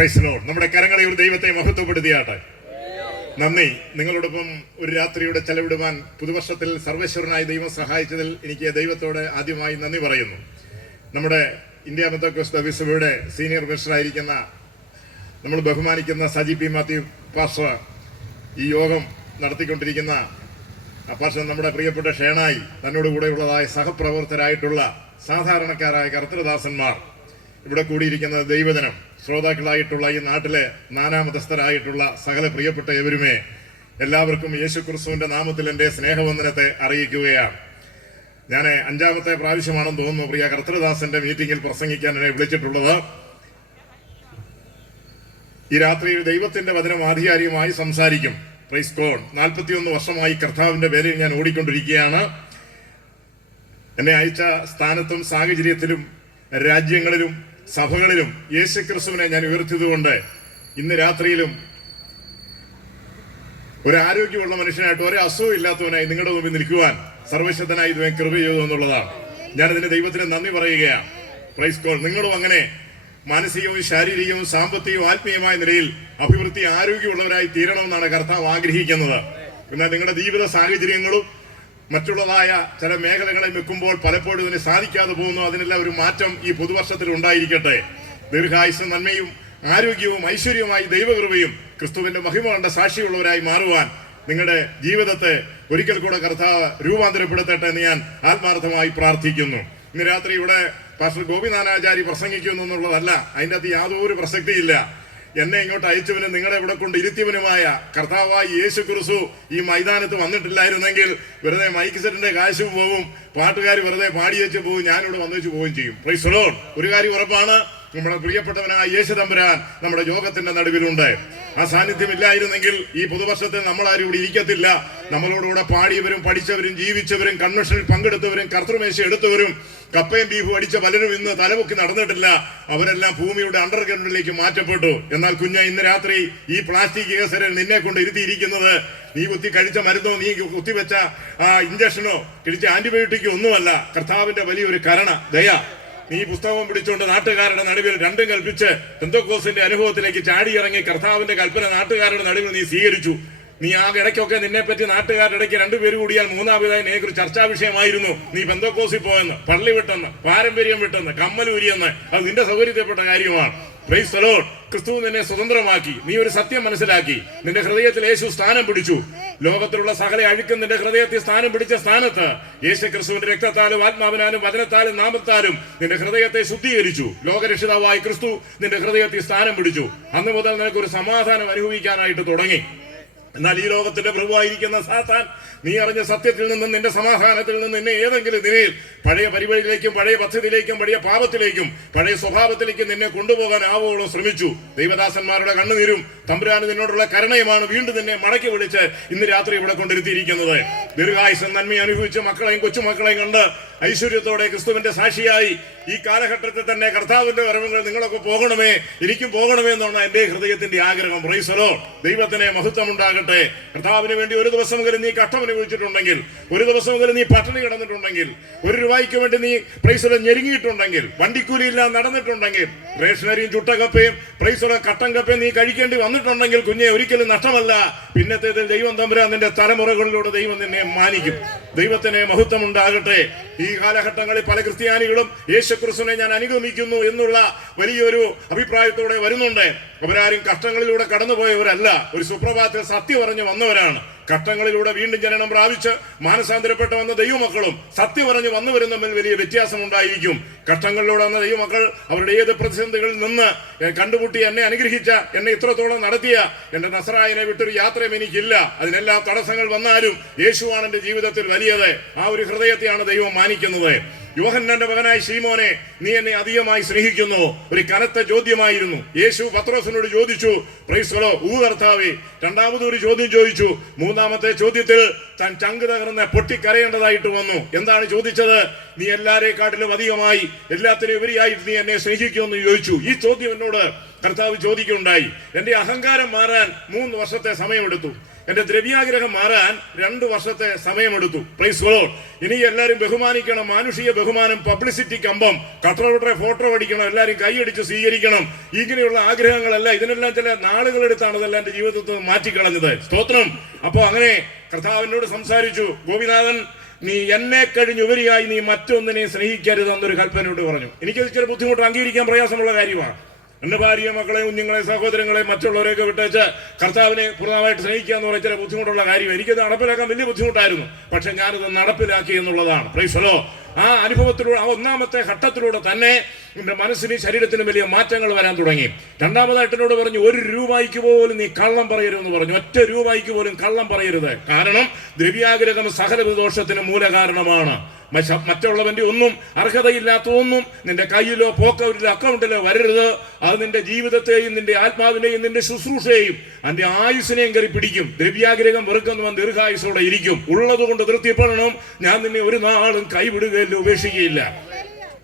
Praise Lord. നമ്മുടെ കരങ്ങളെ ഒരു ദൈവത്തെ മഹത്വപ്പെടുത്തിയാട്ടെ. നന്ദി. നിങ്ങളോടൊപ്പം ഒരു രാത്രിയുടെ ചെലവിടുവാൻ പുതുവർഷത്തിൽ സർവേശ്വരനായ ദൈവം സഹായിച്ചതിൽ എനിക്ക് ദൈവത്തോട് ആദ്യമായി നന്ദി പറയുന്നു. നമ്മുടെ ഇന്ത്യ പെന്തക്കോസ്ത് സഭയുടെ സീനിയർ മിനിസ്റ്ററായിരിക്കുന്ന നമ്മൾ ബഹുമാനിക്കുന്ന സജി പി മാത്യു പാസ്റ്റർ, ഈ യോഗം നടത്തിക്കൊണ്ടിരിക്കുന്ന പാസ്റ്റർ, നമ്മുടെ പ്രിയപ്പെട്ട ഷേണായി, തന്നോടുകൂടെയുള്ളതായ സഹപ്രവർത്തകരായിട്ടുള്ള സാധാരണക്കാരായ കർത്തൃദാസന്മാർ, ഇവിടെ കൂടിയിരിക്കുന്ന ദൈവജനം, ശ്രോതാക്കളായിട്ടുള്ള ഈ നാട്ടിലെ നാനാമതസ്ഥരായിട്ടുള്ള സകല പ്രിയപ്പെട്ട ഏവരുമേ, എല്ലാവർക്കും യേശുക്രിസ്തുവിന്റെ നാമത്തിൽ എൻ്റെ സ്നേഹവന്ദനത്തെ അറിയിക്കുകയാണ്. ഞാൻ 5-ാമത്തെ പ്രാവശ്യമാണെന്ന് തോന്നുന്നു പ്രിയ കർത്തൃദാസന്റെ മീറ്റിംഗിൽ പ്രസംഗിക്കാൻ എന്നെ വിളിച്ചിട്ടുള്ളത്. ഈ രാത്രിയിൽ ദൈവത്തിന്റെ വചനം ആധികാരികമായി സംസാരിക്കും. Praise God. 41 വർഷമായി കർത്താവിന്റെ പേരിൽ ഞാൻ ഓടിക്കൊണ്ടിരിക്കുകയാണ്. എന്നെ അയച്ച സ്ഥാനത്തും സാഹചര്യത്തിലും രാജ്യങ്ങളിലും സഭകളിലും യേശുക്രിസ്തുവിനെ ഞാൻ ഉയർത്തിയതുകൊണ്ട് ഇന്ന് രാത്രിയിലും ഒരു ആരോഗ്യമുള്ള മനുഷ്യനായിട്ട്, ഒരു അസുഖം ഇല്ലാത്തവനായി നിങ്ങളുടെ മുമ്പിൽ നിൽക്കുവാൻ സർവശക്തനായി ഇതുവരെ കൃപ ചെയ്തു എന്നുള്ളതാണ്. ഞാനതിന് ദൈവത്തിന് നന്ദി പറയുകയാണ്. Praise God. നിങ്ങളും അങ്ങനെ മാനസികവും ശാരീരികവും സാമ്പത്തികവും ആത്മീയമായ നിലയിൽ അഭിവൃദ്ധി ആരോഗ്യമുള്ളവരായി തീരണമെന്നാണ് കർത്താവ് ആഗ്രഹിക്കുന്നത്. എന്നാൽ നിങ്ങളുടെ ജീവിത സാഹചര്യങ്ങളും മറ്റുള്ളതായ ചില മേഖലകളെ വെക്കുമ്പോൾ പലപ്പോഴും ഇതിന് സാധിക്കാതെ പോകുന്നു. അതിനെല്ലാം ഒരു മാറ്റം ഈ പുതുവർഷത്തിൽ ഉണ്ടായിരിക്കട്ടെ. ദീർഘായുസ്സും നന്മയും ആരോഗ്യവും ഐശ്വര്യവുമായി ദൈവകൃപയും ക്രിസ്തുവിന്റെ മഹിമ കണ്ട സാക്ഷിയുള്ളവരായി മാറുവാൻ നിങ്ങളുടെ ജീവിതത്തെ ഒരിക്കൽ കൂടെ കർത്താവ് രൂപാന്തരപ്പെടുത്തട്ടെ എന്ന് ഞാൻ ആത്മാർത്ഥമായി പ്രാർത്ഥിക്കുന്നു. ഇന്ന് രാത്രി ഇവിടെ പാസ്റ്റർ ഗോപിനാഥാചാരി പ്രസംഗിക്കുന്നു എന്നുള്ളതല്ല, അതിൻ്റെ അകത്ത് യാതൊരു പ്രസക്തിയില്ല. എന്നെ ഇങ്ങോട്ട് അയച്ചവനും നിങ്ങളെ ഇവിടെ കൊണ്ട് ഇരുത്തിയവനുമായ കർത്താവായ യേശു ക്രിസ്തു ഈ മൈതാനത്ത് വന്നിട്ടില്ലായിരുന്നെങ്കിൽ വെറുതെ മൈക്ക് സെറ്റിന്റെ കാശും പോവും, പാട്ടുകാർ വെറുതെ പാടി വെച്ച് പോവും, ഞാനിവിടെ വന്നു വെച്ച് പോവുകയും ചെയ്യും. Praise lord. ഒരു കാര്യം ഉറപ്പാണ്, നമ്മുടെ പ്രിയപ്പെട്ടവനായ യേശു തമ്പുരാൻ നമ്മുടെ യോഗത്തിന്റെ നടുവിലുണ്ട്. ആ സാന്നിധ്യം ഇല്ലായിരുന്നെങ്കിൽ ഈ പുതുവർഷത്തിൽ നമ്മളാരും ഇവിടെ ഇരിക്കത്തില്ല. നമ്മളോടുകൂടെ പാടിയവരും പഠിച്ചവരും ജീവിച്ചവരും കൺവെൻഷനിൽ പങ്കെടുത്തവരും കർത്തൃമേശ എടുത്തവരും കപ്പയും ബീഫും അടിച്ച പലരും ഇന്ന് തലപൊക്കി നടന്നിട്ടില്ല. അവരെല്ലാം ഭൂമിയുടെ അണ്ടർഗ്രൗണ്ടിലേക്ക് മാറ്റപ്പെട്ടു. എന്നാൽ കുഞ്ഞ്, ഇന്ന് രാത്രി ഈ പ്ലാസ്റ്റിക് കേസരിൽ നിന്നെ കൊണ്ട് ഇരുത്തിയിരിക്കുന്നത് നീ കുത്തി കഴിച്ച മരുന്നോ, നീ കുത്തിവെച്ച ഇഞ്ചക്ഷനോ, കഴിച്ച ആന്റിബയോട്ടിക്കോ ഒന്നുമല്ല. കർത്താവിന്റെ വലിയൊരു കരുണ, ദയ. നീ പുസ്തകം പിടിച്ചുകൊണ്ട് നാട്ടുകാരുടെ നടുവിൽ രണ്ടും കൽപ്പിച്ച് പെന്തക്കോസ്തിന്റെ അനുഭവത്തിലേക്ക് ചാടിയിറങ്ങി കർത്താവിന്റെ കൽപ്പന നാട്ടുകാരുടെ നടുവിൽ നീ സ്വീകരിച്ചു. നീ ആ ഇടയ്ക്കൊക്കെ നിന്നെപ്പറ്റി നാട്ടുകാരുടെ ഇടയ്ക്ക് 2 പേര് കൂടിയാൽ 3-ാമതായി നിനക്കൊരു ചർച്ചാ വിഷയമായിരുന്നു. നീ പെന്തക്കോസിൽ പോയെന്ന്, പള്ളി വിട്ടെന്ന്, പാരമ്പര്യം വിട്ടെന്ന്, കമ്മലൂരിയെന്ന്. അത് നിന്റെ സൗകര്യത്തിൽപ്പെട്ട കാര്യമാണ്. Price the Lord. ക്രിസ്തു നിന്നെ സ്വതന്ത്രമാക്കി. നീ ഒരു സത്യം മനസ്സിലാക്കി. നിന്റെ ഹൃദയത്തിൽ യേശു സ്ഥാനം പിടിച്ചു. ലോകത്തിലുള്ള സകല അഴുക്കും നിന്റെ ഹൃദയത്തിൽ സ്ഥാനം പിടിച്ച സ്ഥാനത്ത് യേശു ക്രിസ്തുവിന്റെ രക്തത്താലും ആത്മാവിനാലും വചനത്താലും നാമത്താലും നിന്റെ ഹൃദയത്തെ ശുദ്ധീകരിച്ചു. ലോകരക്ഷിതാവായ ക്രിസ്തു നിന്റെ ഹൃദയത്തിൽ സ്ഥാനം പിടിച്ചു. അന്ന് മുതൽ നിനക്കൊരു സമാധാനം അനുഭവിക്കാനായിട്ട് തുടങ്ങി. എന്നാൽ ഈ ലോകത്തിന്റെ പ്രഭുവായിരിക്കുന്ന സാത്താൻ നീ അറിഞ്ഞ സത്യത്തിൽ നിന്നും നിന്റെ സമാധാനത്തിൽ നിന്നും നിന്നെ ഏതെങ്കിലും നിലയിൽ പഴയ പരിപാടിയിലേക്കും പഴയ പദ്ധതിയിലേക്കും പഴയ പാപത്തിലേക്കും പഴയ സ്വഭാവത്തിലേക്കും നിന്നെ കൊണ്ടുപോകാൻ ആവോളം ശ്രമിച്ചു. ദൈവദാസന്മാരുടെ കണ്ണുനീരും തമ്പുരാന് നിന്നോടുള്ള കരുണയുമാണ് വീണ്ടും നിന്നെ മടക്കി വിളിച്ച് ഇന്ന് രാത്രി ഇവിടെ കൊണ്ടിരുത്തിയിരിക്കുന്നത്. ദീർഘായുസ്സും നന്മ അനുഭവിച്ച് മക്കളെയും കൊച്ചുമക്കളെയും കണ്ട് ഐശ്വര്യത്തോടെ ക്രിസ്തുവിന്റെ സാക്ഷിയായി ഈ കാലഘട്ടത്തിൽ തന്നെ കർത്താവിന്റെ വരവുകൾ നിങ്ങളൊക്കെ പോകണമേ, എനിക്കും പോകണമേ എന്നാണ് എന്റെ ഹൃദയത്തിന്റെ ആഗ്രഹം. Price the lord. ദൈവത്തിന് മഹത്വം ഉണ്ടാകട്ടെ. കർത്താവിന് വേണ്ടി ഒരു ദിവസമെങ്കിലും നീ കഷ്ടം അനുഭവിച്ചിട്ടുണ്ടെങ്കിൽ, ഒരു ദിവസമെങ്കിലും നീ പട്ടിണി കിടന്നിട്ടുണ്ടെങ്കിൽ, 1 രൂപയ്ക്ക് വേണ്ടി നീ പ്രൈസ് ഞെരുങ്ങിയിട്ടുണ്ടെങ്കിൽ, വണ്ടിക്കൂലിയില്ലാതെ നടന്നിട്ടുണ്ടെങ്കിൽ, റേഷനരിയും ചുട്ടകപ്പയും പ്രൈസ് കട്ടൻ കപ്പയും നീ കഴിക്കേണ്ടി വന്നിട്ടുണ്ടെങ്കിൽ, കുഞ്ഞെ, ഒരിക്കലും നഷ്ടമല്ല. പിന്നത്തേതിൽ ദൈവം തമ്പുരാൻ നിന്റെ തലമുറകളിലൂടെ ദൈവം നിന്നെ മാനിക്കും. ദൈവത്തിന് മഹത്വം ഉണ്ടാകട്ടെ. ഈ കാലഘട്ടങ്ങളിൽ പല ക്രിസ്ത്യാനികളും യേശുക്രിസ്തുവിനെ ഞാൻ അനുഗമിക്കുന്നു എന്നുള്ള വലിയൊരു അഭിപ്രായത്തോടെ വരുന്നുണ്ട്. അവരാരും കഷ്ടങ്ങളിലൂടെ കടന്നുപോയവരല്ല. ഒരു സുപ്രഭാതത്തിൽ സത്യം പറഞ്ഞു വന്നവരാണ്. കഷ്ടങ്ങളിലൂടെ വീണ്ടും ജനനം പ്രാപിച്ച് മാനസാന്തരപ്പെട്ട് വന്ന ദൈവമക്കളും സത്യം പറഞ്ഞ് വന്നവരും തമ്മിൽ വലിയ വ്യത്യാസം ഉണ്ടായിരിക്കും. കഷ്ടങ്ങളിലൂടെ വന്ന ദൈവമക്കൾ അവരുടെ ഏത് പ്രതിസന്ധികളിൽ നിന്ന് കണ്ടുമുട്ടി എന്നെ അനുഗ്രഹിച്ച, എന്നെ ഇത്രത്തോളം നടത്തിയ എന്റെ നസറായനെ വിട്ടൊരു യാത്രയും എനിക്കില്ല. അതിനെല്ലാം തടസ്സങ്ങൾ വന്നാലും യേശുവാണ് എന്റെ ജീവിതത്തിൽ വലിയത്. ആ ഒരു ഹൃദയത്തെയാണ് ദൈവം മാനിക്കുന്നത്. യോഹന്നാന്റെ മകനായ ശീമോനെ, നീ എന്നെ അധികമായി സ്നേഹിക്കുന്നു. ഒരു കനത്ത ചോദ്യമായിരുന്നു. യേശു പത്രോസിനോട് ചോദിച്ചു, പ്രൈസ് ദി ലോർഡ്, കർത്താവേ. രണ്ടാമതൊരു ചോദ്യം ചോദിച്ചു. 3-ാമത്തെ ചോദ്യത്തിൽ താൻ ചങ്ക് തകർന്ന് പൊട്ടിക്കരയേണ്ടതായിട്ട് വന്നു. എന്താണ് ചോദിച്ചത്? നീ എല്ലാരെക്കാട്ടിലും അധികമായി, എല്ലാത്തിനും ഉപരിയായിട്ട് നീ എന്നെ സ്നേഹിക്കുമെന്ന് ചോദിച്ചു. ഈ ചോദ്യം എന്നോട് കർത്താവ് ചോദിക്കുകയുണ്ടായി. എന്റെ അഹങ്കാരം മാറാൻ 3 വർഷത്തെ സമയമെടുത്തു. എന്റെ ദ്രവ്യാഗ്രഹം മാറാൻ 2 വർഷത്തെ സമയമെടുത്തു. Price the Lord. ഇനി എല്ലാവരും ബഹുമാനിക്കണം, മാനുഷിക ബഹുമാനം, പബ്ലിസിറ്റി കമ്പം, കട്ടറോട്ടെ ഫോട്ടോ അടിക്കണം, എല്ലാവരും കൈയടിച്ച് സ്വീകരിക്കണം, ഇങ്ങനെയുള്ള ആഗ്രഹങ്ങളല്ല. ഇതിനെല്ലാം ചില നാളുകളെടുത്താണ് ഇതെല്ലാം എന്റെ ജീവിതത്തിൽ നിന്ന് മാറ്റിക്കളഞ്ഞത്. സ്തോത്രം. അപ്പോ അങ്ങനെ കർത്താവിനോട് സംസാരിച്ചു. ഗോപിനാഥൻ, നീ എന്നെ കഴിഞ്ഞുപരിയായി നീ മറ്റൊന്നിനെ സ്നേഹിക്കരുത് എന്നൊരു കൽപ്പനയോട് പറഞ്ഞു. എനിക്കത് ചില ബുദ്ധിമുട്ട് അംഗീകരിക്കാൻ പ്രയാസമുള്ള കാര്യമാണ്. എന്റെ ഭാര്യ, മക്കളെ, കുഞ്ഞുങ്ങളെ, സഹോദരങ്ങളെ, മറ്റുള്ളവരെയൊക്കെ വിട്ടേച്ച് കർത്താവിനെ പൂർണ്ണമായിട്ട് സ്നേഹിക്കുക എന്ന് പറഞ്ഞ ചില ബുദ്ധിമുട്ടുള്ള കാര്യം. എനിക്കത് നടപ്പിലാക്കാൻ വലിയ ബുദ്ധിമുട്ടായിരുന്നു. പക്ഷെ ഞാനത് നടപ്പിലാക്കി എന്നുള്ളതാണ്. Price the Lord. ആ അനുഭവത്തിലൂടെ, ആ ഒന്നാമത്തെ ഘട്ടത്തിലൂടെ തന്നെ എന്റെ മനസ്സിനും ശരീരത്തിനും വലിയ മാറ്റങ്ങൾ വരാൻ തുടങ്ങി. രണ്ടാമതായിട്ട് എന്നോട് പറഞ്ഞു, 1 രൂപയ്ക്ക് പോലും നീ കള്ളം പറയരുതെന്ന് പറഞ്ഞു. 1 രൂപയ്ക്ക് പോലും കള്ളം പറയരുത്. കാരണം ദ്രവ്യാഗ്രഹം സകല ദോഷത്തിന് മൂലകാരണമാണ്. മറ്റുള്ളവന്റെ ഒന്നും അർഹതയില്ലാത്തതൊന്നും നിന്റെ കയ്യിലോ പോക്കറ്റിലോ അക്കൗണ്ടിലോ വരരുത്. അത് നിന്റെ ജീവിതത്തെയും നിന്റെ ആത്മാവിനെയും നിന്റെ ശുശ്രൂഷയെയും അതിന്റെ ആയുസിനെയും കയറി പിടിക്കും. ദ്രവ്യാഗ്രഹം വെറുക്കുന്നവൻ ദീർഘായുസോടെ ഇരിക്കും. ഉള്ളത് കൊണ്ട് തൃപ്തിപ്പെടണം. ഞാൻ നിന്നെ ഒരു നാളും കൈവിടുകയില്ല, ഉപേക്ഷിക്കുകയില്ല.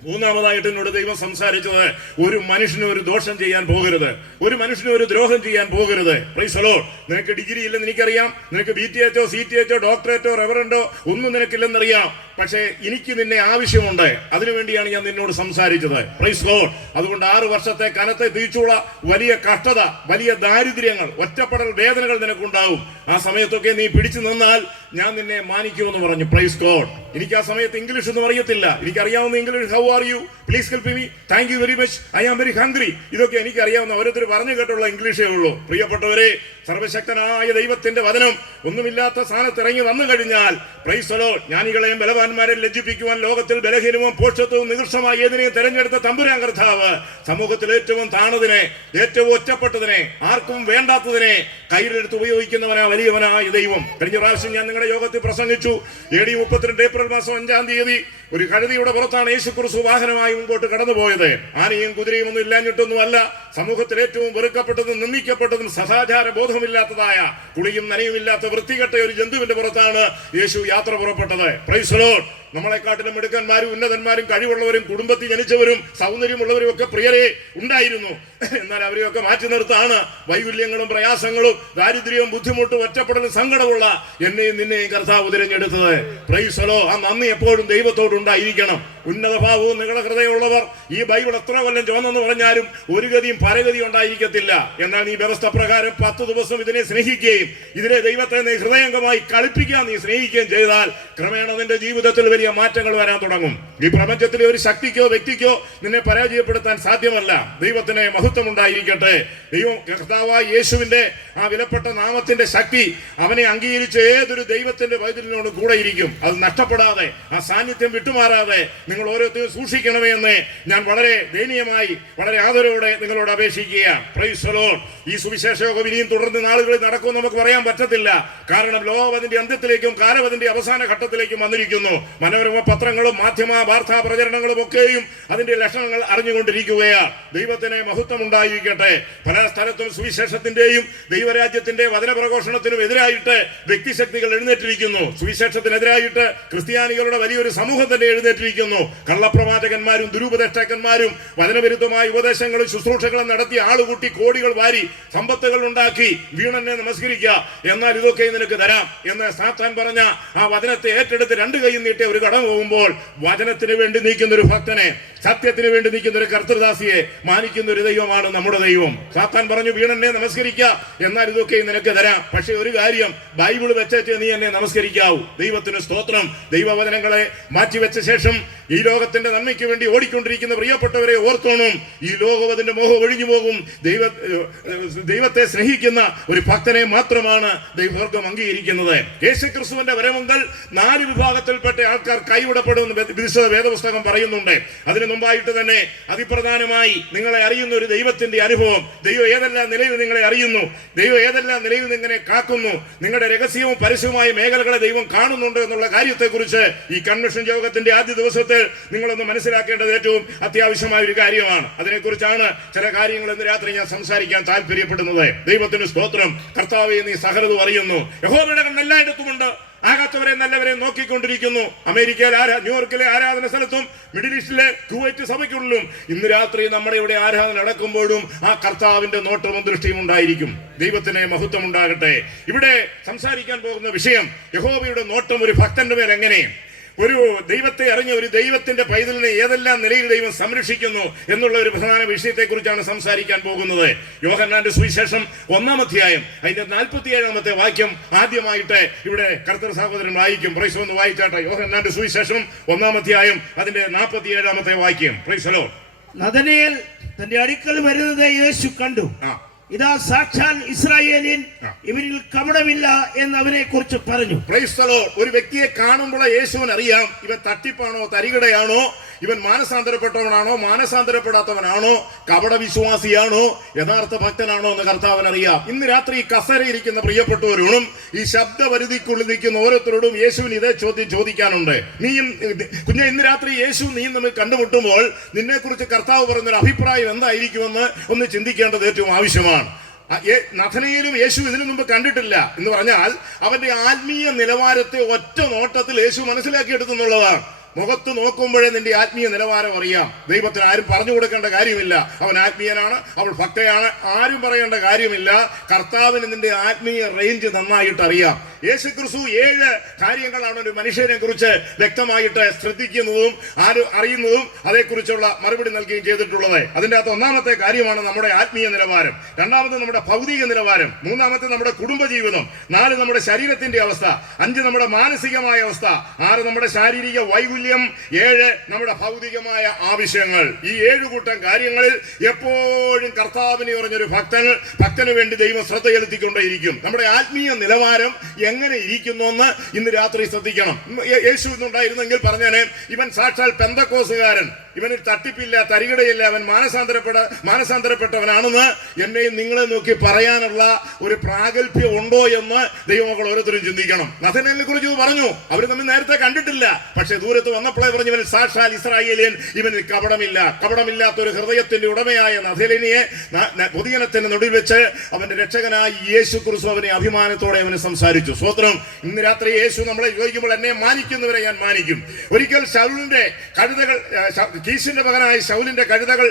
മൂന്നാമതായിട്ട് എന്നോട് ദൈവം സംസാരിച്ചത്, ഒരു മനുഷ്യനും ഒരു ദോഷം ചെയ്യാൻ പോകരുത്, ഒരു മനുഷ്യനും ഒരു ദ്രോഹം ചെയ്യാൻ പോകരുത്. Price the Lord. നിനക്ക് ഡിഗ്രി ഇല്ലെന്ന് എനിക്കറിയാം, നിനക്ക് BTHോ CTHോ ഡോക്ടറേറ്റോ റെവറൻഡോ ഒന്നും നിനക്കില്ലെന്നറിയാം. പക്ഷേ എനിക്ക് നിന്നെ ആവശ്യമുണ്ട്. അതിനുവേണ്ടിയാണ് ഞാൻ നിന്നോട് സംസാരിച്ചത്. Price the Lord. അതുകൊണ്ട് 6 വർഷത്തെ കനത്തെ തീച്ചുള്ള വലിയ കഷ്ടത, വലിയ ദാരിദ്ര്യങ്ങൾ, ഒറ്റപ്പെടൽ, വേദനകൾ നിനക്കുണ്ടാവും. ആ സമയത്തൊക്കെ നീ പിടിച്ചു നിന്നാൽ ഞാൻ നിന്നെ മാനിക്കുമെന്ന് പറഞ്ഞു. Praise God. എനിക്ക് ആ സമയത്ത് ഇംഗ്ലീഷ് ഒന്നും അറിയത്തില്ല. എനിക്കറിയാവുന്ന English, how are you, please help me, thank you very much, I am very hungry, ഇതൊക്കെ എനിക്കറിയാവുന്ന ഓരോരുത്തർ പറഞ്ഞു കേട്ടുള്ള ഇംഗ്ലീഷേ ഉള്ളൂ. പ്രിയപ്പെട്ടവരെ, സർവശക്തനായ ദൈവത്തിന്റെ വചനം ഒന്നുമില്ലാത്ത സ്ഥാനത്ത് ഇറങ്ങി വന്നു കഴിഞ്ഞാൽ, പ്രൈസ് ദി ലോർഡ്, ജ്ഞാനികളെയും ബലവാന്മാരെയും ലജ്ജിപ്പിക്കുവാൻ ലോകത്തിൽ ബലഹീനവും പോഷത്വവും നികൃഷ്ടമായി ഏതിനെയും തെരഞ്ഞെടുത്ത തമ്പുരാൻ കർത്താവ് സമൂഹത്തിൽ ഏറ്റവും താണതിനെ, ഏറ്റവും ഒറ്റപ്പെട്ടതിനെ, ആർക്കും വേണ്ടാത്തതിനെ കയ്യിലെടുത്ത് ഉപയോഗിക്കുന്നവനാ വലിയവനായ ദൈവം. കഴിഞ്ഞ പ്രാവശ്യം ഞാൻ നിങ്ങളുടെ യോഗത്തിൽ പ്രസംഗിച്ചു. AD 32 ഏപ്രിൽ മാസം 5-ാം തീയതി ഒരു കഴുതിയുടെ പുറത്താണ് യേശുക്രിസ്തു വാഹനമായി മുമ്പോട്ട് കടന്നുപോയത്. ആനയും കുതിരയും ഒന്നും ഇല്ലാഞ്ഞിട്ടൊന്നുമല്ല. സമൂഹത്തിൽ ഏറ്റവും വെറുക്കപ്പെട്ടതും നിന്ദിക്കപ്പെട്ടതും സദാചാര ബോധമില്ലാത്തതായ, കുളിയും നനയുമില്ലാത്ത വൃത്തികെട്ട ഒരു ജന്തുവിന്റെ പുറത്താണ് യേശു യാത്ര പുറപ്പെട്ടത്. Praise the lord. നമ്മളെക്കാട്ടിലും മിടുക്കന്മാരും ഉന്നതന്മാരും കഴിവുള്ളവരും കുടുംബത്തിൽ ജനിച്ചവരും സൗന്ദര്യമുള്ളവരും ഒക്കെ പ്രിയരെ ഉണ്ടായിരുന്നു. എന്നാൽ അവരെയൊക്കെ മാറ്റി നിർത്താണ് വൈകല്യങ്ങളും പ്രയാസങ്ങളും ദാരിദ്ര്യവും ബുദ്ധിമുട്ടും ഒറ്റപ്പെടലും സങ്കടമുള്ള എന്നെയും നിന്നെയും കർത്താവ് തിരഞ്ഞെടുത്തത്. Price the Lord. ആ നന്ദി എപ്പോഴും ദൈവത്തോടുണ്ടായിരിക്കണം. ഉന്നത ഭാവവും നിങ്ങളുടെ ഹൃദയമുള്ളവർ ഈ ബൈബിൾ എത്ര കൊല്ലം ചുവന്നെന്ന് പറഞ്ഞാലും ഒരു ഗതിയും പരഗതി ഉണ്ടായിരിക്കത്തില്ല. എന്നാൽ നീ വ്യവസ്ഥ പ്രകാരം 10 ദിവസം ഇതിനെ സ്നേഹിക്കുകയും ഇതിനെ ദൈവത്തെ നീ ഹൃദയംഗമായി കളിപ്പിക്കാൻ നീ സ്നേഹിക്കുകയും ചെയ്താൽ ക്രമേണ നിന്റെ ജീവിതത്തിൽ വലിയ മാറ്റങ്ങൾ വരാൻ തുടങ്ങും. ഈ പ്രപഞ്ചത്തിലെ ഒരു ശക്തിക്കോ വ്യക്തിക്കോ നിന്നെ പരാജയപ്പെടുത്താൻ സാധ്യമല്ല. ദൈവത്തിന് മഹത്വം ഉണ്ടായിരിക്കട്ടെ. ദൈവം കർത്താവായ യേശുവിന്റെ ആ വിലപ്പെട്ട നാമത്തിന്റെ ശക്തി അവനെ അംഗീകരിച്ച് ഏതൊരു ദൈവത്തിന്റെ വൈദ്യുതിനോട് കൂടെ ഇരിക്കും. അത് നഷ്ടപ്പെടാതെ, ആ സാന്നിധ്യം വിട്ടുമാറാതെ നിങ്ങൾ ഓരോരുത്തരും സൂക്ഷിക്കണമേ എന്ന് ഞാൻ വളരെ ദയനീയമായി, വളരെ ആദരവോടെ നിങ്ങളോട് അപേക്ഷിക്കുകയാണ്. Price the Lord. ഈ സുവിശേഷയോഗം ഇനിയും തുടർന്ന് നാളുകളിൽ നടക്കുമെന്ന് നമുക്ക് പറയാൻ പറ്റത്തില്ല. കാരണം ലോകം അതിന്റെ അന്ത്യത്തിലേക്കും കാലം അതിന്റെ അവസാന ഘട്ടത്തിലേക്കും വന്നിരിക്കുന്നു. മനോരമ പത്രങ്ങളും മാധ്യമ വാർത്താ പ്രചരണങ്ങളും ഒക്കെയും അതിന്റെ ലക്ഷണങ്ങൾ അറിഞ്ഞുകൊണ്ടിരിക്കുകയാണ്. ദൈവത്തിന് മഹത്വം ഉണ്ടായിരിക്കട്ടെ. പല സ്ഥലത്തും സുവിശേഷത്തിന്റെയും ദൈവരാജ്യത്തിന്റെ വചന പ്രഘോഷണത്തിനും എതിരായിട്ട് വ്യക്തിശക്തികൾ എഴുന്നേറ്റിരിക്കുന്നു. സുവിശേഷത്തിനെതിരായിട്ട് ക്രിസ്ത്യാനികളുടെ വലിയൊരു സമൂഹം തന്നെ എഴുന്നേറ്റിരിക്കുന്നു. കള്ളപ്രവാചകന്മാരും ദുരുപദേഷ്ടാക്കന്മാരും വചനവിരുദ്ധമായ ഉപദേശങ്ങളും ശുശ്രൂഷകളും നടത്തി ആളുകൂട്ടി കോടികൾ വാരി സമ്പത്തുകൾ ഉണ്ടാക്കി വീണെന്നെ നമസ്കരിക്കുക, എന്നാൽ ഇതൊക്കെ നിനക്ക് തരാം എന്ന് സാത്താൻ പറഞ്ഞ ആ വചനത്തെ ഏറ്റെടുത്ത് 2 കൈയും നീട്ടി ഒരു കടന്നു പോകുമ്പോൾ വചനത്തിന് വേണ്ടി നീക്കുന്ന ഒരു ഭക്തനെ, സത്യത്തിന് വേണ്ടി നീക്കുന്ന ഒരു കർത്തൃദാസിയെ മാനിക്കുന്ന ഒരു ദൈവമാണ് നമ്മുടെ ദൈവം. സാത്താൻ പറഞ്ഞു, വീണെന്നെ നമസ്കരിക്കുക, എന്നാൽ ഇതൊക്കെ നിനക്ക് തരാം. പക്ഷെ ഒരു കാര്യം, ബൈബിൾ വെച്ചിട്ട് നീ എന്നെ നമസ്കരിക്കാവൂ. ദൈവത്തിന് സ്തോത്രം. ദൈവവചനങ്ങളെ മാറ്റിവെച്ച ശേഷം ഈ ലോകത്തിന്റെ നന്മയ്ക്ക് വേണ്ടി ഓടിക്കൊണ്ടിരിക്കുന്ന പ്രിയപ്പെട്ടവരെ ഓർത്തോണം. ഈ ലോകം അതിന്റെ മോഹം ഒഴിഞ്ഞു പോകും. ദൈവത്തെ സ്നേഹിക്കുന്ന ഒരു ഭക്തനെ മാത്രമാണ് ദൈവവർഗം അംഗീകരിക്കുന്നത്. യേശുക്രിസ്തുവിന്റെ വരമുങ്കൽ 4 വിഭാഗത്തിൽപ്പെട്ട ആൾക്കാർ കൈവിടപ്പെടുമെന്ന് വിശുദ്ധ വേദപുസ്തകം പറയുന്നുണ്ട്. അതിനു മുമ്പായിട്ട് തന്നെ അതിപ്രധാനമായി നിങ്ങളെ അറിയുന്ന ഒരു ദൈവത്തിന്റെ അനുഭവം. ദൈവം ഏതെല്ലാം നിലയിൽ നിങ്ങളെ അറിയുന്നു, ദൈവം ഏതെല്ലാം നിലയിൽ നിങ്ങളെ കാക്കുന്നു, നിങ്ങളുടെ രഹസ്യവും പരസ്യവുമായ മേഖലകളെ ദൈവം കാണുന്നുണ്ട് എന്നുള്ള കാര്യത്തെക്കുറിച്ച് ഈ കൺവെൻഷൻ യോഗത്തിന്റെ ആദ്യ ദിവസത്തിൽ നിങ്ങളൊന്ന് മനസ്സിലാക്കേണ്ടത് ഏറ്റവും അത്യാവശ്യമായ ഒരു കാര്യമാണ്. അതിനെക്കുറിച്ചാണ് ചില കാര്യങ്ങൾ ഇന്ന് രാത്രി ഞാൻ സംസാരിക്കാൻ താല്പര്യപ്പെടുന്നത്. ദൈവത്തിന് സ്തോത്രം. കർത്താവേ, നീ സകലതും അറിയുന്നു. യഹോവയുടെ കണ്ണ് എല്ലായിടത്തുമുണ്ട്, ആകാത്തവരെ നല്ലവരെ നോക്കിക്കൊണ്ടിരിക്കുന്നു. അമേരിക്കയിൽ ന്യൂയോർക്കിലെ ആരാധന സ്ഥലത്തും മിഡിൽ ഈസ്റ്റിലെ കുവൈറ്റ് സഭയ്ക്കുള്ളിലും ഇന്ന് രാത്രി നമ്മുടെ ഇവിടെ ആരാധന നടക്കുമ്പോഴും ആ കർത്താവിന്റെ നോട്ടവും ദൃഷ്ടിയും ഉണ്ടായിരിക്കും. ദൈവത്തിന് മഹത്വം ഉണ്ടാകട്ടെ. ഇവിടെ സംസാരിക്കാൻ പോകുന്ന വിഷയം യഹോവയുടെ നോട്ടം ഒരു ഭക്തന്റെ മേൽ എങ്ങനെ, ഒരു ദൈവത്തെ അറിഞ്ഞ ഒരു ദൈവത്തിന്റെ പൈതലിനെ ഏതെല്ലാം നിലയിൽ ദൈവം സംരക്ഷിക്കുന്നു എന്നുള്ള ഒരു പ്രധാന വിഷയത്തെക്കുറിച്ചാണ് സംസാരിക്കാൻ പോകുന്നത്. യോഹന്നാന്റെ സുവിശേഷം 1-ാം അധ്യായം അതിന്റെ 47-ാമത്തെ വാക്യം ആദ്യമായിട്ട് ഇവിടെ കർത്തൃ സഹോദരൻ വായിക്കും. പ്രൈസ് ഒന്ന് വായിച്ചാട്ടെ. യോഹന്നാന്റെ സുവിശേഷം 1-ാം അധ്യായം അതിന്റെ 47-ാമത്തെ വാക്യം. Price hello. നഥനയേൽ തന്റെ അടുക്കൽ വരുന്നത് യേശു കണ്ടു. ഇതാ സാക്ഷാൽ ഇസ്രായേലിൻ, ഇവരിൽ കപടമില്ല എന്ന് അവരെ കുറിച്ച് പറഞ്ഞു. Price the Lord. ഒരു വ്യക്തിയെ കാണുമ്പോൾ യേശുവിന് അറിയാം ഇവൻ തട്ടിപ്പാണോ തരികിടയാണോ, ഇവൻ മാനസാന്തരപ്പെട്ടവനാണോ മാനസാന്തരപ്പെടാത്തവനാണോ, കപട വിശ്വാസിയാണോ യഥാർത്ഥ ഭക്തനാണോ എന്ന് കർത്താവിന് അറിയാം. ഇന്ന് രാത്രി കസരയിരിക്കുന്ന പ്രിയപ്പെട്ടവരോടും ഈ ശബ്ദപരിധിക്കുള്ളിൽ നിൽക്കുന്ന ഓരോരുത്തരോടും യേശുവിന് ഇതേ ചോദ്യം ചോദിക്കാനുണ്ട്. നീയും കുഞ്ഞെ, ഇന്ന് രാത്രി യേശു നീയും തമ്മിൽ കണ്ടുമുട്ടുമ്പോൾ നിന്നെ കുറിച്ച് കർത്താവ് പറഞ്ഞൊരു അഭിപ്രായം എന്തായിരിക്കുമെന്ന് ഒന്ന് ചിന്തിക്കേണ്ടത് ഏറ്റവും ആവശ്യമാണ്. നഥനയിലും യേശു ഇതിനു മുമ്പ് കണ്ടിട്ടില്ല എന്ന് പറഞ്ഞാൽ അവന്റെ ആത്മീയ നിലവാരത്തെ ഒറ്റ നോട്ടത്തിൽ യേശു മനസ്സിലാക്കിയെടുത്തെന്നുള്ളതാണ്. മുഖത്ത് നോക്കുമ്പോഴേ നിന്റെ ആത്മീയ നിലവാരം അറിയാം. ദൈവത്തിന് ആരും പറഞ്ഞു കൊടുക്കേണ്ട കാര്യമില്ല. അവൻ ആത്മീയനാണ്, അവൾ ഭക്തയാണ്, ആരും പറയേണ്ട കാര്യമില്ല. കർത്താവിന് നിന്റെ ആത്മീയ റേഞ്ച് നന്നായിട്ട് അറിയാം. യേശുക്രിസ്തു 7 കാര്യങ്ങളാണ് ഒരു മനുഷ്യനെ കുറിച്ച് വ്യക്തമായിട്ട് ശ്രദ്ധിക്കുന്നതും അറിയുന്നതും അതേക്കുറിച്ചുള്ള മറുപടി നൽകുകയും ചെയ്തിട്ടുള്ളത്. അതിൻ്റെ അകത്ത് 1-ാമത്തെ കാര്യമാണ് നമ്മുടെ ആത്മീയ നിലവാരം, 2-ാമത്തെ നമ്മുടെ ഭൗതിക നിലവാരം, 3-ാമത്തെ നമ്മുടെ കുടുംബജീവിതം, 4 നമ്മുടെ ശരീരത്തിന്റെ അവസ്ഥ, 5 നമ്മുടെ മാനസികമായ അവസ്ഥ, 6 നമ്മുടെ ശാരീരിക വൈകല്യം, 7 നമ്മുടെ ഭൗതികമായ ആവശ്യങ്ങൾ. ഈ 7 കൂട്ടം കാര്യങ്ങളിൽ എപ്പോഴും കർത്താവിനെ പറഞ്ഞൊരു ഭക്തന് വേണ്ടി ദൈവം ശ്രദ്ധ ചെലുത്തിക്കൊണ്ടേയിരിക്കും. നമ്മുടെ ആത്മീയ നിലവാരം എങ്ങനെ ഇരിക്കുന്നു ഇന്ന് രാത്രി ശ്രദ്ധിക്കണം. യേശു ഇന്നുണ്ടായിരുന്നെങ്കിൽ പറഞ്ഞാണ് ഇവൻ സാക്ഷാൽ പെന്തക്കോസുകാരൻ, ഇവന് തട്ടിപ്പില്ല തരികിടയില്ല, അവൻ മാനസാന്തരപ്പെട്ടവനാണെന്ന് എന്നെയും നിങ്ങളെ നോക്കി പറയാനുള്ള ഒരു പ്രാഗൽഭ്യം ഉണ്ടോ എന്ന് ദൈവമക്കൾ ഓരോരുത്തരും ചിന്തിക്കണം. നഥനേലിനെ കുറിച്ച് ഇത് പറഞ്ഞു. അവർ തമ്മിൽ നേരത്തെ കണ്ടിട്ടില്ല, പക്ഷെ ദൂരത്ത് വന്നപ്പോഴേ പറഞ്ഞു ഇവൻ സാക്ഷാൽ ഇസ്രായേലിയൻ, ഇവന് കപടമില്ല. കപടമില്ലാത്ത ഒരു ഹൃദയത്തിന്റെ ഉടമയായ നഥനേലിനെ പൊതുജനത്തിന്റെ നടുവിൽ വെച്ച് അവന്റെ രക്ഷകനായ യേശു ക്രിസ്തു അവനെ അഭിമാനത്തോടെ അവന് സംസാരിച്ചു. സ്വത്രം. ഇന്ന് രാത്രി യേശു നമ്മളെ ചോദിക്കുമ്പോൾ എന്നെ മാനിക്കുന്നവരെ ഞാൻ മാനിക്കും. ഒരിക്കൽ ശൗലിന്റെ കഴുതകൾ, കീശിന്റെ മകനായ ശൗലിന്റെ കഴുതകൾ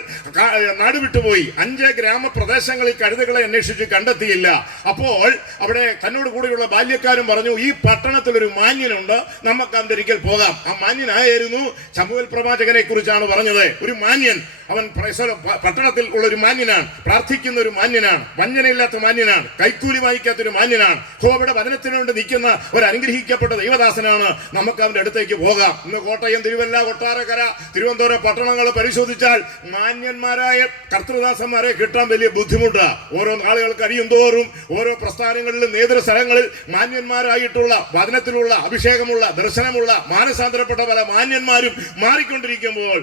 നാടുവിട്ടുപോയി. 5 ഗ്രാമപ്രദേശങ്ങളിൽ കഴുതകളെ അന്വേഷിച്ച് കണ്ടെത്തിയില്ല. അപ്പോൾ അവിടെ തന്നോട് കൂടെയുള്ള ബാല്യക്കാരൻ പറഞ്ഞു, ഈ പട്ടണത്തിൽ ഒരു മാന്യനുണ്ട്, നമുക്ക് അവന്റെ ഒരിക്കൽ പോകാം. ആ മാന്യനായിരുന്നു ശമൂവേൽ പ്രവാചകനെ കുറിച്ചാണ് പറഞ്ഞത്. ഒരു മാന്യൻ, അവൻ പട്ടണത്തിൽ ഉള്ള ഒരു മാന്യനാണ്, പ്രാർത്ഥിക്കുന്ന ഒരു മാന്യനാണ്, വഞ്ചനയില്ലാത്ത മാന്യനാണ്, കൈക്കൂലി വാങ്ങിക്കാത്ത ഒരു മാന്യനാണ്, യഹോവയുടെ വചനത്തിന് വേണ്ടി നിൽക്കുന്ന ഒരു അനുഗ്രഹിക്കപ്പെട്ട ദൈവദാസനാണ്. നമുക്ക് അവന്റെ അടുത്തേക്ക് പോകാം. ഇന്ന് കോട്ടയം, തിരുവല്ല, കൊട്ടാരക്കര, തിരുവനന്തപുരം പട്ടണങ്ങൾ പരിശോധിച്ചാൽ മാന്യന്മാരായ കർത്തൃദാസന്മാരെ കിട്ടാൻ വലിയ ബുദ്ധിമുട്ടാണ്. ഓരോ ആളുകൾ കഴിയും തോറും ഓരോ പ്രസ്ഥാനങ്ങളിലും നേതൃസ്ഥലങ്ങളിൽ മാന്യന്മാരായിട്ടുള്ള വചനത്തിലുള്ള അഭിഷേകമുള്ള ദർശനമുള്ള മാനസാന്തരപ്പെട്ട പല മാന്യന്മാരും മാറിക്കൊണ്ടിരിക്കുമ്പോൾ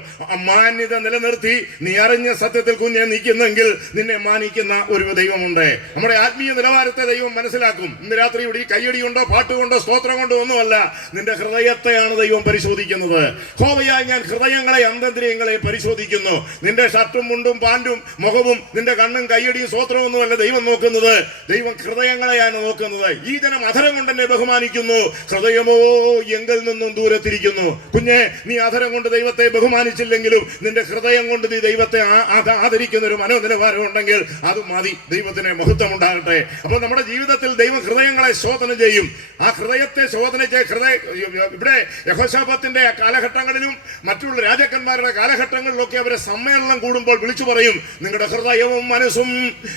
മാന്യത നിലനിർത്തി നീ അറിഞ്ഞ സത്യത്തിൽ കുഞ്ഞെ നിൽക്കുന്നെങ്കിൽ നിന്നെ മാനിക്കുന്ന ഒരു ദൈവമുണ്ട്. നമ്മുടെ ആത്മീയ നിലവാരത്തെ ദൈവം മനസ്സിലാക്കും. ഇന്ന് രാത്രി ഇവിടെ ഈ കയ്യടി കൊണ്ടോ പാട്ടുകൊണ്ടോ സ്തോത്രം കൊണ്ടോ ഒന്നുമല്ല, നിന്റെ ഹൃദയത്തെയാണ് ദൈവം പരിശോധിക്കുന്നത്. ഹോവയായി ഞാൻ ഹൃദയങ്ങളെ അന്തേന്ദ്രിയങ്ങളെ പരിശോധിക്കുന്നു. നിന്റെ ഷർട്ടും മുണ്ടും പാൻറ്റും മുഖവും നിന്റെ കണ്ണും കയ്യടിയും സ്തോത്രവും ഒന്നുമല്ല ദൈവം നോക്കുന്നത്. ദൈവം ഹൃദയങ്ങളെയാണ് നോക്കുന്നത്. ഈ ജനം അധരം കൊണ്ട് എന്നെ ബഹുമാനിക്കുന്നു, ഹൃദയമോ എങ്കിൽ നിന്നും ദൂരത്തിരിക്കുന്നു. കുഞ്ഞെ, നീ അധരം കൊണ്ട് ദൈവത്തെ ബഹുമാനിച്ചില്ലെങ്കിലും നിന്റെ ഹൃദയം കൊണ്ട് നീ ദൈവത്തെ ആദരിക്കുന്ന ഒരു മനോനിലവാരം ഉണ്ടെങ്കിൽ അത് മതി. ദൈവത്തിന് മഹത്വം ഉണ്ടാകട്ടെ. അപ്പോൾ നമ്മുടെ ജീവിതത്തിൽ ദൈവം ഹൃദയങ്ങളെ ശോധന ചെയ്യും. ആ ഹൃദയത്തെ ശോധന ഇവിടെ യഹോശാഫാത്തിന്റെ കാലഘട്ടങ്ങളിലും മറ്റുള്ള രാജാക്കന്മാരുടെ കാലഘട്ടങ്ങളിലൊക്കെ അവരെ സമ്മേളനം കൂടുമ്പോൾ വിളിച്ചു പറയും, നിങ്ങളുടെ ഹൃദയവും മനസ്സും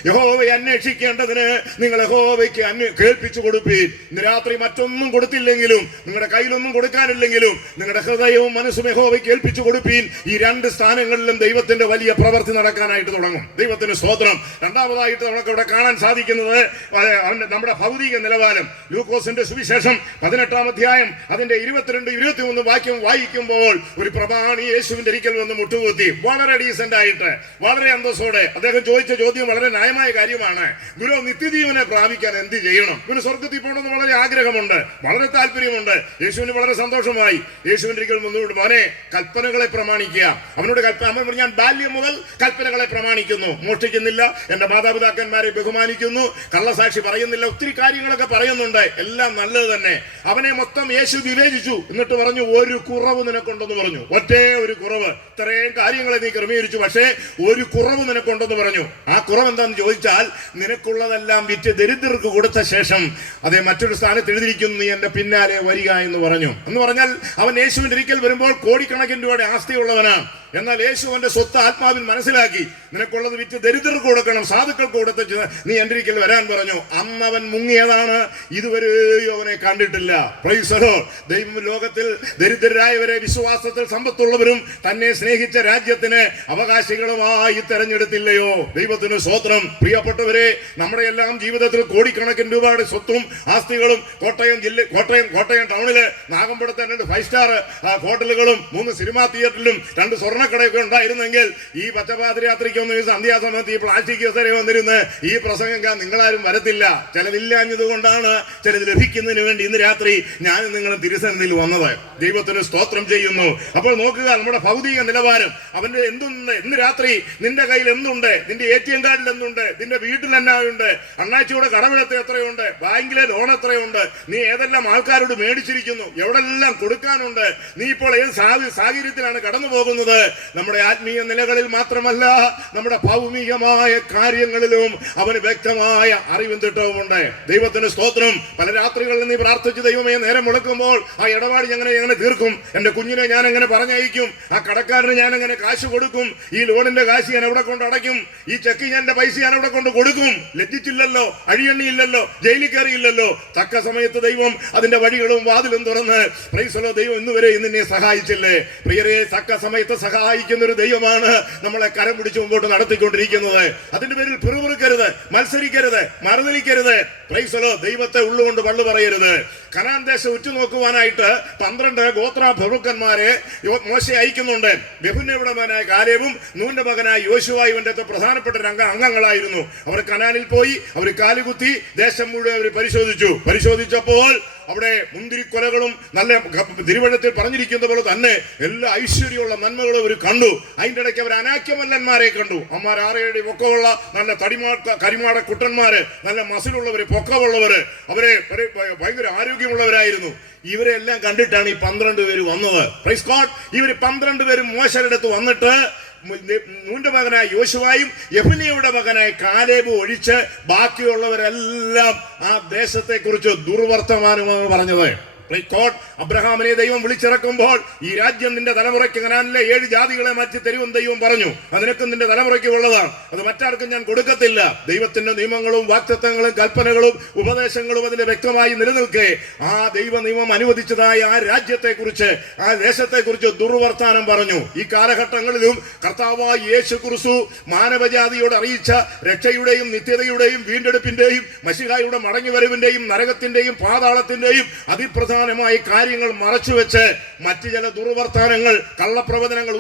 യഹോവയെ അന്വേഷിക്കേണ്ടതിന് നിങ്ങൾ യഹോവയ്ക്ക് കേൾപ്പിച്ചു കൊടുപ്പീൻ. ഇന്ന് രാത്രി മറ്റൊന്നും കൊടുത്തില്ലെങ്കിലും, നിങ്ങളുടെ കയ്യിലൊന്നും കൊടുക്കാനില്ലെങ്കിലും നിങ്ങളുടെ ഹൃദയവും മനസ്സും യഹോവയ്ക്ക് കേൾപ്പിച്ചു കൊടുപ്പീൻ. ഈ 2 സ്ഥാനങ്ങളിലും ദൈവത്തിന്റെ വലിയ പ്രവൃത്തി നടക്കാനായിട്ട് തുടങ്ങും. ദൈവത്തിന് സ്തോത്രം. രണ്ടാമതായിട്ട് നമുക്ക് ഇവിടെ കാണാൻ സാധിക്കുന്നത് നമ്മുടെ ഭൗതിക നിലവാരം. ലൂക്കോസിന്റെ സുവിശേഷം 18-ാം അധ്യായം അതിന്റെ 22-23 വാക്യം വായിക്കുമ്പോൾ ഒരു പ്രമാണി യേശുവിന്റെ യേശുവിന്റെ ഒരിക്കൽ വന്ന് മുട്ടുകുത്തി വളരെ ഡീസന്റ് ആയിട്ട്, വളരെ അന്തസ്സോടെ അദ്ദേഹം ചോദിച്ച ചോദ്യം വളരെ ന്യായമായ കാര്യമാണ്. ഗുരു, നിത്യജീവനെ പ്രാപിക്കാൻ എന്ത് ചെയ്യണം? ഗുരു, സ്വർഗത്തിൽ പോകണമെന്ന് വളരെ ആഗ്രഹമുണ്ട്, വളരെ താല്പര്യമുണ്ട്. യേശുവിന് വളരെ സന്തോഷമായി. യേശുവിന്റെ ഒരിക്കൽ മുന്നോട്ട്, മോനെ, കൽപ്പനകളെ പ്രമാണിക്കുക. അവനോട് അവൻ ഞാൻ ബാല്യം മുതൽ കൽപ്പനകളെ പ്രമാണിക്കുന്നു, മോഷ്ടിക്കുന്നില്ല, എന്റെ മാതാപിതാക്കന്മാരെ ബഹുമാനിക്കുന്നു, കള്ളസാക്ഷി പറയുന്നില്ല, ഒത്തിരി കാര്യങ്ങളൊക്കെ പറയുന്നുണ്ട്, എല്ലാം നല്ലത് തന്നെ. അവനെ മൊത്തം യേശു വിവേചിച്ചു. എന്നിട്ട് പറഞ്ഞു, ഒരു കുറവ് നിനക്കുണ്ടെന്ന് പറഞ്ഞു. ഒറ്റേ ഒരു കുറവ്. ഇത്രയും കാര്യങ്ങളെ നീ ക്രമീകരിച്ചു, പക്ഷേ ഒരു കുറവ് നിനക്കുണ്ടെന്ന് പറഞ്ഞു. ആ കുറവ് എന്താണെന്ന് ചോദിച്ചാൽ, നിനക്കുള്ളതെല്ലാം വിറ്റ് ദരിദ്രർക്ക് കൊടുത്ത ശേഷം അതേ മറ്റൊരു സ്ഥാനത്ത് എഴുതിയിരിക്കുന്നു, നീ എന്റെ പിന്നാലെ വരിക എന്ന് പറഞ്ഞു. എന്ന് പറഞ്ഞാൽ അവൻ യേശുവിന്റെ ഒരിക്കൽ വരുമ്പോൾ കോടിക്കണക്കിന് രൂപയുടെ ആസ്തിയുള്ളവനാണ്. എന്നാൽ യേശു അവന്റെ സ്വത്ത് ആത്മാവിൽ മനസ്സിലാക്കി, നിനക്കുള്ളത് വിറ്റ് ദരിദ്രർക്ക് കൊടുക്കണം, സാധുക്കൾക്ക് കൊടുത്ത് നീ എന്റെ ഒരിക്കൽ വരാൻ പറഞ്ഞു. അന്ന് അവൻ മുങ്ങിയതാണ്, ഇതുവരെയും അവനെ കണ്ടിട്ടില്ല. Price the Lord. ദൈവം ലോകത്തിൽ ദരിദ്രരായവരെ വിശ്വാസത്തിൽ സമ്പത്തുള്ളവരും തന്നെ സ്നേഹിച്ച രാജ്യത്തിന് അവകാശികളുമായി തെരഞ്ഞെടുത്തില്ലയോ? ദൈവത്തിന് സ്തോത്രം. പ്രിയപ്പെട്ടവരെ, നമ്മുടെ എല്ലാം ജീവിതത്തിൽ കോടിക്കണക്കിന് രൂപയുടെ സ്വത്തും ആസ്തികളും, കോട്ടയം ടൗണില് നാഗമ്പടത്തെ 2 5 സ്റ്റാർ ഹോട്ടലുകളും 3 സിനിമാ തിയേറ്ററിലും 2 സ്വർണ്ണക്കടയൊക്കെ ഉണ്ടായിരുന്നെങ്കിൽ ഈ പച്ചപാതിരാത്രിക്കൊന്നും ഈ സന്ധ്യാസമയത്ത് ഈ പ്ലാസ്റ്റിക് കസേര വന്നിരുന്ന് ഈ പ്രസംഗം നിങ്ങളാരും വരത്തില്ല. ചിലതില്ലാഞ്ഞത് കൊണ്ടാണ്, ചിലത് ലഭിക്കുന്നതിന് വേണ്ടി ഇന്ന് രാത്രി ഞാൻ നിങ്ങളെ തിരുസന്നിധിയിൽ വന്നത്. ദൈവത്തിന് സ്തോത്രം ചെയ്യുന്നു. അപ്പോൾ നോക്കുക, നമ്മുടെ ഭൗതിക നിലവാരം അവന്റെ എന്തുണ്ട്. ഇന്ന് രാത്രി നിന്റെ കയ്യിൽ എന്തുണ്ട്? നിന്റെ ATM കാർഡിൽ എന്തുണ്ട്? നിന്റെ വീട്ടിൽ എന്നാ ഉണ്ട്? അണ്ണാച്ചിയുടെ കടമെടുത്ത് എത്രയുണ്ട്? ബാങ്കിലെ ലോൺ എത്രയുണ്ട്? നീ ഏതെല്ലാം ആൾക്കാരോട് മേടിച്ചിരിക്കുന്നു? എവിടെല്ലാം കൊടുക്കാനുണ്ട്? നീ ഇപ്പോൾ ഏത് സാഹചര്യത്തിലാണ് കടന്നു പോകുന്നത്? നമ്മുടെ ആത്മീയ നിലകളിൽ മാത്രമല്ല, നമ്മുടെ ഭൗമികമായ കാര്യങ്ങളിലും അവന് വ്യക്തമായ അറിവും തിട്ടവുമുണ്ട്. ദൈവത്തിന് സ്തോത്രം. പല രാത്രികളിൽ നീ പ്രാർത്ഥിച്ച്, ദൈവമേ, നേരം മുടക്കുമ്പോൾ ആ ഇടപാട് എങ്ങനെ തീർക്കും? എന്റെ കുഞ്ഞിനെ ഞാൻ എങ്ങനെ പറഞ്ഞയക്കും? ആ കടക്കാരന് ഞാൻ എങ്ങനെ കാശ് കൊടുക്കും? ഈ ലോണിന്റെ കാശ് ഞാൻ എവിടെ കൊണ്ട് അടയ്ക്കും? ഈ ചെക്ക് എന്റെ പൈസ ഞാൻ എവിടെ കൊണ്ട് കൊടുക്കും? ലജ്ജിച്ചില്ലല്ലോ, അഴിയണ്ണിയില്ലല്ലോ, ജയിലിൽ കയറിയില്ലല്ലോ. തക്ക സമയത്ത് ദൈവം അതിന്റെ വഴികളും വാതിലും തുറന്ന്, പ്രൈസ് ദി ലോർഡ്, ദൈവം ഇന്നുവരെ നിന്നെ സഹായിച്ചില്ലേ? പ്രിയരെ, തക്ക സമയത്ത് സഹായിക്കുന്ന ഒരു ദൈവമാണ് നമ്മളെ കരം പിടിച്ച് മുമ്പോട്ട് നടത്തിക്കൊണ്ടിരിക്കുന്നത്. അതിന്റെ പേരിൽ പിറുപിറുക്കരുത്, മത്സരിക്കരുത്, മറുതലിക്കരുത്. Praise the lord. ദൈവത്തെ ഉള്ളുകൊണ്ട് പള്ളു പറയരുത്. കനാൻ ദേശം ഉറ്റുനോക്കുവാനായിട്ട് 12 ഗോത്ര പ്രഭുക്കന്മാരെ മോശെ അയക്കുന്നുണ്ട്. യെഫുന്നെയുടെ മകനായ കാലേബും നൂന്റെ മകനായ യോശുവയും ഇവന്റെ പ്രധാനപ്പെട്ട അംഗങ്ങളായിരുന്നു. അവർ കനാനിൽ പോയി, അവർ കാലുകുത്തി ദേശം മുഴുവൻ അവർ പരിശോധിച്ചപ്പോൾ അവിടെ മുന്തിരിക്കൊലകളും നല്ല തിരുവഴുത്തിൽ പറഞ്ഞിരിക്കുന്ന പോലെ തന്നെ എല്ലാ ഐശ്വര്യമുള്ള നന്മകളും അവർ കണ്ടു. അതിന്റെ ഇടയ്ക്ക് അവർ അനാക്യമല്ലന്മാരെ കണ്ടു. അമ്മാർ 6 പൊക്കമുള്ള നല്ല കരിമാട കുട്ടന്മാര്, നല്ല മസിലുള്ളവര്, പൊക്കമുള്ളവര്, അവരെ ഭയങ്കര ആരോഗ്യമുള്ളവരായിരുന്നു. ഇവരെല്ലാം കണ്ടിട്ടാണ് ഈ 12 പേര് വന്നത്. Praise God. ഇവര് 12 പേരും മോശയുടെ അടുത്ത് വന്നിട്ട് നൂന്റെ മകനായ യോശുവയും യെഫുന്നെയുടെ മകനായ കാലേബും ഒഴിച്ച് ബാക്കിയുള്ളവരെല്ലാം ആ ദേശത്തെ കുറിച്ച് ദുർവർത്തമാനമാണ് പറഞ്ഞത്. അബ്രഹാമിനെ ദൈവം വിളിച്ചിറക്കുമ്പോൾ, ഈ രാജ്യം നിന്റെ തലമുറയ്ക്ക്, കനാനിലെ 7 ജാതികളെ മാറ്റി തരുമെന്ന് ദൈവം പറഞ്ഞു. അതിനൊക്കെ നിന്റെ തലമുറയ്ക്ക് ഉള്ളതാണ്, അത് മറ്റാർക്കും ഞാൻ കൊടുക്കത്തില്ല. ദൈവത്തിന്റെ നിയമങ്ങളും വാക്തത്വങ്ങളും കൽപ്പനകളും ഉപദേശങ്ങളും അതിന്റെ വ്യക്തമായി നിലനിൽക്കെ ആ ദൈവ നിയമം അനുവദിച്ചതായ ആ രാജ്യത്തെ കുറിച്ച്, ആ ദേശത്തെ കുറിച്ച് ദുർവർത്താനം പറഞ്ഞു. ഈ കാലഘട്ടങ്ങളിലും കർത്താവായ യേശു ക്രിസ്തു മാനവജാതിയോട് അറിയിച്ച രക്ഷയുടെയും നിത്യതയുടെയും വീണ്ടെടുപ്പിന്റെയും മശിഹായുടെ മടങ്ങിവരവിന്റെയും നരകത്തിന്റെയും പാതാളത്തിന്റെയും അതിപ്രധാനമായ കാര്യങ്ങൾ മറച്ചുവെച്ച് മറ്റു ചില ദുർവർത്താനങ്ങൾ, കള്ളപ്രവചനങ്ങൾ,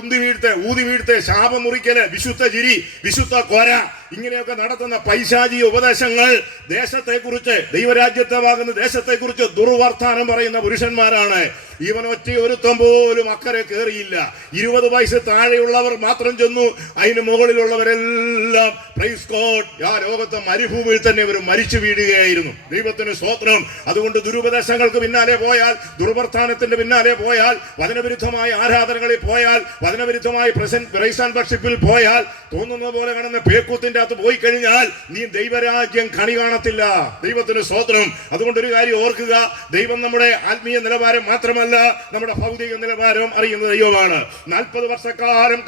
ഊതി വീഴ്ത്ത്, ശാപമുറിക്കല്, വിശുദ്ധ ചിരി, വിശുദ്ധ കൊര, ഇങ്ങനെയൊക്കെ നടത്തുന്ന പൈശാചിക ഉപദേശങ്ങൾ ദേശത്തെക്കുറിച്ച്, ദൈവരാജ്യത്വമാകുന്ന ദേശത്തെക്കുറിച്ച് ദുർവർത്താനം പറയുന്ന പുരുഷന്മാരാണ്. ഇവൻ ഒരുത്തം പോലും അക്കരെ കയറിയില്ല. 20 വയസ്സ് താഴെയുള്ളവർ മാത്രം ചെന്നു, അതിന് മുകളിലുള്ളവരെല്ലാം പ്രൈസ് ഗോഡ് ആ ലോകത്തെ മരുഭൂമിയിൽ തന്നെ ഇവർ മരിച്ചു വീഴുകയായിരുന്നു. ദൈവത്തിന് സ്തോത്രം. അതുകൊണ്ട് ദുരുപദേശങ്ങൾക്ക് പിന്നാലെ പോയാൽ, ദുർവർത്താനത്തിന്റെ പിന്നാലെ പോയാൽ, വചനവിരുദ്ധമായ ആരാധനകളിൽ പോയാൽ, വചനവിരുദ്ധമായ പ്രൈസ് ആൻഡ് വർഷിപ്പിൽ പോയാൽ, തോന്നുന്ന പോലെ കാണുന്ന പേക്കൂത്തിന്റെ അകത്ത് പോയി കഴിഞ്ഞാൽ നീ ദൈവരാജ്യം കണി കാണത്തില്ല. ദൈവത്തിന് സ്തോത്രം. അതുകൊണ്ട് ഒരു കാര്യം ഓർക്കുക, ദൈവം നമ്മുടെ ആത്മീയ നിലവാരം മാത്രമല്ല, നമ്മുടെ ഭൗതിക നിലവാരം അറിയുന്ന ദൈവമാണ്. 40 വർഷക്കാലം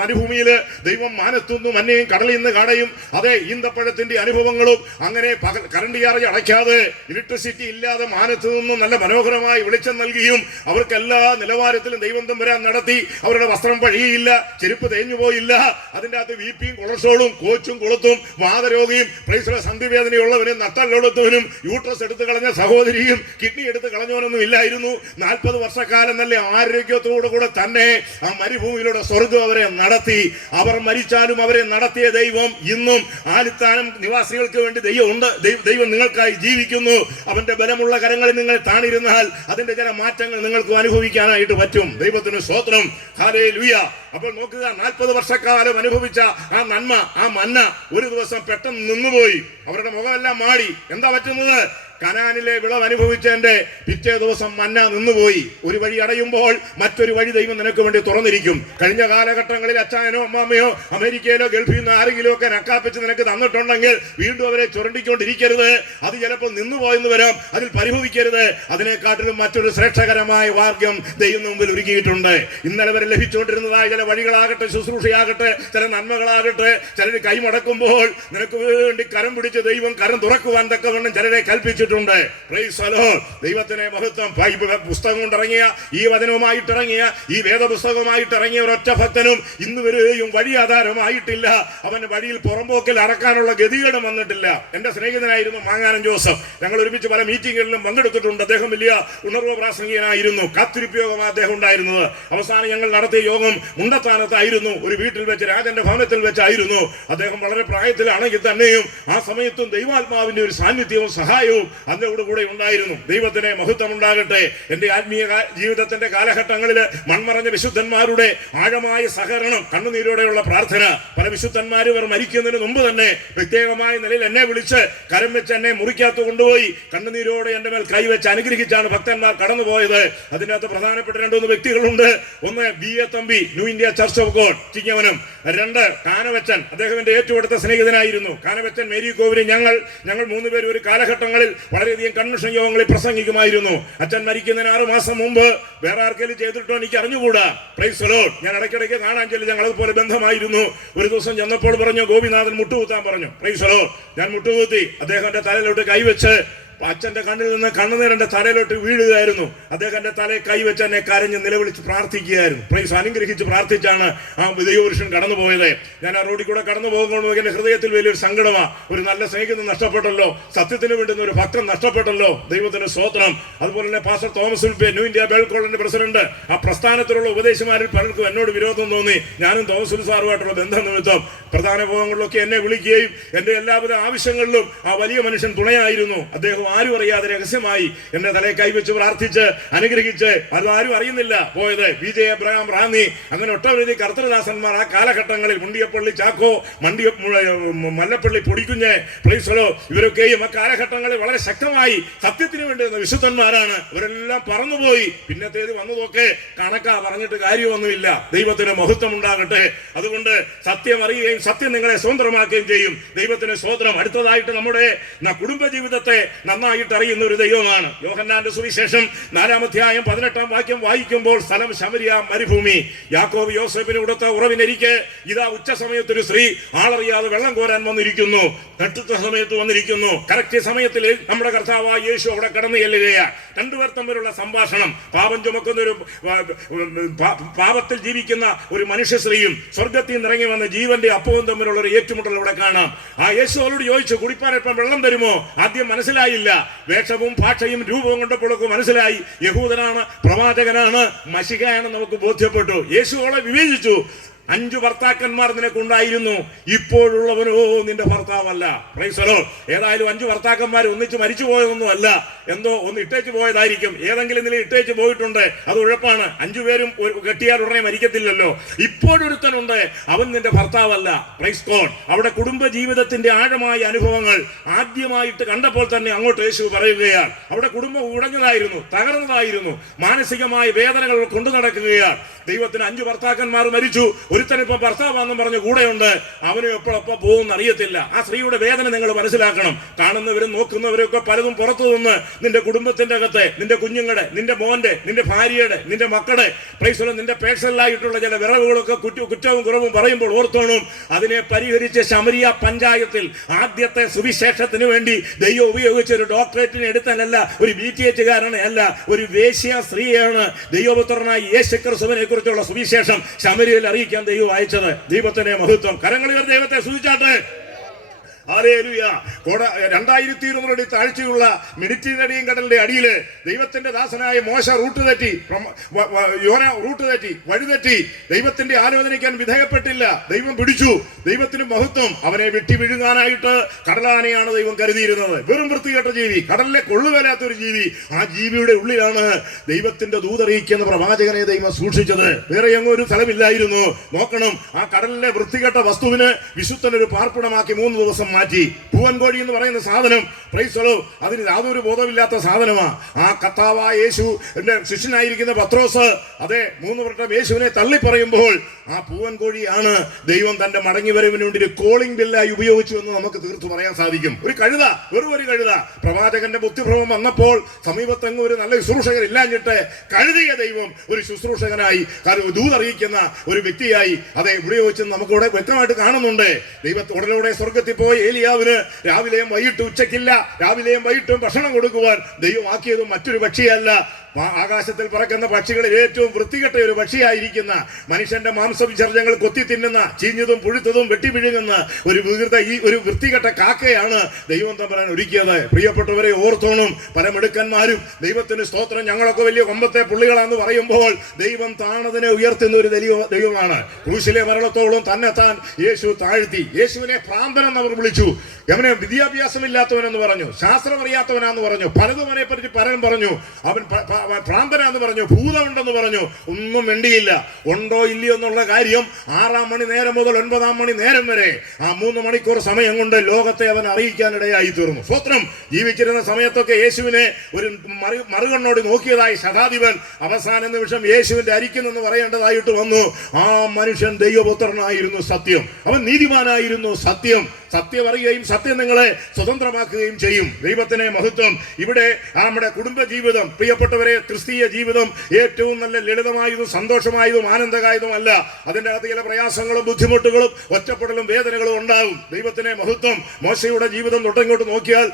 മരുഭൂമിയില് ദൈവം മാനത്തുനിന്നും മഞ്ഞയും കടലിൽ നിന്ന് കടയും അതേ ഈന്തപ്പഴത്തിന്റെ അനുഭവങ്ങളും അങ്ങനെ കറണ്ട് ചാർജ് അടയ്ക്കാതെ, ഇലക്ട്രിസിറ്റി ഇല്ലാതെ മാനത്തു നിന്നും നല്ല മനോഹരമായി വെളിച്ചം നൽകിയും അവർക്ക് എല്ലാ നിലവാരത്തിലും ദൈവം തമ്പുരാൻ നടത്തി. അവരുടെ വസ്ത്രം പഴിയില്ല, ചെരുപ്പ് തേഞ്ഞു പോയില്ല, അതിൻ്റെ അകത്ത് VP-യും കൊളസ്ട്രോളും കോച്ചും കൊച്ചും കൊളുത്തും വാതരോഗിയും സന്ധിവേദനയുള്ളവനും നട്ടല്ലൊളുത്തവനും യൂട്രസ് എടുത്ത് കളഞ്ഞ സഹോദരിയും കിഡ്നി എടുത്ത് കളഞ്ഞവനൊന്നും ഇല്ലായിരുന്നു. 40 വർഷക്കാലം നല്ല ആരോഗ്യത്തോടു കൂടെ തന്നെ ആ മരുഭൂമിയിലൂടെ സ്വർഗം അവരെ നടത്തി. അവർ മരിച്ചാലും അവരെ നടത്തിയ ദൈവം ഇന്നും ആലിത്താനം നിവാസികൾക്ക് വേണ്ടി ദൈവം ഉണ്ട്. ദൈവം നിങ്ങൾക്കായി ജീവിക്കുന്നു. അവന്റെ ബലമുള്ള കരങ്ങളിൽ നിങ്ങൾ താണിരുന്നാൽ അതിന്റെ ചില മാറ്റങ്ങൾ നിങ്ങൾക്ക് അനുഭവിക്കാനായിട്ട് പറ്റും. ദൈവത്തിന് സ്തോത്രം. ഹല്ലേലൂയ. അപ്പോൾ നോക്കുക, 40 വർഷക്കാലം അനുഭവിച്ച ആ നന്മ, ആ മന്ന ഒരു ദിവസം പെട്ടെന്ന് നിന്നുപോയി. അവരുടെ മുഖമെല്ലാം മാടി. എന്താ പറ്റുന്നത്? കനാനിലെ വിളവ് അനുഭവിച്ചതിന്റെ പിറ്റേ ദിവസം മന്ന നിന്നുപോയി. ഒരു വഴി അടയുമ്പോൾ മറ്റൊരു വഴി ദൈവം നിനക്ക് വേണ്ടി തുറന്നിരിക്കും. കഴിഞ്ഞ കാലഘട്ടങ്ങളിൽ അച്ചായനോ അമ്മാമ്മയോ അമേരിക്കയിലോ ഗൾഫിൽ നിന്ന് ആരെങ്കിലും ഒക്കെ നക്കാപ്പിച്ച് നിനക്ക് തന്നിട്ടുണ്ടെങ്കിൽ വീണ്ടും അവരെ ചുരണ്ടിക്കൊണ്ടിരിക്കരുത്. അത് ചിലപ്പോൾ നിന്നുപോയെന്ന് വരാം. അതിൽ പരിഭവിക്കരുത്. അതിനെക്കാട്ടിലും മറ്റൊരു ശ്രേഷ്ഠകരമായ മാർഗം ദൈവം മുമ്പിൽ ഒരുക്കിയിട്ടുണ്ട്. ഇന്നലെ വരെ ലഭിച്ചുകൊണ്ടിരുന്നതായ ചില വഴികളാകട്ടെ, ശുശ്രൂഷയാകട്ടെ, ചില നന്മകളാകട്ടെ, ചിലർ കൈമടക്കുമ്പോൾ നിനക്ക് വേണ്ടി കരം പിടിച്ച് ദൈവം കരം തുറക്കുവാൻ തക്കവണ്ണം ചിലരെ കൽപ്പിച്ചിട്ടുണ്ട്. ദൈവത്തിനെ മഹത്വം. പുസ്തകം കൊണ്ടിറങ്ങിയ ഈ വചനവുമായിട്ടിറങ്ങിയ ഈ വേദപുസ്തകവുമായിട്ടിറങ്ങിയ ഒരൊറ്റ ഭക്തനും ഇന്ന് വരെയും വഴി ആധാരമായിട്ടില്ല. അവന് വഴിയിൽ പുറമ്പോക്കിൽ അറക്കാനുള്ള ഗതികേടും വന്നിട്ടില്ല. എന്റെ സ്നേഹിതനായിരുന്നു മാങ്ങാനം ജോസഫ്. ഞങ്ങൾ ഒരുമിച്ച് പല മീറ്റിങ്ങുകളിലും പങ്കെടുത്തിട്ടുണ്ട്. അദ്ദേഹം വലിയ ഉണർവ് പ്രാസംഗികനായിരുന്നു. കാത്തിരിപ്പ് യോഗമാണ് അദ്ദേഹം ഉണ്ടായിരുന്നത്. അവസാനം ഞങ്ങൾ നടത്തിയ യോഗം മുണ്ടത്താനത്തായിരുന്നു. ഒരു വീട്ടിൽ വെച്ച്, രാജന്റെ ഭവനത്തിൽ വെച്ചായിരുന്നു. അദ്ദേഹം വളരെ പ്രായത്തിലാണെങ്കിൽ തന്നെയും ആ സമയത്തും ദൈവാത്മാവിന്റെ ഒരു സാന്നിധ്യവും സഹായവും അതിനോട് കൂടെ ഉണ്ടായിരുന്നു. ദൈവത്തിനെ മഹത്വം ഉണ്ടാകട്ടെ. എന്റെ ആത്മീയ ജീവിതത്തിന്റെ കാലഘട്ടങ്ങളിൽ മൺമറഞ്ഞ വിശുദ്ധന്മാരുടെ ആഴമായ സഹകരണം, കണ്ണുനീരോടെയുള്ള പ്രാർത്ഥന. പല വിശുദ്ധന്മാരും അവർ മരിക്കുന്നതിന് മുമ്പ് തന്നെ പ്രത്യേകമായ നിലയിൽ എന്നെ വിളിച്ച് കരം വെച്ച് എന്നെ മുറിക്കകത്ത് കൊണ്ടുപോയി കണ്ണുനീരോടെ എന്റെ മേൽ കൈവച്ച് അനുഗ്രഹിച്ചാണ് ഭക്തന്മാർ കടന്നുപോയത്. അതിൻ്റെ അകത്ത് പ്രധാനപ്പെട്ട 2-3 വ്യക്തികളുണ്ട്. ഒന്ന് BA Thampi, new India church of God Chingavanam. 2 കാനവച്ചൻ, അദ്ദേഹം എന്റെ ഏറ്റവും അടുത്ത സ്നേഹിതനായിരുന്നു. കാനവച്ചൻ, മേരി കോവിലി, ഞങ്ങൾ 3 പേരും ഒരു കാലഘട്ടങ്ങളിൽ വളരെയധികം കൺവെൻഷൻ യോഗങ്ങളിൽ പ്രസംഗിക്കുമായിരുന്നു. അച്ഛൻ മരിക്കുന്നതിന് 6 മാസം മുമ്പ് വേറെ ആർക്കെങ്കിലും ചെയ്തിട്ടോ എനിക്ക് അറിഞ്ഞുകൂടാ. Price the Lord. ഞാൻ ഇടയ്ക്കിടയ്ക്ക് കാണാൻ ചെല്ലി. ഞങ്ങൾ അതുപോലെ ബന്ധമായിരുന്നു. ഒരു ദിവസം ചെന്നപ്പോൾ പറഞ്ഞു, ഗോപിനാഥൻ മുട്ടുകുത്താൻ പറഞ്ഞു. Price the Lord. ഞാൻ മുട്ടുകുത്തി. അദ്ദേഹം എന്റെ തലയിലോട്ട് കൈവച്ച് അച്ഛന്റെ കണ്ണിൽ നിന്ന് കണ്ണുനീർ എന്റെ തലയിലോട്ട് വീഴുകയായിരുന്നു. അദ്ദേഹം എന്റെ തലയിൽ കൈവച്ച് എന്നെ കരഞ്ഞ് നിലവിളിച്ച് പ്രാർത്ഥിക്കുകയായിരുന്നു. പ്രൈസ് അനുഗ്രഹിച്ച് പ്രാർത്ഥിച്ചാണ് ആ ദൈവപുരുഷൻ കടന്നുപോയത്. ഞാൻ ആ റോഡിൽ കൂടെ കടന്നു പോകുമ്പോൾ എന്റെ ഹൃദയത്തിൽ വലിയൊരു സങ്കടമാണ്. ഒരു നല്ല സ്നേഹിതൻ നഷ്ടപ്പെട്ടല്ലോ, സത്യത്തിന് വേണ്ടുന്ന ഒരു ഭക്തൻ നഷ്ടപ്പെട്ടല്ലോ. ദൈവത്തിന് സ്തോത്രം. അതുപോലെ തന്നെ പാസ്റ്റർ തോമസ് ഉൽപ്പെ, ന്യൂ ഇന്ത്യ ബേൾക്കോളിന്റെ പ്രസിഡന്റ്. ആ പ്രസ്ഥാനത്തിലുള്ള ഉപദേശമാരിൽ പലർക്കും എന്നോട് വിരോധം തോന്നി. ഞാനും തോമസ് ഉൽ സാറുമായിട്ടുള്ള ബന്ധം നിമിത്തം പ്രധാന ഭവനങ്ങളിലൊക്കെ എന്നെ വിളിക്കുകയും എന്റെ എല്ലാവിധ ആവശ്യങ്ങളിലും ആ വലിയ മനുഷ്യൻ തുണയായിരുന്നു. അദ്ദേഹം ആരും അറിയാതെ രഹസ്യമായി എന്റെ തലയെ കൈവച്ച് പ്രാർത്ഥിച്ച് അനുഗ്രഹിച്ച്, അത് ആരും അറിയുന്നില്ല പോയത്. BJ എബ്രഹാം റാന്നി, അങ്ങനെ ഒട്ടനവധി കർത്തൃദാസന്മാർ ആ കാലഘട്ടങ്ങളിൽ, മുണ്ടിയപ്പള്ളി ചാക്കോ, മല്ലപ്പള്ളി പൊടിക്കുഞ്ഞ്, പ്ലീസലോ, ഇവരൊക്കെയും ആ കാലഘട്ടങ്ങളിൽ വളരെ ശക്തമായി സത്യത്തിന് വേണ്ടി വിശുദ്ധന്മാരാണ്. ഇവരെല്ലാം പറന്നുപോയി. പിന്നത്തേത് വന്നതൊക്കെ കണക്കാ, പറഞ്ഞിട്ട് കാര്യമൊന്നുമില്ല. ദൈവത്തിന് മഹത്വം ഉണ്ടാകട്ടെ. അതുകൊണ്ട് സത്യം അറിയുകയും സത്യം നിങ്ങളെ സ്വതന്ത്രമാക്കുകയും ചെയ്യും. ദൈവത്തിന് സ്തോത്രം. അടുത്തതായിട്ട് നമ്മുടെ കുടുംബജീവിതത്തെ നന്നായിട്ട് അറിയുന്ന ഒരു ദൈവമാണ്. യോഹന്നാന്റെ സുവിശേഷം 4-ാം അധ്യായം 18-ാം വാക്യം വായിക്കുമ്പോൾ, സ്ഥലം ശമരിയ മരുഭൂമി, യാക്കോബ് യോസേഫിന് കൊടുത്ത ഉറവിനരികെ ഇതാ ഉച്ച സമയത്തൊരു സ്ത്രീ ആളറിയാതെ വെള്ളം കോരാൻ വന്നിരിക്കുന്നു. നട്ടുത്ത സമയത്ത് വന്നിരിക്കുന്നു. കറക്റ്റ് സമയത്തിൽ നമ്മുടെ കർത്താവായ യേശു അവിടെ കടന്നു ചെല്ലുകയാണ്. 2 പേർ തമ്മിലുള്ള സംഭാഷണം. പാപം ചുമക്കുന്ന ഒരു പാപത്തിൽ ജീവിക്കുന്ന ഒരു മനുഷ്യ സ്ത്രീയും സ്വർഗത്തിൽ നിന്ന് ഇറങ്ങി വന്ന ജീവന്റെ അപ്പവും തമ്മിലുള്ള ഒരു ഏറ്റുമുട്ടൽ ഇവിടെ കാണാം. ആ യേശു അവരോട് ചോദിച്ചു, കുടിപ്പാൻ ഇപ്പം വെള്ളം തരുമോ? ആദ്യം മനസ്സിലായില്ല. വേഷവും ഭാഷയും രൂപവും കണ്ടപ്പോഴൊക്കെ മനസ്സിലായി യഹൂദനാണ്, പ്രവാചകനാണ്, മശികയാണെന്ന് നമുക്ക് ബോധ്യപ്പെട്ടു. യേശു അവളെ വിവേചിച്ചു. 5 ഭർത്താക്കന്മാർ നിനക്കുണ്ടായിരുന്നു, ഇപ്പോഴുള്ളവനോ നിന്റെ ഭർത്താവല്ല. Price the Lord. ഏതായാലും 5 ഭർത്താക്കന്മാർ ഒന്നിച്ച് മരിച്ചു പോയതൊന്നും അല്ല. എന്തോ ഒന്ന് ഇട്ടേച്ച് പോയതായിരിക്കും. ഏതെങ്കിലും നില ഇട്ടേച്ച് പോയിട്ടുണ്ട്. അത് ഉഴപ്പാണ്. 5 പേരും കെട്ടിയാൽ ഉടനെ മരിക്കത്തില്ലല്ലോ. ഇപ്പോഴൊരുത്തനുണ്ട്, അവൻ നിന്റെ ഭർത്താവല്ല. Praise God. അവിടെ കുടുംബ ജീവിതത്തിന്റെ ആഴമായ അനുഭവങ്ങൾ ആദ്യമായിട്ട് കണ്ടപ്പോൾ തന്നെ അങ്ങോട്ട് യേശു പറയുകയാണ്. അവിടെ കുടുംബം ഉടഞ്ഞതായിരുന്നു, തകർന്നതായിരുന്നു, മാനസികമായ വേദനകൾ കൊണ്ടു നടക്കുകയാണ്. ദൈവത്തിന് 5 ഭർത്താക്കന്മാർ മരിച്ചു. ഒരുത്തനിപ്പം ഭർത്താവാന്നും പറഞ്ഞ് കൂടെയുണ്ട്. അവനും എപ്പോഴൊപ്പം പോകുന്ന അറിയത്തില്ല. ആ സ്ത്രീയുടെ വേദന നിങ്ങൾ മനസ്സിലാക്കണം. കാണുന്നവരും നോക്കുന്നവരും ഒക്കെ പലതും പുറത്തു നിന്ന് നിന്റെ കുടുംബത്തിന്റെ അകത്തെ, നിന്റെ കുഞ്ഞുങ്ങളുടെ, നിന്റെ മോന്റെ, നിന്റെ ഭാര്യയുടെ, നിന്റെ മക്കളുടെ, പ്രൈസലോ, നിന്റെ പേഴ്സണലായിട്ടുള്ള ചില വിറവുകളൊക്കെ കുറ്റവും കുറവും പറയുമ്പോൾ ഓർത്തോണം. അതിനെ പരിഹരിച്ച് ശമരിയ പഞ്ചായത്തിൽ ആദ്യത്തെ സുവിശേഷത്തിന് വേണ്ടി ദൈവം ഉപയോഗിച്ച ഒരു ഡോക്ടറേറ്റിന് എടുത്തനല്ല, ഒരു BTH അല്ല, ഒരു വേശ്യ സ്ത്രീയാണ് ദൈവപുത്രനായ യേശുക്രിസ്തുവിനെ കുറിച്ചുള്ള സുവിശേഷം ശമരിയയിൽ അറിയിക്കാൻ ദൈവം അയച്ചത്. ദൈവത്തിന്റെ മഹത്വം. കരങ്ങളിൽ ദൈവത്തെ സ്തുതിച്ചാട്ടെ. ഹല്ലേലൂയ. 2200 അടി താഴ്ചയുള്ള മെഡിറ്ററേനിയൻ കടലിന്റെ അടിയില് ദൈവത്തിന്റെ ദാസനായ മോശ യോന റൂട്ട് തെറ്റി വഴിതെറ്റി ദൈവത്തിന്റെ ആലോചനയ്ക്കാൻ വിധേയപ്പെട്ടില്ല. ദൈവം പിടിച്ചു. ദൈവത്തിന് മഹത്വം. അവനെ വെട്ടി വിഴുങ്ങാനായിട്ട് കടലാനയാണ് ദൈവം കരുതിയിരുന്നത്. വെറും വൃത്തികെട്ട ജീവി, കടലിലെ കൊള്ളുവരാത്തൊരു ജീവി. ആ ജീവിയുടെ ഉള്ളിലാണ് ദൈവത്തിന്റെ ദൂതറിയിക്കുന്ന പ്രവാചകനെ ദൈവം സൂക്ഷിച്ചത്. വേറെ എങ്ങും ഒരു സ്ഥലമില്ലായിരുന്നു. നോക്കണം, ആ കടലിലെ വൃത്തികെട്ട വസ്തുവിന് വിശുദ്ധനൊരു പാർപ്പിടമാക്കി 3 ദിവസം മാറ്റി. പൂവൻകോഴി എന്ന് പറയുന്ന സാധനം, പ്രൈസ് ദി ലോർഡ്, അതിന് യാതൊരു ബോധമില്ലാത്ത സാധനമാണ്. ആ കർത്താവായ യേശു എന്റെ ശിഷ്യനായിരിക്കുന്ന പത്രോസ് അതേ 3 വട്ടം യേശുവിനെ തള്ളി പറയുമ്പോൾ ആ പൂവൻകോഴിയാണ് ദൈവം തന്റെ മടങ്ങി വരവിന് വേണ്ടി ഒരു കോളിംഗ് ബെല്ലായി ഉപയോഗിച്ചു എന്ന് നമുക്ക് തീർത്തു പറയാൻ സാധിക്കും. ഒരു കഴുത, വെറും ഒരു കഴുത. പ്രവാചകന്റെ ബുദ്ധിഭ്രമം വന്നപ്പോൾ സമീപത്തെങ്ങും ഒരു നല്ല ശുശ്രൂഷകൻ ഇല്ലാഞ്ഞിട്ട് കഴുതിയ ദൈവം ഒരു ശുശ്രൂഷകനായി, ദൂതറിയിക്കുന്ന ഒരു വ്യക്തിയായി അതേ ഉപയോഗിച്ചെന്ന് നമുക്കിവിടെ വ്യക്തമായിട്ട് കാണുന്നുണ്ട്. ദൈവത്തോടെ സ്വർഗത്തിൽ പോയി ഏലിയാവിന് രാവിലെയും വൈകിട്ടും ഉച്ചയ്ക്കില്ല, രാവിലെയും വൈകിട്ടും ഭക്ഷണം കൊടുക്കുവാൻ ദൈവം ആക്കിയതും മറ്റൊരു പക്ഷിയല്ല, ആകാശത്തിൽ പറക്കുന്ന പക്ഷികളിൽ ഏറ്റവും വൃത്തികെട്ട ഒരു പക്ഷിയായിരിക്കുന്ന, മനുഷ്യന്റെ മാംസവിസർജ്യങ്ങൾ കൊത്തി തിന്നുന്ന, ചീഞ്ഞതും പുഴുത്തതും വെട്ടിപിഴുങ്ങുന്ന ഒരു വൃത്തികെട്ട കാക്കയാണ് ദൈവം തമ്പുരാൻ ഒരുക്കിയത്. പ്രിയപ്പെട്ടവരെ ഓർത്തോണം, പല മിടുക്കന്മാരും ദൈവത്തിന് സ്തോത്രം ഞങ്ങളൊക്കെ വലിയ കൊമ്പത്തെ പുള്ളികളാന്ന് പറയുമ്പോൾ ദൈവം താണതിനെ ഉയർത്തുന്ന ഒരു ദൈവമാണ്. ക്രൂശിലെ മരണത്തോളം തന്നെത്താൻ യേശു താഴ്ത്തി. യേശുവിനെ ഭ്രാന്തനെന്ന് അവർ വിളിച്ചു. അവനെ വിദ്യാഭ്യാസമില്ലാത്തവനെന്ന് പറഞ്ഞു, ശാസ്ത്രം അറിയാത്തവനാന്ന് പറഞ്ഞു, പലതും അവനെ പറ്റി പലരും പറഞ്ഞു. അവൻ ഭ്രാന്തനാന്ന് പറഞ്ഞു, ഭൂതമുണ്ടെന്ന് പറഞ്ഞു. ഒന്നും വേണ്ടിയില്ല. ഉണ്ടോ ഇല്ലയോ എന്നുള്ള കാര്യം 6 മണി നേരം മുതൽ 9 മണി നേരം വരെ ആ 3 മണിക്കൂർ സമയം കൊണ്ട് ലോകത്തെ അവൻ അറിയിക്കാനിടയായി തീർന്നു. സ്വത്രം ജീവിച്ചിരുന്ന സമയത്തൊക്കെ യേശുവിനെ ഒരു മറുകണ്ണോട് നോക്കിയതായി ശതാധിപൻ അവസാന നിമിഷം യേശുവിന്റെ അരിക്കുന്നെന്ന് പറയേണ്ടതായിട്ട് വന്നു. ആ മനുഷ്യൻ ദൈവപുത്രനായിരുന്നു സത്യം. അവൻ നീതിമാനായിരുന്നു സത്യം. സത്യം അറിയുകയും സത്യം നിങ്ങളെ സ്വതന്ത്രമാക്കുകയും ചെയ്യും. ദൈവത്തിനെ മഹത്വം. ഇവിടെ നമ്മുടെ കുടുംബ ജീവിതം, പ്രിയപ്പെട്ടവരെ, ക്രിസ്തീയ ജീവിതം ഏറ്റവും നല്ല ലളിതമായതും സന്തോഷമായതും ആനന്ദകായതുമല്ല. അതിൻ്റെ അകത്ത് ചില പ്രയാസങ്ങളും ബുദ്ധിമുട്ടുകളും ഒറ്റപ്പെടലും വേദനകളും ഉണ്ടാകും. ദൈവത്തിനെ മഹത്വം. മോശയുടെ ജീവിതം തൊട്ടിങ്ങോട്ട് നോക്കിയാൽ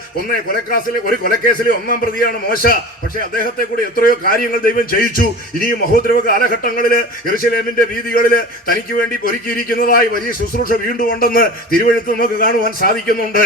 ഒരു കൊലക്കേസിലെ 1-ാം പ്രതിയാണ് മോശ. പക്ഷേ അദ്ദേഹത്തെ കൂടി എത്രയോ കാര്യങ്ങൾ ദൈവം ചെയ്യിച്ചു. ഇനിയും മഹോദ്രവ കാലഘട്ടങ്ങളിൽ യെരൂശലേമിന്റെ വീതികളിൽ തനിക്ക് വേണ്ടി ഒരുക്കിയിരിക്കുന്നതായി വലിയ ശുശ്രൂഷ വീണ്ടും ഉണ്ടെന്ന് തിരുവെഴുത്ത് നമുക്ക് കാണുവാൻ സാധിക്കുന്നുണ്ട്.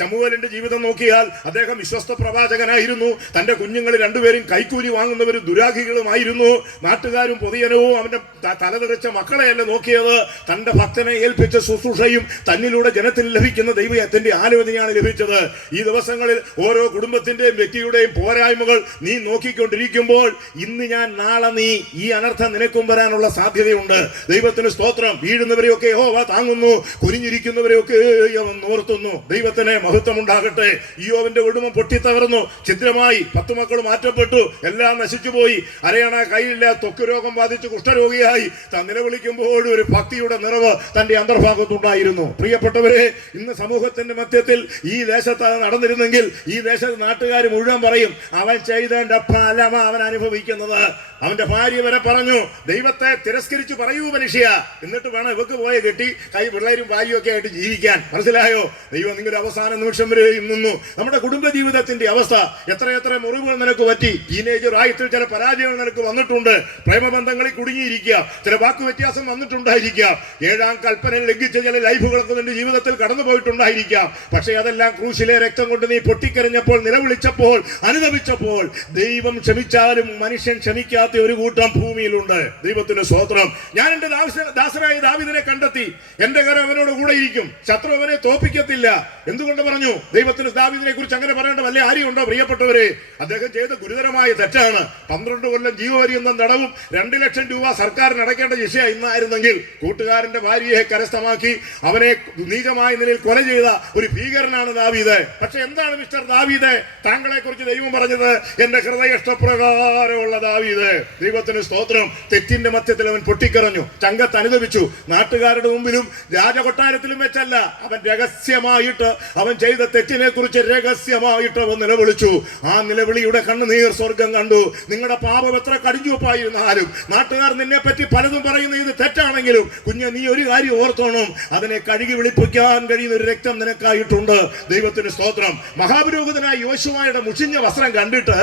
ശമൂവേലിന്റെ ജീവിതം നോക്കിയാൽ അദ്ദേഹം വിശ്വസ്ത പ്രവാചകനായിരുന്നു. തന്റെ കുഞ്ഞുങ്ങൾ 2 പേരും കൈക്കൂലി വാങ്ങുന്നവരും ദുരാഹികളുമായിരുന്നു. നാട്ടുകാരും പൊതുജനവും അവന്റെ തലതെറിച്ച മക്കളെയല്ല നോക്കിയത്, തന്റെ ഭക്തനെ ഏൽപ്പിച്ച ശുശ്രൂഷയും തന്നിലൂടെ ജനത്തിൽ ലഭിക്കുന്ന ദൈവത്തിന്റെ ആലോചനയാണ് ലഭിച്ചത്. ഈ ദിവസങ്ങളിൽ ഓരോ കുടുംബത്തിന്റെയും വ്യക്തിയുടെയും പോരായ്മകൾ നീ നോക്കിക്കൊണ്ടിരിക്കുമ്പോൾ ഇന്ന് ഞാൻ നാളെ നീ, ഈ അനർത്ഥം നിനക്കും വരാനുള്ള സാധ്യതയുണ്ട്. ദൈവത്തിന് സ്തോത്രം. വീഴുന്നവരെയൊക്കെ യഹോവ താങ്ങുന്നു, കുനിഞ്ഞിരിക്കുന്നവരെയൊക്കെ അവൻ ഓർത്തുന്നു. ദൈവത്തിന് മഹത്വം ഉണ്ടാകട്ടെ. ഇയ്യോബിന്റെ കുടുംബം പൊട്ടിത്തകർന്നു, ഛിദ്രമായി, 10 മക്കൾ മാറ്റപ്പെട്ടു, എല്ലാം നശിച്ചുപോയി. അരയണ കയ്യില്ല, ത്വക്ക് രോഗം ബാധിച്ച് കുഷ്ഠരോഗിയായി. താൻ നിലവിളിക്കുമ്പോൾ ഒരു ഭക്തിയുടെ നിറവ് തന്റെ അന്തർഭാഗത്തുണ്ടായിരുന്നു. പ്രിയപ്പെട്ടവരെ, ഇന്ന് സമൂഹത്തിന്റെ മധ്യത്തിൽ ഈ ദേശത്ത് നടന്നിരുന്നെങ്കിൽ ഈ ദേശത്ത് നാട്ടുകാർ മുഴുവൻ പറയും, അവൻ ചെയ്തതിന്റെ ഫലം അവൻ അനുഭവിക്കുന്നത്. അവന്റെ ഭാര്യ വരെ പറഞ്ഞു, ദൈവത്തെ തിരസ്കരിച്ചു പറയൂ മനുഷ്യ, എന്നിട്ട് വേണം ഇവക്ക് പോയ കെട്ടി പിള്ളേരും ഭാര്യയും ഒക്കെ ആയിട്ട് ജീവിക്കാൻ. മനസ്സിലായോ? ദൈവം നിങ്ങളുടെ അവസാന നിമിഷം വരെയും നിന്നു. നമ്മുടെ കുടുംബ ജീവിതത്തിന്റെ അവസ്ഥ, എത്രയെത്ര മുറിവുകൾ നിനക്ക് പറ്റി. ടീനേജർ ആയിട്ട് ചില പരാജയങ്ങൾ നിനക്ക് വന്നിട്ടുണ്ട്. പ്രേമബന്ധങ്ങളിൽ കുടുങ്ങിയിരിക്കുക, ചില വാക്കു വ്യത്യാസം വന്നിട്ടുണ്ടായിരിക്കാം. 7-ാം കൽപ്പന ലംഘിച്ച ചില ലൈഫുകളൊക്കെ നിന്റെ ജീവിതത്തിൽ കടന്നു പോയിട്ടുണ്ടായിരിക്കാം. പക്ഷേ അതെല്ലാം ക്രൂശിലെ രക്തം കൊണ്ട് നീ പൊട്ടിക്കരഞ്ഞപ്പോൾ, നിലവിളിച്ചപ്പോൾ, അനുദപിച്ചപ്പോൾ ദൈവം ക്ഷമിച്ചാലും മനുഷ്യൻ ക്ഷമിക്കാത്ത ഒരു കൂട്ടം ഭൂമിയിലുണ്ട്. ദൈവത്തിന്റെ സ്തോത്രം. ഞാൻ എന്റെ ദാസനായ ദാവീദിനെ കണ്ടെത്തി, എന്റെ കരം അവനോട് കൂടെ ഇരിക്കും, ശത്രു അവനെ തോൽപ്പിക്കത്തില്ല. എന്തുകൊണ്ട് പറഞ്ഞു? ദൈവത്തിന് ദാവീദിനെ കുറിച്ച് അങ്ങനെ പറയേണ്ട വല്ല ആര്യമുണ്ടോ? പ്രിയപ്പെട്ടവരെ, അദ്ദേഹം ചെയ്ത ഗുരുതരമായ തെറ്റാണ്. 12 കൊല്ലം ജീവപര്യന്തം തടവും 2 ലക്ഷം രൂപ സർക്കാരിന് അടയ്ക്കേണ്ട ശിക്ഷ ഇന്നായിരുന്നെങ്കിൽ കൂട്ടുകാരന്റെ ഭാര്യയെ കരസ്ഥമാക്കി അവനെ നീചമായ നിലയിൽ കൊല ചെയ്ത ഒരു ഭീകരനാണ് ദാവീദ്. പക്ഷെ എന്താണ് മിസ്റ്റർ ദാവീദ് താങ്കളെ കുറിച്ച് ദൈവം പറഞ്ഞത്? എന്റെ ഹൃദയ ഇഷ്ടപ്രകാരമുള്ള ദാവീദ്. ദൈവത്തിന് സ്തോത്രം. തെറ്റിന്റെ മധ്യത്തിൽ അവൻ പൊട്ടിക്കറഞ്ഞു, ചങ്കത്ത് അനുദപിച്ചു. നാട്ടുകാരുടെ മുമ്പിലും രാജകൊട്ടാരത്തിലും വെച്ചല്ല, അവൻ രഹസ്യമായിട്ട് അവൻ ചെയ്ത തെറ്റിനെ കുറിച്ച് രഹസ്യമായിട്ട് അവൻ നിലവിളിച്ചു. ആ നിലവിളിയുടെ കണ്ണുനീർ സ്വർഗം കണ്ടു. നിങ്ങളുടെ പാപം എത്ര കടിഞ്ചുവപ്പായിരുന്നാലും, നാട്ടുകാർ നിന്നെ പറ്റി പലതും പറയുന്ന ഇത് തെറ്റാണെങ്കിലും, കുഞ്ഞ് നീ ഒരു കാര്യം ഓർത്തോണം, അതിനെ കഴുകി വെളുപ്പിക്കാൻ കഴിയുന്ന ഒരു രക്തം നിനക്കായിട്ടുണ്ട്. ദൈവത്തിന് സ്തോത്രം. മഹാപുരോഹിതനായ യോശുവയുടെ മുഷിഞ്ഞ വസ്ത്രം കണ്ടിട്ട്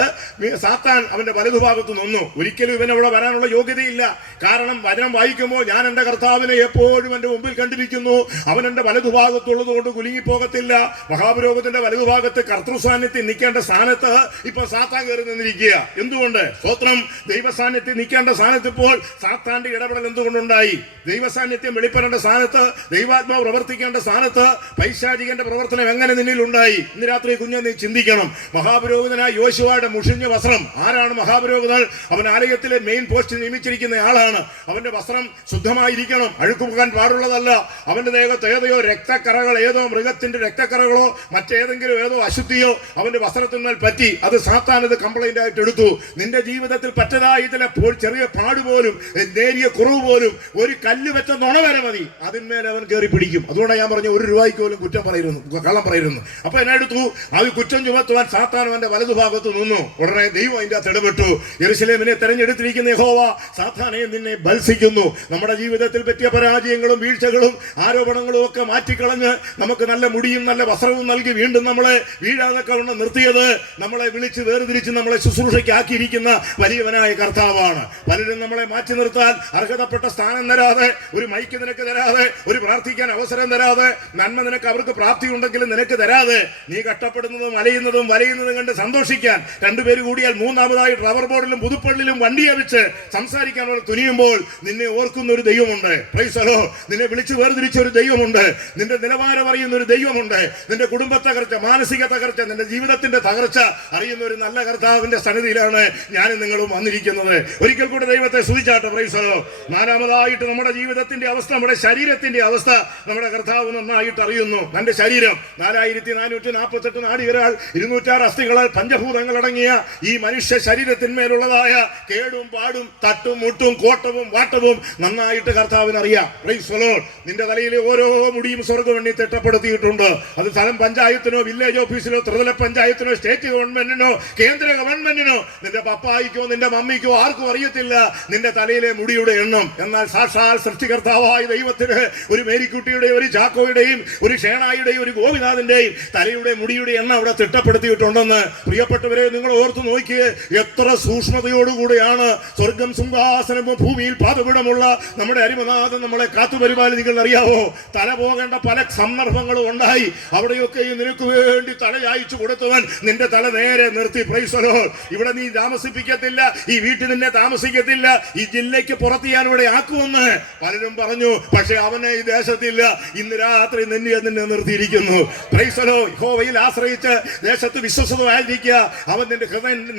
സാത്താൻ അവന്റെ വലതുഭാഗത്ത് നിന്നു. ഒരിക്കലും ഇവൻ അവിടെ വരാനുള്ള യോഗ്യതയില്ല. കാരണം വചനം വായിക്കുമ്പോൾ ഞാൻ എന്റെ കർത്താവിനെ എപ്പോഴും എന്റെ മുമ്പിൽ കണ്ടിരിക്കുന്നു, അവൻ എന്റെ വലതുഭാഗത്തുള്ളത് കൊണ്ട് കുലുങ്ങിപ്പോകത്തില്ല. മഹാപുരോഹിതന്റെ വലതുഭാഗത്ത് കർത്തൃ സാന്നിധ്യം നിൽക്കേണ്ട സ്ഥാനത്ത് ഇപ്പൊ സാത്താൻ കയറി നിന്നിരിക്കുക. എന്തുകൊണ്ട്? സ്തോത്രം. ദൈവസാന്നിധ്യം നിൽക്കേണ്ട സ്ഥാനത്ത് ഇപ്പോൾ സാത്താന്റെ ഇടപെടൽ എന്തുകൊണ്ടുണ്ടായി? ദൈവസാന്നിധ്യം വെളിപ്പെടേണ്ട സ്ഥാനത്ത്, ദൈവാത്മാവ് പ്രവർത്തിക്കേണ്ട സ്ഥാനത്ത് പൈശാചികന്റെ പ്രവർത്തനം എങ്ങനെ നിന്നിൽ ഉണ്ടായി? ഇന്ന് രാത്രി കുഞ്ഞ് നീ ചിന്തിക്കണം. മഹാപുരോഹിതനായ യോശുവയുടെ മുഷിഞ്ഞ വസ്ത്രം. ആരാണ് മഹാപുരോഹിതൻ? അവൻ ആലയത്തിലെ മെയിൻ പോസ്റ്റ് നിയമിച്ചിരിക്കുന്ന ആളാണ്. അവന്റെ വസ്ത്രം ശുദ്ധമായിരിക്കണം, അഴുക്കുപോകാൻ പാടുള്ളതല്ല. അവന്റെ ദേഹത്ത് ഏതോ രക്തക്കറകൾ, ഏതോ മൃഗത്തിന്റെ രക്തക്കറകളോ മറ്റേതെങ്കിലും ഏതോ അശുദ്ധിയോ അവന്റെ വസ്ത്രത്തിന്മേൽ പറ്റി. അത് സാത്താൻ ഇത് കംപ്ലൈന്റ് ആയിട്ട് എടുത്തു. നിന്റെ ജീവിതത്തിൽ പറ്റതായ ചില ചെറിയ പാടുപോലും, നേരിയ കുറവ് പോലും, ഒരു കല്ല് വെച്ച നുണ വരെ മതി, അതിന്മേൽ അവൻ കയറി പിടിക്കും. അതുകൊണ്ടാണ് ഞാൻ പറഞ്ഞു, 1 രൂപയ്ക്ക് പോലും കുറ്റം പറയുന്നു, കള്ളം പറയുന്നു. അപ്പൊ എന്നെ എടുത്തു, അത് കുറ്റം ചുമത്തുവാൻ സാത്താൻ അവന്റെ വലതുഭാഗത്ത് നിന്നു. ഉടനെ ദൈവം അതിന്റെ അകത്ത് ഇടപെട്ടു. യെരൂശലേമിനെ തെരഞ്ഞെടുത്തിരിക്കുന്ന യഹോവ സാത്താനെ നിന്നെ ബത്സിക്കുന്നു. നമ്മുടെ ജീവിതത്തിൽ പറ്റിയ പരാജയങ്ങളും വീഴ്ചകളും ആരോപണങ്ങളും ഒക്കെ മാറ്റിക്കളഞ്ഞ് നമുക്ക് നല്ല മുടിയും നല്ല വസ്ത്രവും നൽകി വീണ്ടും നമ്മളെ വീഴാതൊക്കെ നിർത്തിയത്, നമ്മളെ വിളിച്ച് വേർതിരിച്ച് നമ്മളെ ശുശ്രൂഷയ്ക്കാക്കിയിരിക്കുന്ന വലിയവനായ കർത്താവാണ്. പലരും നമ്മളെ മാറ്റി നിർത്താൻ അർഹതപ്പെട്ട സ്ഥാനം തരാതെ, ഒരു മൈക്ക് നിനക്ക് തരാതെ, ഒരു പ്രാർത്ഥിക്കാൻ അവസരം തരാതെ, നന്മ നിനക്ക് അവർക്ക് പ്രാപ്തി ഉണ്ടെങ്കിലും നിനക്ക് തരാതെ, നീ കഷ്ടപ്പെടുന്നതും അലയുന്നതും വലയുന്നതും കണ്ട് സന്തോഷിക്കാൻ രണ്ടുപേര് കൂടിയാൽ മൂന്നാമതായി റബ്ബർ ബോർഡിലും പുതുപ്പള്ളിലും വണ്ടിയെ വെച്ച് സംസാരിക്കാൻ അവർ തുനിയുമ്പോൾ നിന്നെ ഓർക്കുന്ന ഒരു ദൈവമുണ്ട്. Price the Lord. നിന്നെ വിളിച്ച് വേർതിരിച്ച ഒരു ദൈവമുണ്ട്. നിന്റെ നിലവാരം അറിയുന്ന ഒരു ദൈവമുണ്ട്. നിന്റെ കുടുംബ തകർച്ച, മാനസിക തകർച്ച, നിന്റെ ജീവിതത്തിന്റെ തകർച്ച അറിയുന്ന ഒരു നല്ല കർത്താവിന്റെ സന്നിധിയിലാണ് ഞാനും നിങ്ങളും വന്നിരിക്കുന്നത്. ഒരിക്കൽ കൂടെ ദൈവത്തെ സ്തുതിച്ചാട്ടെ. Price the Lord. നാലാമതായിട്ട് നമ്മുടെ ജീവിതത്തിന്റെ അവസ്ഥ, നമ്മുടെ ശരീരത്തിന്റെ അവസ്ഥ നമ്മുടെ കർത്താവ് നന്നായിട്ട് അറിയുന്നു. തന്റെ ശരീരം 4448 നാഡികരാൽ 206 അസ്ഥികളാൽ പഞ്ചഭൂതങ്ങളടങ്ങിയ ഈ മനുഷ്യ ശരീരത്തിന്മേലുള്ളതായ കേടും പാടും തട്ടും മുട്ടും കോട്ടവും വാട്ടവും നന്നായിട്ട് കർത്താവിന് അറിയാം. Price the Lord. നിന്റെ തലയിലെ ഓരോ മുടിയും സ്വർഗ്ഗവെണ്ണി തിട്ടപ്പെടുത്തിയിട്ടുണ്ട്. അത് സ്ഥലം പഞ്ചായത്തിനോ വില്ലേജ് ഓഫീസിലോ ത്രിതല പഞ്ചായത്തിനോ സ്റ്റേറ്റ് ഗവൺമെന്റിനോ കേന്ദ്ര ഗവൺമെന്റിനോ നിന്റെ പപ്പായിക്കോ നിന്റെ മമ്മിക്കോ ആർക്കും അറിയത്തില്ല നിന്റെ തലയിലെ മുടിയുടെ എണ്ണം. എന്നാൽ സാക്ഷാൽ സൃഷ്ടികർത്താവായ ദൈവത്തിന് ഒരു മേരിക്കുട്ടിയുടെയും ഒരു ചാക്കോയുടെയും ഒരു ഷേണായുടെയും ഒരു ഗോപിനാഥന്റെയും തലയുടെ മുടിയുടെ എണ്ണം അവിടെ തിട്ടപ്പെടുത്തിയിട്ടുണ്ടെന്ന് പ്രിയപ്പെട്ടവരെ നിങ്ങൾ ഓർത്തു നോക്കിയേ. എത്ര സൂക്ഷ്മതയോടുകൂടിയാണ് സ്വർഗം സിംഹാസനവും ഭൂമിയിൽ പാദപീഠമുള്ള നമ്മുടെ അരിമനാഥൻ നമ്മളെ കാത്തുപരിപാലി. നിങ്ങൾ അറിയാവോ, തല പോകേണ്ട പല സന്ദർഭങ്ങളും ഉണ്ടായി. അവിടെയൊക്കെ നിനക്ക് വേണ്ടി തല അയച്ചു കൊടുത്തവൻ നിന്റെ തല നേരെ നിർത്തി. Price the Lord. ഇവിടെ നീ താമസിപ്പിക്കത്തില്ല, ഈ വീട്ടിൽ നിന്നെ താമസിക്കത്തില്ല, ഈ ജില്ലയ്ക്ക് പുറത്ത് ഞാൻ ഇവിടെ ആക്കുമെന്ന് പലരും പറഞ്ഞു. പക്ഷെ അവനെ ഈ ദേശത്തില്ല. ഇന്ന് രാത്രി നിന്നെ നിർത്തിയിരിക്കുന്നു. Price the Lord. യഹോവയിൽ ആശ്രയിച്ച് ദേശത്ത് വിശ്വസ്തമായിരിക്കുക. അവൻ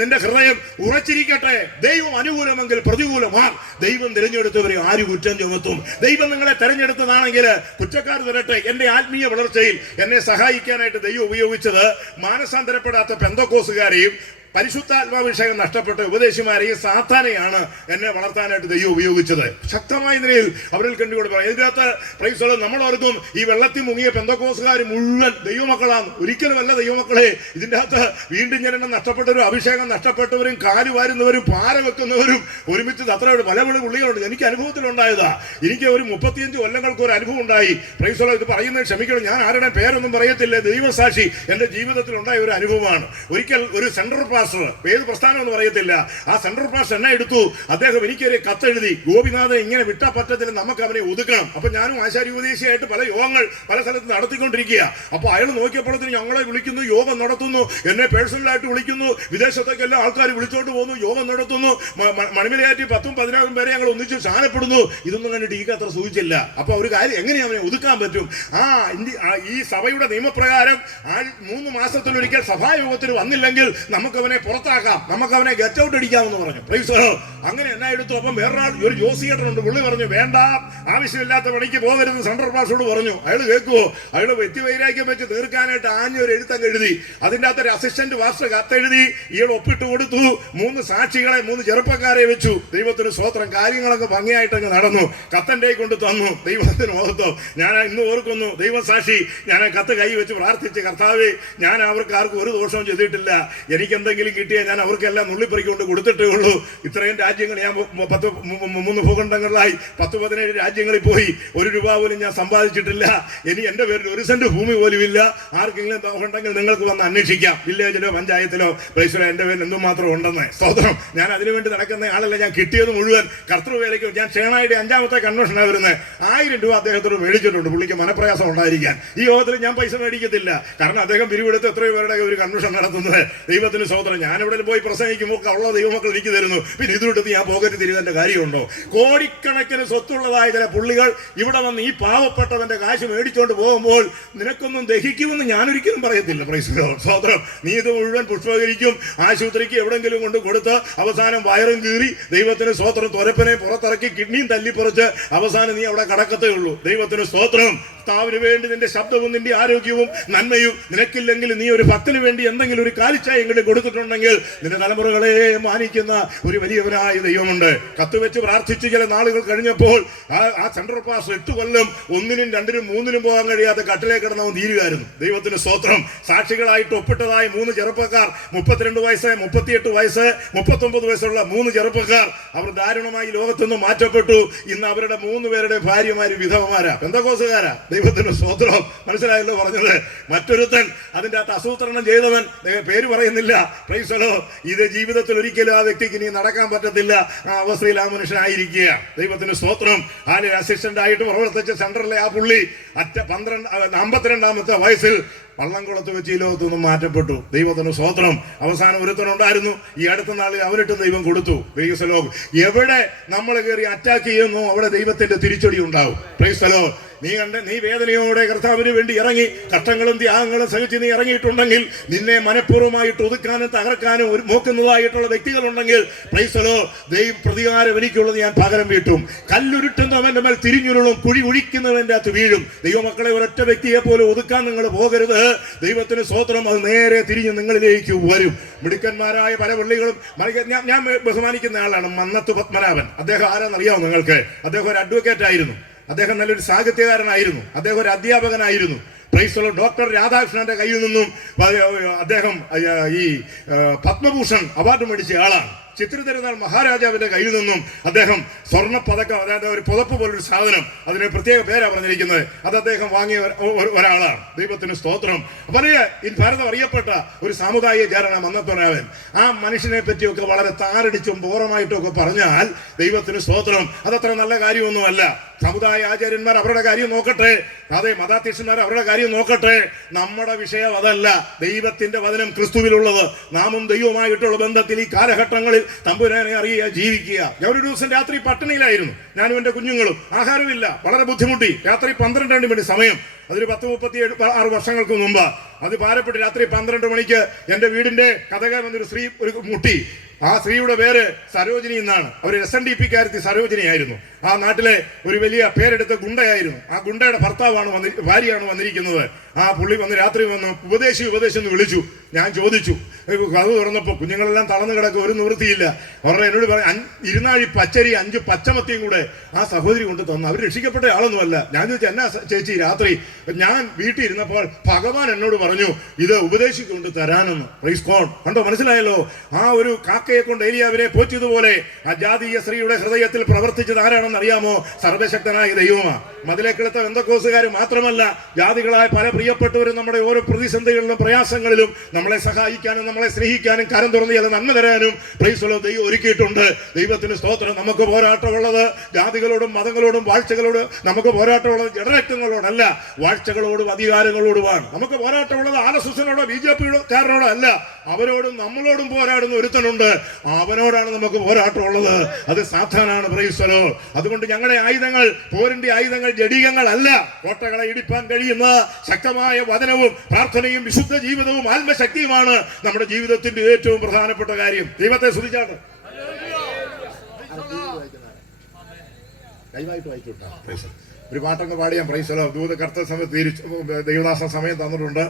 നിന്റെ ഹൃദയം ഉറച്ചിരിക്കട്ടെ. ദൈവം അനുകൂലമെങ്കിൽ പ്രതികൂലമാ. ദൈവം തിരഞ്ഞെടുത്തവരെ ആര് കുറ്റം ചുമത്തും? ദൈവം നിങ്ങളെ തെരഞ്ഞെടുത്തതാണെങ്കിൽ കുറ്റക്കാർ തരട്ടെ. എന്റെ ആത്മീയ വളർച്ചയിൽ എന്നെ സഹായിക്കാനായിട്ട് ദൈവം ഉപയോഗിച്ചത് മാനസാന്തരപ്പെടാത്ത പെന്തക്കോസുകാരെയും പരിശുദ്ധാത്മാഭിഷേകം നഷ്ടപ്പെട്ട ഉപദേശിമാരെയും സാത്താനെയാണ് എന്നെ വളർത്താനായിട്ട് ദൈവം ഉപയോഗിച്ചത്. ശക്തമായ നിലയിൽ അവരിൽ കണ്ടുകൊണ്ട് പറയാം. ഇതിനകത്ത് പ്രൈസ് ദി ലോർഡ്. നമ്മളോർക്കും ഈ വെള്ളത്തിൽ മുങ്ങിയ പെന്തക്കോസുകാർ മുഴുവൻ ദൈവമക്കളാണ്. ഒരിക്കലുമല്ല ദൈവമക്കളെ. ഇതിൻ്റെ അകത്ത് വീണ്ടും ജനനം നഷ്ടപ്പെട്ടവരും അഭിഷേകം നഷ്ടപ്പെട്ടവരും കാല് വാരുന്നവരും പാര വെക്കുന്നവരും ഒരുമിച്ച് അത്രയോട് പല പുള്ളികളുണ്ട്. എനിക്ക് അനുഭവത്തിലുണ്ടായതാ. എനിക്ക് ഒരു 35 കൊല്ലങ്ങൾക്ക് ഒരു അനുഭവം ഉണ്ടായി. Price the Lord. ഇത് പറയുന്നത് ക്ഷമിക്കണം, ഞാൻ ആരുടെ പേരൊന്നും പറയത്തില്ല. ദൈവസാക്ഷി എൻ്റെ ജീവിതത്തിൽ ഉണ്ടായ ഒരു അനുഭവമാണ്. ഒരിക്കൽ ഒരു സെൻട്രൽ ഏത് പ്രസ്ഥാനം എന്ന് പറയത്തില്ല, ആ സെൻട്രൽ പാസ്റ്റർ എന്നെ എടുത്തു. അദ്ദേഹം എനിക്കൊരു കത്തെഴുതി, ഗോപിനാഥൻ ഇങ്ങനെ വിട്ടാ പറ്റത്തില്ല, നമുക്ക് അവനെ ഒതുക്കണം. അപ്പൊ ഞാനും ആശാരി ഉപദേശിയായിട്ട് പല യോഗങ്ങൾ പല സ്ഥലത്ത് നടത്തിക്കൊണ്ടിരിക്കുക. അപ്പൊ അയാൾ നോക്കിയപ്പോഴത്തേന് ഞങ്ങളെ വിളിക്കുന്നു, യോഗം നടത്തുന്നു, എന്നെ പേഴ്സണലായിട്ട് വിളിക്കുന്നു, വിദേശത്തേക്കെല്ലാം ആൾക്കാർ വിളിച്ചോണ്ട് പോകുന്നു, യോഗം നടത്തുന്നു, മണിമലയാറ്റി 10-15 പേരെ ഞങ്ങൾ ഒന്നിച്ച് സ്ഥാനപ്പെടുന്നു. ഇതൊന്നും കണ്ടിട്ട് ഈ അത്ര സൂചിച്ചില്ല. അപ്പൊ ഒരു കാര്യം, എങ്ങനെയാ അവനെ ഒതുക്കാൻ പറ്റും? ഈ സഭയുടെ നിയമപ്രകാരം 3 മാസത്തിലൊരിക്കൽ സഭായോഗത്തിന് വന്നില്ലെങ്കിൽ നമുക്ക് അവനെ പുറത്താക്കാം, നമുക്ക് അവനെ ഗെറ്റ് ഔട്ട് അടിക്കാമെന്ന് പറഞ്ഞു. Price the Lord. അങ്ങനെ എന്നെ എടുത്തു. അപ്പം വേറൊരാൾ, ഒരു ജോസിയേട്ടനുണ്ട്, പുള്ളി പറഞ്ഞു വേണ്ട, ആവശ്യമില്ലാത്ത പണിക്ക് പോകരുത് സെൻട്രൽ പാസ്റ്ററോട് പറഞ്ഞു. അയാൾ കേൾക്കുവോ? അയാൾ വ്യക്തിവൈരാഗ്യം വെച്ച് തീർക്കാനായിട്ട് ആഞ്ഞൊരു എഴുത്തങ്ങ് എഴുതി. അതിൻ്റെ അകത്ത് ഒരു അസിസ്റ്റന്റ് പാസ്റ്റർ കത്തെഴുതി ഇയാൾ ഒപ്പിട്ട് കൊടുത്തു. 3 സാക്ഷികളെ 3 ചെറുപ്പക്കാരെ വെച്ചു. ദൈവത്തിന് സ്തോത്രം. കാര്യങ്ങളൊക്കെ ഭംഗിയായിട്ടങ്ങ് നടന്നു. കത്തൻ്റെ കൊണ്ട് തന്നു. ദൈവത്തിന് മഹത്വം. ഞാൻ ഇന്ന് ഓർക്കുന്നു, ദൈവസാക്ഷി, ഞാൻ കത്ത് കൈ വെച്ച് പ്രാർത്ഥിച്ച്, കർത്താവേ, ഞാൻ അവർക്ക് ആർക്കും ഒരു ദോഷവും ചെയ്തിട്ടില്ല, എനിക്കെന്തെങ്കിലും എന്തെങ്കിലും കിട്ടിയാൽ ഞാൻ അവർക്കെല്ലാം നുള്ളിപ്പറിക്കൊണ്ട് കൊടുത്തിട്ടേ ഉള്ളൂ. ഇത്രയും രാജ്യങ്ങൾ ഞാൻ 3 ഭൂഖണ്ഡങ്ങളിലായി 10-17 രാജ്യങ്ങളിൽ പോയി 1 രൂപ പോലും ഞാൻ സമ്പാദിച്ചിട്ടില്ല. ഇനി എന്റെ പേരിൽ 1 സെന്റ് ഭൂമി പോലും ഇല്ല. ആർക്കെങ്കിലും ഉണ്ടെങ്കിൽ നിങ്ങൾക്ക് വന്ന് അന്വേഷിക്കാം. വില്ലേജിലോ പഞ്ചായത്തിലോ പ്രൈസ് എന്റെ പേരിൽ എന്തുമാത്രം ഉണ്ടെന്ന്. സ്തോത്രം. ഞാൻ അതിനുവേണ്ടി നടക്കുന്ന ആളല്ല. ഞാൻ കിട്ടിയത് മുഴുവൻ കർത്തൃവേലയ്ക്ക്. ഞാൻ ഷേണായുടെ 5ാമത്തെ കൺവെൻഷനാണ് വരുന്നത്. 1000 രൂപ അദ്ദേഹത്തോട് മേടിച്ചിട്ടുണ്ട്. പുള്ളിക്ക് മനപ്രയാസം ഉണ്ടായിരിക്കാൻ. ഈ യോഗത്തിൽ ഞാൻ പൈസ മേടിക്കത്തില്ല. കാരണം അദ്ദേഹം പിരിവെടുത്ത് എത്രയോ പേരുടെ ഒരു കൺവെൻഷൻ നടത്തുന്നത്. ദൈവത്തിന് സ്തോത്രം. ഞാനിവിടെ പോയി പ്രസംഗിക്കുമ്പോൾ ഉള്ള ദൈവമക്കൾ എനിക്ക് തരുന്നു. പിന്നെ ഇതിലോട്ട് ഞാൻ പോകറ്റ് തിരിയുന്നതിന്റെ കാര്യമുണ്ടോ? കോടിക്കണക്കിന് സ്വത്തുള്ളതായ ചില പുള്ളികൾ ഇവിടെ വന്ന് ഈ പാവപ്പെട്ടവന്റെ കാശ് മേടിച്ചോണ്ട് പോകുമ്പോൾ നിനക്കൊന്നും ദഹിക്കുമെന്ന് ഞാനൊരിക്കലും പറയത്തില്ല. Price the Lord. സ്തോത്രം. നീ ഇത് മുഴുവൻ പുഷ്പകരിക്കും, ആശുപത്രിക്ക് എവിടെങ്കിലും കൊണ്ട് കൊടുത്ത് അവസാനം വയറും കീറി ദൈവത്തിന് സ്തോത്രം ത്വരപ്പനെ പുറത്തിറക്കി കിഡ്നിയും തല്ലിപ്പറിച്ച് അവസാനം നീ അവിടെ കടക്കത്തേ ഉള്ളൂ. ദൈവത്തിന് സ്തോത്രം. കർത്താവിന് വേണ്ടി നിന്റെ ശബ്ദവും നിന്റെ ആരോഗ്യവും നന്മയും നിനക്കില്ലെങ്കിൽ നീ ഒരു 10-ന് വേണ്ടി എന്തെങ്കിലും ഒരു കാലിച്ചായെങ്കിലും കൊടുത്തിട്ടുണ്ടെങ്കിൽ നിന്റെ തലമുറകളെ മാനിക്കുന്ന ഒരു വലിയവനായ ദൈവമുണ്ട്. കത്തുവെച്ച് പ്രാർത്ഥിച്ച് ചില നാളുകൾ കഴിഞ്ഞപ്പോൾ ആ സെൻട്രൽ പാസ് 8 കൊല്ലം 1-നും 2-നും 3-നും പോകാൻ കഴിയാത്ത കട്ടിലേക്ക് കിടന്നവൻ തീരുകയായിരുന്നു. ദൈവത്തിന് സ്തോത്രം. സാക്ഷികളായിട്ട് ഒപ്പിട്ടതായ 3 ചെറുപ്പക്കാർ, 32 വയസ്സ്, 38 വയസ്സ്, 39 വയസ്സുള്ള 3 ചെറുപ്പക്കാർ, അവർ ദാരുണമായി ലോകത്തുനിന്ന് മാറ്റപ്പെട്ടു. ഇന്ന് അവരുടെ 3 പേരുടെ ഭാര്യമാര് വിധവമാരാ, പെന്തക്കോസുകാരാ. ദൈവത്തിന് സ്തോത്രം. മനസ്സിലായല്ലോ പറഞ്ഞത്. മറ്റൊരുത്തൻ അതിന്റെ അകത്ത് ആസൂത്രണം ചെയ്തവൻ, പേര് പറയുന്നില്ല, പ്രൈസ് ദി ലോർഡ്. ഇത് ജീവിതത്തിൽ ഒരിക്കലും ആ വ്യക്തിക്ക് ഇനി നടക്കാൻ പറ്റത്തില്ല. ആ അവസ്ഥയിൽ ആ മനുഷ്യനായിരിക്കുക. ദൈവത്തിന് സ്തോത്രം. ആദ്യ അസിസ്റ്റന്റ് ആയിട്ട് പ്രവർത്തിച്ച സെന്ററിലെ ആ പുള്ളി 52ാമത്തെ വയസ്സിൽ പള്ളംകുളത്ത് വെച്ച് ഈ ലോകത്തു നിന്നും മാറ്റപ്പെട്ടു. ദൈവത്തിന് സ്തോത്രം. അവസാനം ഒരുത്തനുണ്ടായിരുന്നു. ഈ അടുത്ത നാളിൽ അവനിട്ട് ദൈവം കൊടുത്തു. Price the Lord. എവിടെ നമ്മൾ കയറി അറ്റാക്ക് ചെയ്യുന്നു അവിടെ ദൈവത്തിന്റെ തിരിച്ചടി ഉണ്ടാവും. Price the Lord. നീ വേദനയോടെ കർത്താവിന് വേണ്ടി ഇറങ്ങി കഷ്ടങ്ങളും ത്യാഗങ്ങളും സഹിച്ച് നീ ഇറങ്ങിയിട്ടുണ്ടെങ്കിൽ, നിന്നെ മനഃപൂർവ്വമായിട്ട് ഒതുക്കാനും തകർക്കാനും നോക്കുന്നതായിട്ടുള്ള വ്യക്തികളുണ്ടെങ്കിൽ, പ്രൈസ് ദി ലോർഡ്, ദൈവം പ്രതികാരം എനിക്കുള്ളത് ഞാൻ പകരം വീട്ടും. കല്ലുരുട്ടുന്നവന്റെ മേൽ തിരിഞ്ഞുരുളും, കുഴി ഒഴിക്കുന്നവന്റെ അകത്ത് വീഴും. ദൈവമക്കളെ, ഒരൊറ്റ വ്യക്തിയെ പോലെ ഒതുക്കാൻ നിങ്ങൾ പോകരുത്. ദൈവത്തിന് സ്തോത്രം. അത് നേരെ തിരിഞ്ഞ് നിങ്ങളിലേക്ക് വരും. മിടുക്കന്മാരായ പല പള്ളികളും ഞാൻ ബഹുമാനിക്കുന്ന ആളാണ് മന്നത്ത് പത്മനാഭൻ. അദ്ദേഹം ആരാന്നറിയാമോ നിങ്ങൾക്ക്? അദ്ദേഹം ഒരു അഡ്വക്കേറ്റ് ആയിരുന്നു. അദ്ദേഹം നല്ലൊരു സാഹിത്യകാരനായിരുന്നു. അദ്ദേഹം ഒരു അധ്യാപകനായിരുന്നു. Praise the lord. ഡോക്ടർ രാധാകൃഷ്ണന്റെ കയ്യിൽ നിന്നും അദ്ദേഹം ഈ പത്മഭൂഷൺ അവാർഡ് മേടിച്ച ആളാണ്. ചിത്രതിരുനാൾ മഹാരാജാവിന്റെ കയ്യിൽ നിന്നും അദ്ദേഹം സ്വർണ്ണ പതക്കം, അതായത് ഒരു പുതപ്പ് പോലൊരു സാധനം, അതിന് പ്രത്യേക പേരാ പറഞ്ഞിരിക്കുന്നത്, അത് അദ്ദേഹം വാങ്ങിയ ഒരാളാണ്. ദൈവത്തിന് സ്തോത്രം. വലിയ ഭാരതം അറിയപ്പെട്ട ഒരു സാമുദായിക ചാരണ മന്നത്തോനാവൻ. ആ മനുഷ്യനെ പറ്റിയൊക്കെ വളരെ താറടിച്ചും ബോറമായിട്ടും ഒക്കെ പറഞ്ഞാൽ ദൈവത്തിന് സ്തോത്രം, അതത്ര നല്ല കാര്യമൊന്നുമല്ല. സമുദായ ആചാര്യന്മാർ അവരുടെ കാര്യം നോക്കട്ടെ, അതെ, മതാധ്യക്ഷന്മാർ അവരുടെ കാര്യം നോക്കട്ടെ. നമ്മുടെ വിഷയം അതല്ല. ദൈവത്തിന്റെ വചനം ക്രിസ്തുവിലുള്ളത്. നാമും ദൈവവുമായിട്ടുള്ള ബന്ധത്തിൽ ഈ കാലഘട്ടങ്ങളിൽ തമ്പുരാനെ അറിയുക, ജീവിക്കുക. ഞാൻ ഒരു ദിവസം രാത്രി പട്ടിണിയിലായിരുന്നു. ഞാനും എന്റെ കുഞ്ഞുങ്ങളും. ആഹാരമില്ല, വളരെ ബുദ്ധിമുട്ടി. രാത്രി 12 മണി സമയം. അതൊരു 10-36 വർഷങ്ങൾക്ക് മുമ്പ്. അത് ഭാരപ്പെട്ട് രാത്രി 12 മണിക്ക് എന്റെ വീടിന്റെ കതക് വന്നൊരു സ്ത്രീ ഒരു മുട്ടി. ആ സ്ത്രീയുടെ പേര് സരോജിനി എന്നാണ്. അവർ SNDP-കാരത്തി സരോജിനി ആയിരുന്നു. ആ നാട്ടിലെ ഒരു വലിയ പേരെടുത്ത ഗുണ്ടയായിരുന്നു. ആ ഗുണ്ടയുടെ ഭാര്യയാണ് വന്നിരിക്കുന്നത്. ആ പുള്ളി വന്ന് രാത്രി വന്ന് ഉപദേശം എന്ന് വിളിച്ചു. ഞാൻ ചോദിച്ചു, കഥ തുറന്നപ്പോ കുഞ്ഞുങ്ങളെല്ലാം തളർന്നു കിടക്കുക, ഒരു നിവൃത്തിയില്ല. അവരുടെ എന്നോട് പറയാം, 2 പച്ചരി 5 പച്ചമത്തിയും കൂടെ ആ സഹോദരി കൊണ്ട് തന്നു. അവർ രക്ഷിക്കപ്പെട്ട ആളൊന്നുമല്ല. ഞാൻ ചോദിച്ചു, എന്നാ ചേച്ചി രാത്രി? ഞാൻ വീട്ടിൽ ഇരുന്നപ്പോൾ ഭഗവാൻ എന്നോട് പറഞ്ഞു ഇത് ഉപദേശിക്കൊണ്ട് തരാനെന്ന്. Praise God. കണ്ടോ, മനസ്സിലായല്ലോ? ആ ഒരു കാക്കയെ കൊണ്ട് ഏലിയാവിനെ പോറ്റിയതുപോലെ ആ ജാതീയ സ്ത്രീയുടെ ഹൃദയത്തിൽ പ്രവർത്തിച്ചത് ആരാണെന്ന് അറിയാമോ? സർവശക്തനായ ദൈവമാണ്. മതിലേക്കെടുത്ത ബന്ധക്കോസുകാർ മാത്രമല്ല, ജാതികളായ പല പ്രിയപ്പെട്ടവരും നമ്മുടെ ഓരോ പ്രതിസന്ധികളിലും പ്രയാസങ്ങളിലും നമ്മളെ സഹായിക്കാനും നമ്മളെ സ്നേഹിക്കാനും കരം തുറന്ന് ചില നന്മ തരാനും പ്രൈസ് ദി ലോർഡ് ദൈവം ഒരുക്കിയിട്ടുണ്ട്. ദൈവത്തിന് സ്തോത്രം. നമുക്ക് പോരാട്ടമുള്ളത് ജാതികളോടും മതങ്ങളോടും വാഴ്ചകളോടും നമുക്ക് പോരാട്ടമുള്ളത് ജഡരക്തങ്ങളോടല്ല, വാഴ്ചകളോടും അധികാരങ്ങളോടുമാണ്. നമുക്ക് പോരാട്ടമുള്ളത് RSSനോടോ BJP-കാരനോടോ അല്ല, അവരോടും നമ്മളോടും പോരാടുന്ന ഒരുത്തനുണ്ട്. അവനോടാണ് നമുക്ക് പോരാട്ടമുള്ളത്. അത് സാത്താനാണ്. Price the Lord. അതുകൊണ്ട് ഞങ്ങളുടെ ആയുധങ്ങൾ, പോരിന്റെ ആയുധങ്ങൾ ജഡികങ്ങളല്ല. കോട്ടകളെ ഇടിപ്പാൻ കഴിയുന്ന ശക്തമായ വചനവും പ്രാർത്ഥനയും വിശുദ്ധ ജീവിതവും ആത്മശക്തിയുമാണ് നമ്മുടെ ജീവിതത്തിന്റെ ഏറ്റവും പ്രധാനപ്പെട്ട കാര്യം. ദൈവത്തെ സ്തുതിച്ചാണ്. ദയവായിട്ട് വായിച്ചോട്ടെ. ഒരു പാട്ടങ്ങ് പാടിയാൻ പ്രൈസലോ ദൂത കർത്ത സമയത്ത് ദൈവദാസ സമയം തന്നിട്ടുണ്ട്.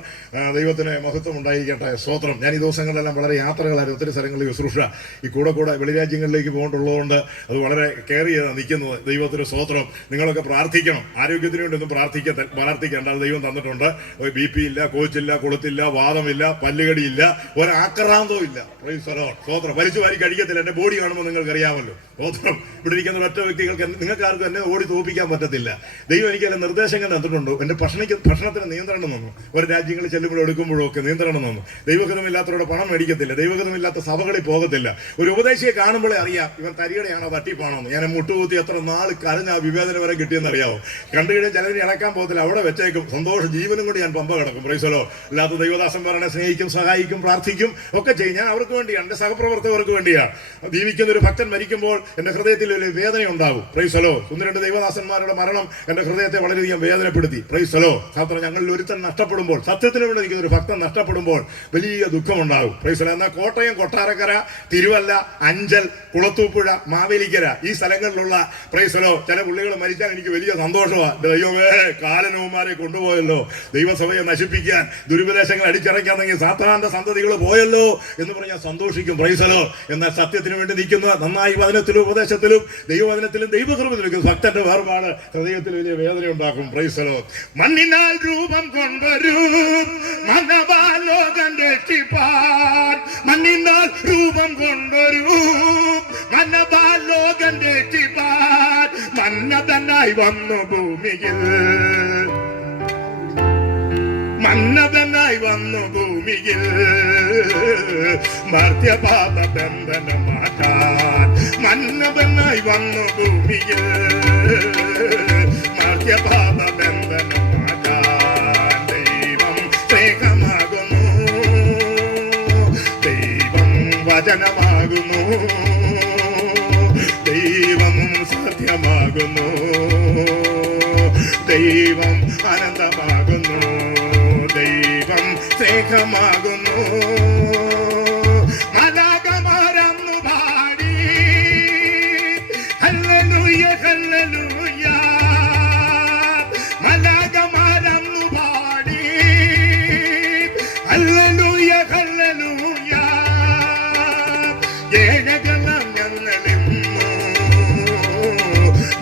ദൈവത്തിന് മഹത്വം ഉണ്ടായിരിക്കട്ടെ. സ്തോത്രം. ഞാൻ ഈ ദിവസങ്ങളിലെല്ലാം വളരെ യാത്രകളായിരുന്നു, ഒത്തിരി സ്ഥലങ്ങളിൽ ശുശ്രൂഷ. ഈ കൂടെ വെളിരാജ്യങ്ങളിലേക്ക് പോകേണ്ടുള്ളതുകൊണ്ട് അത് വളരെ കെയർ ചെയ്താണ് നിൽക്കുന്നത്. ദൈവത്തിന് സ്തോത്രം. നിങ്ങളൊക്കെ പ്രാർത്ഥിക്കണം. ആരോഗ്യത്തിന് വേണ്ടി ഒന്നും പ്രാർത്ഥിക്കേണ്ട. അത് ദൈവം തന്നിട്ടുണ്ട്. BP ഇല്ല, കോച്ചില്ല, കൊളുത്തില്ല, വാദമില്ല, പല്ലുകടിയില്ല, ഒരാക്രാന്തവും ഇല്ല. പ്രൈസലോ സ്തോത്രം. വലിച്ചു വാരി കഴിക്കത്തില്ല. എൻ്റെ ബോഡി കാണുമ്പോൾ നിങ്ങൾക്ക് അറിയാമല്ലോ. സ്തോത്രം. ഇവിടെ ഇരിക്കുന്ന ഒറ്റ വ്യക്തികൾക്ക് നിങ്ങൾക്ക് ആർക്കും എന്നെ ഓടി തോപ്പിക്കാൻ പറ്റത്തില്ല. ദൈവം എനിക്ക് അതിലെ നിർദ്ദേശങ്ങൾ തന്നിട്ടുണ്ട്. എൻ്റെ ഭക്ഷണത്തിന് നിയന്ത്രണം തന്നു. ഒരു രാജ്യങ്ങളിൽ ചെല്ലുമ്പോഴും എടുക്കുമ്പോഴും ഒക്കെ നിയന്ത്രണം തന്നു. ദൈവഗതമില്ലാത്തവരുടെ പണം മേടിക്കത്തില്ല. ദൈവഗതമില്ലാത്ത സഭകളിൽ പോകത്തില്ല. ഒരു ഉപദേശിയെ കാണുമ്പോഴേ അറിയാം ഇവൻ തരികടയാണോ തട്ടിപ്പാണോ എന്ന്. ഞാൻ മുട്ടുകൂത്തി എത്ര നാൾ കരഞ്ഞ ആ വിവേചന വരെ കിട്ടിയെന്ന് അറിയാമോ. കണ്ടുകഴിഞ്ഞാൽ ചിലതിനെ ഇളക്കാൻ പോകത്തില്ല, അവിടെ വെച്ചേക്കും. സന്തോഷം ജീവനും കൊണ്ട് ഞാൻ പമ്പ കിടക്കും. പ്രൈസലോ. അല്ലാത്ത ദൈവദാസന്മാരെ സ്നേഹിക്കും, സഹായിക്കും, പ്രാർത്ഥിക്കും ഒക്കെ ചെയ്യും. ഞാൻ അവർക്ക് വേണ്ടിയാണ്, എൻ്റെ സഹപ്രവർത്തകർക്ക് വേണ്ടിയാണ്. ജീവിക്കുന്ന ഒരു ഭക്തൻ മരിക്കുമ്പോൾ എൻ്റെ ഹൃദയത്തിൽ ഒരു വേദന ഉണ്ടാകും. പ്രൈസലോ. 1-2 ദൈവദാസന്മാരുടെ മരണം എൻ്റെ ഹൃദയത്തെ വളരെയധികം വേദനപ്പെടുത്തി. പ്രൈസലോ. സാത്രം. ഞങ്ങളിൽ ഒരുത്തൻ നഷ്ടപ്പെടുമ്പോൾ, സത്യത്തിന് വേണ്ടി നിൽക്കുന്ന ഒരു ഭക്തൻ നഷ്ടപ്പെടുമ്പോൾ വലിയ ദുഃഖമുണ്ടാകും. പ്രൈസലോ. എന്നാൽ കോട്ടയം, കൊട്ടാരക്കര, തിരുവല്ല, അഞ്ചൽ, കുളത്തൂപ്പുഴ, മാവേലിക്കര ഈ സ്ഥലങ്ങളിലുള്ള പ്രൈസലോ ചില പുള്ളികൾ മരിച്ചാൽ എനിക്ക് വലിയ സന്തോഷമാണ്. ദൈവമേ, കാലനവന്മാരെ കൊണ്ടുപോയല്ലോ, ദൈവസഭയെ നശിപ്പിക്കാൻ, ദുരുപദേശങ്ങൾ അടിച്ചിറക്കാന്നെങ്കിൽ സാത്താന്റെ സന്തതികൾ പോയല്ലോ എന്ന് പറഞ്ഞാൽ സന്തോഷിക്കും. പ്രൈസലോ. എന്നാൽ സത്യത്തിന് വേണ്ടി നിൽക്കുന്ന, നന്നായി വചനത്തിലും ഉപദേശത്തിലും ദൈവവചനത്തിലും ദൈവകൃപത്തിലും ഭക്തന്റെ വേർപാട് ഹൃദയത്തിൽ വലിയ വേദന ഉണ്ടാക്കും. പ്രൈസലോ. മണ്ണിനാൽ രൂപം കൊണ്ടുവരും മനവാലോകം രക്ഷിപ്പാൻ. മണ്ണിനാൽ രൂപം കൊണ്ടുവരും മനവാലോകം രക്ഷിപ്പാൻ. മന്നതനായി വന്നു ഭൂമിയിൽ, മന്നതനായി വന്നു ഭൂമിയിൽ മർത്യപാപ ബന്ധനം മാറ്റാൻ. മന്നതനായി വന്നു ഭൂമിയിൽ മർത്യപാപ ബന്ധനം മാറ്റാൻ. ദൈവം സ്നേഹമാകുന്നു, ദൈവം വചനമാകുന്നു, ദൈവം സത്യമാകുന്നു, ദൈവം ആനന്ദമാകുന്നു, ദൈവം സ്നേഹമാകുന്നു. മലാകമാരന്നു പാടി ഹല്ലേലൂയ ഹല്ലേലൂയ. മലാകമാരന്നു പാടി ഹല്ലേലൂയ ഹല്ലേലൂയ. ഏഴകളം ഞങ്ങളിന്നു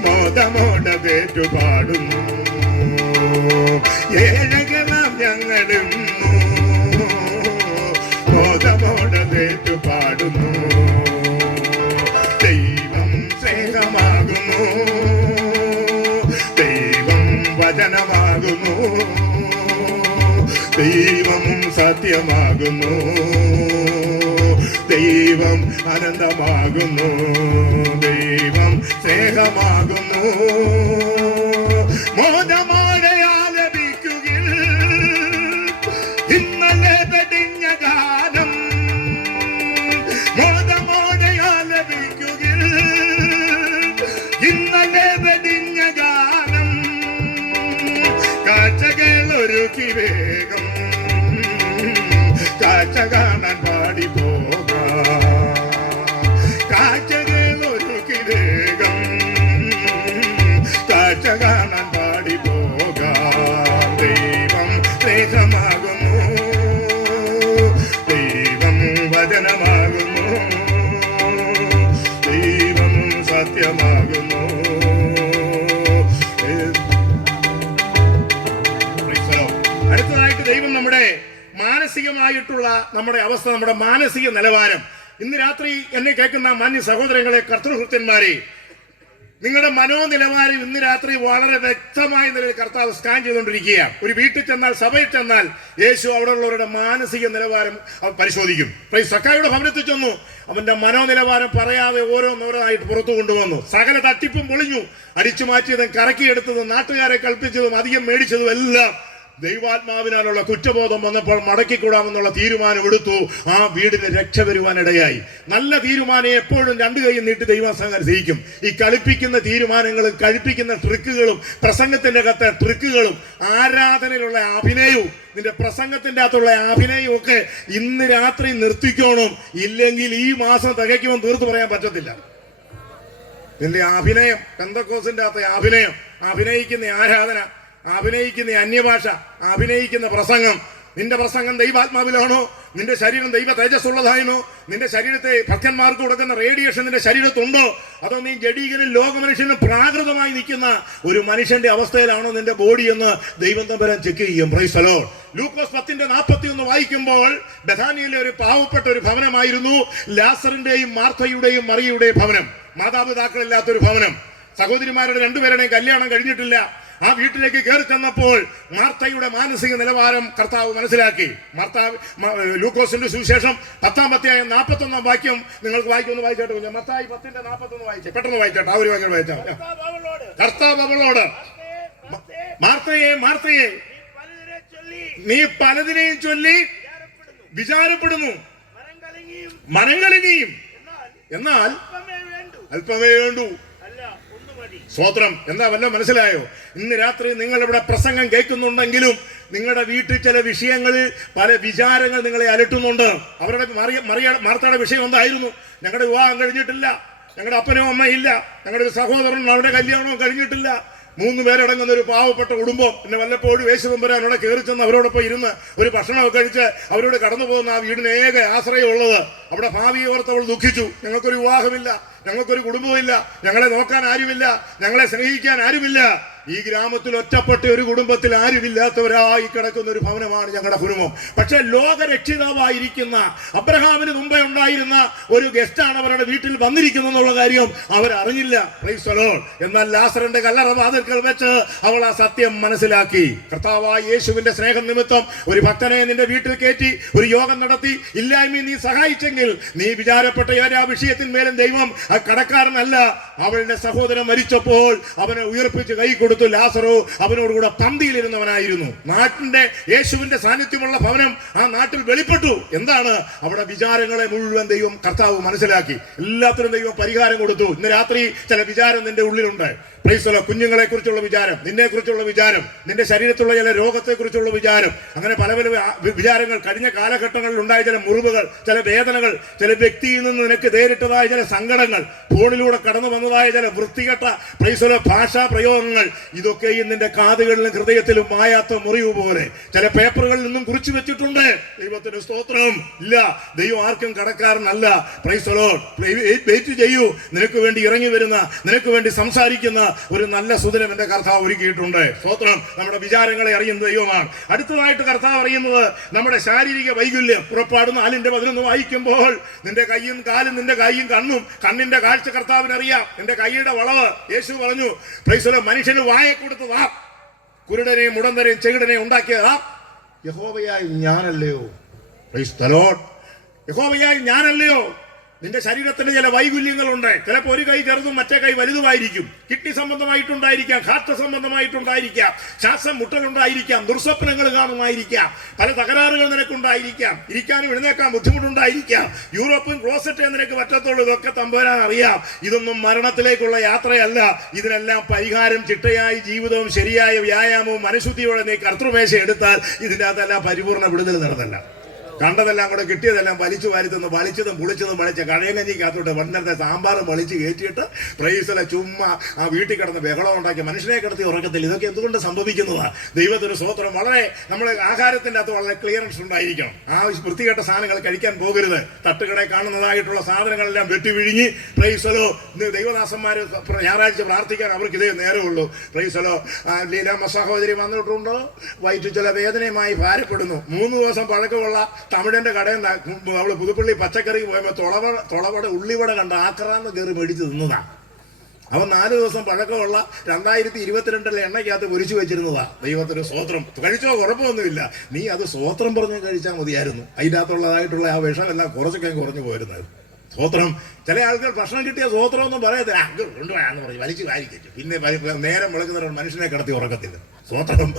മോദമോടതേറ്റു പാടുന്നു. ഏഴകളം ഞങ്ങളും മോദമോടതേറ്റു പാടുന്നു. ദൈവം സ്നേഹമാകുന്നു, ദൈവം വചനമാകുന്നു, ദൈവം സത്യമാകുന്നു, ദൈവം ആനന്ദമാകുന്നു, ദൈവം സ്നേഹമാകുന്നു. മോദമോടെ ആലപിക്കുകിൽ ഇന്നലെ വെടിഞ്ഞ ഗാനം. മോദമോടെ ആലപിക്കുകിൽ ഇന്നലെ വെടിഞ്ഞ ഗാനം. കാഴ്ചകൾ ഒരുക്കി വേഗം കാഴ്ച കാണാൻ പാടി പോകാം. കാഴ്ചകൾ ഒരുക്കി വേഗം കാഴ്ച കാണാൻ പാടി പോകാം. ദൈവം സ്നേഹമാകുന്നു, ദൈവം വചനമാകുന്നു, ദൈവം സത്യമാകുന്നു. അടുത്തതായിട്ട് ദൈവം നമ്മുടെ മാനസികമായിട്ടുള്ള നമ്മുടെ അവസ്ഥ, നമ്മുടെ മാനസിക നിലവാരം. ഇന്ന് രാത്രി എന്നെ കേൾക്കുന്ന മാന്യ സഹോദരങ്ങളെ, കർത്തൃഹൃത്യന്മാരെ, നിങ്ങളുടെ മനോനിലവാരം ഇന്ന് രാത്രി വളരെ വ്യക്തമായ നിലയിൽ കർത്താവ് സ്കാൻ ചെയ്തുകൊണ്ടിരിക്കുകയാണ്. ഒരു വീട്ടിൽ ചെന്നാൽ, സഭയിൽ ചെന്നാൽ യേശു അവിടെ ഉള്ളവരുടെ മാനസിക നിലവാരം പരിശോധിക്കും. സക്കായിയുടെ ഭവനത്തിൽ ചെന്നു, അവന്റെ മനോനിലവാരം പറയാതെ ഓരോന്നോരോന്നായിട്ട് പുറത്തു കൊണ്ടുവന്നു. സകല തട്ടിപ്പും പൊളിഞ്ഞു. അടിച്ചു മാറ്റിയതും കറക്കിയെടുത്തതും നാട്ടുകാരെ കൽപ്പിച്ചതും അധികം മേടിച്ചതും എല്ലാം ദൈവാത്മാവിനാലുള്ള കുറ്റബോധം വന്നപ്പോൾ മടക്കിക്കൂടാമെന്നുള്ള തീരുമാനം എടുത്തു. ആ വീടിന് രക്ഷ വരുവാനിടയായി. നല്ല തീരുമാനം എപ്പോഴും രണ്ടു കൈയും നീട്ടി ദൈവസംഘം ചെയ്യിക്കും. ഈ കളിപ്പിക്കുന്ന തീരുമാനങ്ങളും കഴിപ്പിക്കുന്ന ട്രിക്കുകളും പ്രസംഗത്തിന്റെ അകത്തെ ട്രിക്കുകളും ആരാധനയിലുള്ള അഭിനയവും നിന്റെ പ്രസംഗത്തിന്റെ അകത്തുള്ള അഭിനയവും ഒക്കെ ഇന്ന് രാത്രി നിർത്തിക്കോണം. ഇല്ലെങ്കിൽ ഈ മാസം തികയ്ക്കുമെന്ന് തീർത്തു പറയാൻ പറ്റത്തില്ല. നിന്റെ അഭിനയം, പെന്തക്കോസിന്റെ അകത്തെ അഭിനയം, അഭിനയിക്കുന്ന ആരാധന, അഭിനയിക്കുന്ന അന്യഭാഷ, അഭിനയിക്കുന്ന പ്രസംഗം, നിന്റെ പ്രസംഗം ദൈവാത്മാവിലാണോ? നിന്റെ ശരീരം ദൈവ തേജസ്സുള്ളതായിരുന്നോ? നിന്റെ ശരീരത്തെ ഭക്തന്മാർക്ക് കൊടുക്കുന്ന റേഡിയേഷൻ നിന്റെ ശരീരത്തുണ്ടോ? അതോ നീ ജഡീകനും ലോകമനുഷ്യനും പ്രാകൃതമായി നിൽക്കുന്ന ഒരു മനുഷ്യന്റെ അവസ്ഥയിലാണോ നിന്റെ ബോഡി എന്ന് ദൈവം തമ്പുരാൻ ചെക്ക് ചെയ്യും. Price the Lord. ലൂക്കോസ് 10:41 വായിക്കുമ്പോൾ ബഥാനിയിലെ ഒരു പാവപ്പെട്ട ഒരു ഭവനമായിരുന്നു ലാസറിന്റെയും മാർത്തയുടെയും മറിയയുടെയും ഭവനം. മാതാപിതാക്കളില്ലാത്തൊരു ഭവനം. സഹോദരിമാരുടെ രണ്ടുപേരുടെയും കല്യാണം കഴിഞ്ഞിട്ടില്ല. ആ വീട്ടിലേക്ക് കയറി ചെന്നപ്പോൾ മാർത്തയുടെ മാനസിക നിലവാരം കർത്താവ് മനസ്സിലാക്കി. ലൂക്കോസിന്റെ സുവിശേഷം 10-ാം അധ്യായം 41-ാം വാക്യം നിങ്ങൾക്ക് വായിക്കൊന്ന് വായിച്ചോട്ടെ. മത്തായി 10:41 വായിച്ചേ, പെട്ടെന്ന് വായിച്ചോട്ടെ. ആ ഒരു വാക്യം വായിച്ചാൽ കർത്താവ് അവളോട്, മാർത്തയെ മാർത്തയെ, നീ പലതിനെയും ചൊല്ലി വിചാരപ്പെടുന്നു, മനം കലങ്ങിയും, എന്നാൽ അല്പമേ വേണ്ടൂ. സ്തോത്രം. എന്താ വല്ല മനസ്സിലായോ? ഇന്ന് രാത്രി നിങ്ങൾ ഇവിടെ പ്രസംഗം കേൾക്കുന്നുണ്ടെങ്കിലും നിങ്ങളുടെ വീട്ടിൽ ചില വിഷയങ്ങളിൽ പല വിചാരങ്ങൾ നിങ്ങളെ അലട്ടുന്നുണ്ട്. അവരുടെ മാർത്തയുടെ വിഷയം എന്തായിരുന്നു? ഞങ്ങളുടെ വിവാഹം കഴിഞ്ഞിട്ടില്ല, ഞങ്ങളുടെ അപ്പനോ അമ്മ ഇല്ല, ഞങ്ങളുടെ ഒരു സഹോദരനും അവിടെ കല്യാണവും കഴിഞ്ഞിട്ടില്ല. 3 പേരടങ്ങുന്ന ഒരു പാവപ്പെട്ട കുടുംബം. പിന്നെ വല്ലപ്പോഴും യേശുദമ്പുരാൻ അവിടെ കയറി ചെന്ന് അവരോടൊപ്പം ഇരുന്ന് ഒരു ഭക്ഷണമൊക്കെ കഴിച്ച് അവരോട് കടന്നു പോകുന്ന ആ വീടിന് ഏക ആശ്രയമുള്ളത്. അവിടെ ഭാവിയെ ഓർത്ത് അവൾ ദുഃഖിച്ചു. ഞങ്ങൾക്കൊരു വിവാഹമില്ല, ഞങ്ങൾക്കൊരു കുടുംബമില്ല, ഞങ്ങളെ നോക്കാൻ ആരുമില്ല, ഞങ്ങളെ സ്നേഹിക്കാൻ ആരുമില്ല. ഈ ഗ്രാമത്തിൽ ഒറ്റപ്പെട്ട ഒരു കുടുംബത്തിൽ ആരുമില്ലാത്തവരായി കിടക്കുന്ന ഒരു ഭവനമാണ് ഞങ്ങളുടെ കുടുംബം. പക്ഷെ ലോകരക്ഷിതാവായിരിക്കുന്ന അബ്രഹാമിന് മുമ്പേ ഉണ്ടായിരുന്ന ഒരു ഗസ്റ്റാണ് അവരുടെ വീട്ടിൽ വന്നിരിക്കുന്നു എന്നുള്ള കാര്യം അവരറിഞ്ഞില്ല. Price the Lord. എന്നാൽ ലാസറിന്റെ കല്ലറ വാതിൽക്കൽ വെച്ച് അവൾ ആ സത്യം മനസ്സിലാക്കി. കർത്താവായ യേശുവിന്റെ സ്നേഹം നിമിത്തം ഒരു ഭക്തനെ നിന്റെ വീട്ടിൽ കയറ്റി ഒരു യോഗം നടത്തി ഇല്ലായ്മ നീ സഹായിച്ചെങ്കിൽ നീ വിചാരപ്പെട്ട ആ വിഷയത്തിന്മേലും ദൈവം കടക്കാരനല്ല. അവളുടെ സഹോദരൻ മരിച്ചപ്പോൾ അവനെ ഉയർപ്പിച്ച് കൈ കൊടുത്തു. ലാസറോ അവനോടുകൂടെ പന്തിയിലിരുന്നവനായിരുന്നു. നാട്ടിന്റെ യേശുവിന്റെ സാന്നിധ്യമുള്ള ഭവനം ആ നാട്ടിൽ വെളിപ്പെട്ടു. എന്താണ്? അവിടെ വിചാരങ്ങളെ മുഴുവൻ ദൈവം കർത്താവ് മനസ്സിലാക്കി. എല്ലാത്തിനും ദൈവം പരിഹാരം കൊടുത്തു. ഇന്ന് രാത്രി ചില വിചാരം നിന്റെ ഉള്ളിലുണ്ട്. Price the Lord. കുഞ്ഞുങ്ങളെ കുറിച്ചുള്ള വിചാരം, നിന്നെ കുറിച്ചുള്ള വിചാരം, നിന്റെ ശരീരത്തിലുള്ള ചില രോഗത്തെ കുറിച്ചുള്ള വിചാരം, അങ്ങനെ പല പല വിചാരങ്ങൾ, കഴിഞ്ഞ കാലഘട്ടങ്ങളിൽ ഉണ്ടായ ചില മുറിവുകൾ, ചില വേദനകൾ, ചില വ്യക്തിയിൽ നിന്ന് നിനക്ക് നേരിട്ടതായ ചില സങ്കടങ്ങൾ, ഫോണിലൂടെ കടന്നു വന്നതായ ചില വൃത്തികെട്ട പ്രൈസ് ദി ലോർഡ് ഭാഷാ പ്രയോഗങ്ങൾ, ഇതൊക്കെയും നിന്റെ കാതുകളിലും ഹൃദയത്തിലും മായാത്ത മുറിവ് പോലെ ചില പേപ്പറുകളിൽ നിന്നും കുറിച്ചു വെച്ചിട്ടുണ്ട്. ദൈവത്തിന്റെ സ്തോത്രം. ഇല്ല, ദൈവം ആർക്കും കടക്കാരനല്ല. Praise the lord. വെയിറ്റ് ചെയ്യൂ. നിനക്ക് വേണ്ടി ഇറങ്ങി വരുന്ന, നിനക്ക് വേണ്ടി സംസാരിക്കുന്ന ഒരു നല്ല സുദിനം എന്റെ കർത്താവ് ഒരുക്കിയിട്ടുണ്ട്. സ്തോത്രം. നമ്മുടെ വിചാരങ്ങളെ അറിയുന്ന ദൈവമാണ്. അടുത്തതായിട്ട് കർത്താവ് അറിയുന്നത് നമ്മുടെ ശാരീരിക വൈകല്യം. പുറപ്പാട് 4:11 വായിക്കുമ്പോൾ നിന്റെ കൈയും കാലും, നിന്റെ കൈയും കണ്ണും, കണ്ണിന്റെ കാഴ്ച കർത്താവിനറിയാം. നിന്റെ കൈയുടെ വളവ് യേശു പറഞ്ഞു. Price the Lord. മനുഷ്യന് വായെ കൊടുത്തതാ, കുരുടനെയും മുടന്തരെയും ചെകിടനെയും ഉണ്ടാക്കിയതാ യഹോവയായ ഞാനല്ലയോ? Price the Lord. യഹോവയായ ഞാനല്ലയോ? നിന്റെ ശരീരത്തിന്റെ ചില വൈകല്യങ്ങളുണ്ട്. ചിലപ്പോൾ ഒരു കൈ ചെറുതും മറ്റേ കൈ വലുതുമായിരിക്കും. കിഡ്നി സംബന്ധമായിട്ടുണ്ടായിരിക്കാം, ഹാർട്ട് സംബന്ധമായിട്ടുണ്ടായിരിക്കാം, ശ്വാസം മുട്ടലുണ്ടായിരിക്കാം, ദുർസ്വപ്നങ്ങൾ കാണുമായിരിക്കാം, പല തകരാറുകൾ നിനക്കുണ്ടായിരിക്കാം, ഇരിക്കാനും എഴുന്നേക്കാൻ ബുദ്ധിമുട്ടുണ്ടായിരിക്കാം, യൂറോപ്യൻ ക്ലോസറ്റേ നിനക്ക് പറ്റത്തുള്ളൂ. ഇതൊക്കെ തമ്പുരാൻ അറിയാം. ഇതൊന്നും മരണത്തിലേക്കുള്ള യാത്രയല്ല. ഇതിനെല്ലാം പരിഹാരം ചിട്ടയായി ജീവിതവും ശരിയായ വ്യായാമവും മനഃശുദ്ധിയോടെ നീ കർത്തൃമേശ എടുത്താൽ ഇതിൻ്റെ അകത്തെല്ലാം പരിപൂർണ്ണ വിടുതൽ നടന്നല്ല. കണ്ടതെല്ലാം കൂടെ കിട്ടിയതെല്ലാം വലിച്ചു വാരിത്തന്ന് വലിച്ചതും പുളിച്ചതും വലിച്ച കഴയങ്കഞ്ഞിക്കകത്തോട്ട് വണ്ണത്തെ സാമ്പാറും വലിച്ച് കയറ്റിയിട്ട് പ്രൈസല ചുമ്മാ ആ വീട്ടിൽ കിടന്ന് ബഹളം ഉണ്ടാക്കി മനുഷ്യനെ കിടത്തി ഉറക്കത്തിൽ. ഇതൊക്കെ എന്തുകൊണ്ട് സംഭവിക്കുന്നതാണ്? ദൈവത്തിന് സ്തോത്രം. വളരെ നമ്മൾ ആഹാരത്തിൻ്റെ അകത്ത് വളരെ ക്ലിയറൻസ് ഉണ്ടായിരിക്കണം. ആ വൃത്തികെട്ട സാധനങ്ങൾ കഴിക്കാൻ പോകരുത്. തട്ടുകടയിൽ കാണുന്നതായിട്ടുള്ള സാധനങ്ങളെല്ലാം വെട്ടി വിഴുങ്ങി പ്രൈസലോ. ദൈവദാസന്മാർ ഞായറാഴ്ച പ്രാർത്ഥിക്കാൻ അവർക്ക് ഇതേ നേരമുള്ളൂ. പ്രൈസലോ. ലീലാമ്മ സഹോദരി വന്നിട്ടുണ്ടോ? വയറ്റിൽ ചില വേദനയുമായി ഭാരപ്പെടുന്നു. 3 ദിവസം പഴക്കമുള്ള തമിഴന്റെ കടയിൽ അവള് പുതുപ്പള്ളി പച്ചക്കറി പോയപ്പോ തൊളവട ഉള്ളിവട കണ്ട ആക്രാന്ന് കയറി മേടിച്ച് തിന്നതാ. അവൻ 4 ദിവസം പഴക്കമുള്ള 2022 എണ്ണയ്ക്കകത്ത് പൊരിച്ചു വെച്ചിരുന്നതാ. ദൈവത്തിന് സ്തോത്രം. കഴിച്ചോ, കുഴപ്പമൊന്നുമില്ല. നീ അത് സ്തോത്രം പറഞ്ഞ് കഴിച്ചാൽ മതിയായിരുന്നു. അതിൻ്റെ അകത്തുള്ളതായിട്ടുള്ള ആ വിഷമെല്ലാം കുറച്ചൊക്കെ കുറഞ്ഞു പോയിരുന്നത്. സ്തോത്രം. ചില ആൾക്കാർ ഭക്ഷണം കിട്ടിയ സ്തോത്രം ഒന്നും പറയത്തില്ല. കൊണ്ടുപോയാന്ന് പറഞ്ഞ് വലിച്ചു വാരിക്കറ്റും. പിന്നെ നേരം വിളക്കുന്ന മനുഷ്യനെ കിടത്തി ഉറക്കത്തില്ല. സ്തോത്രം.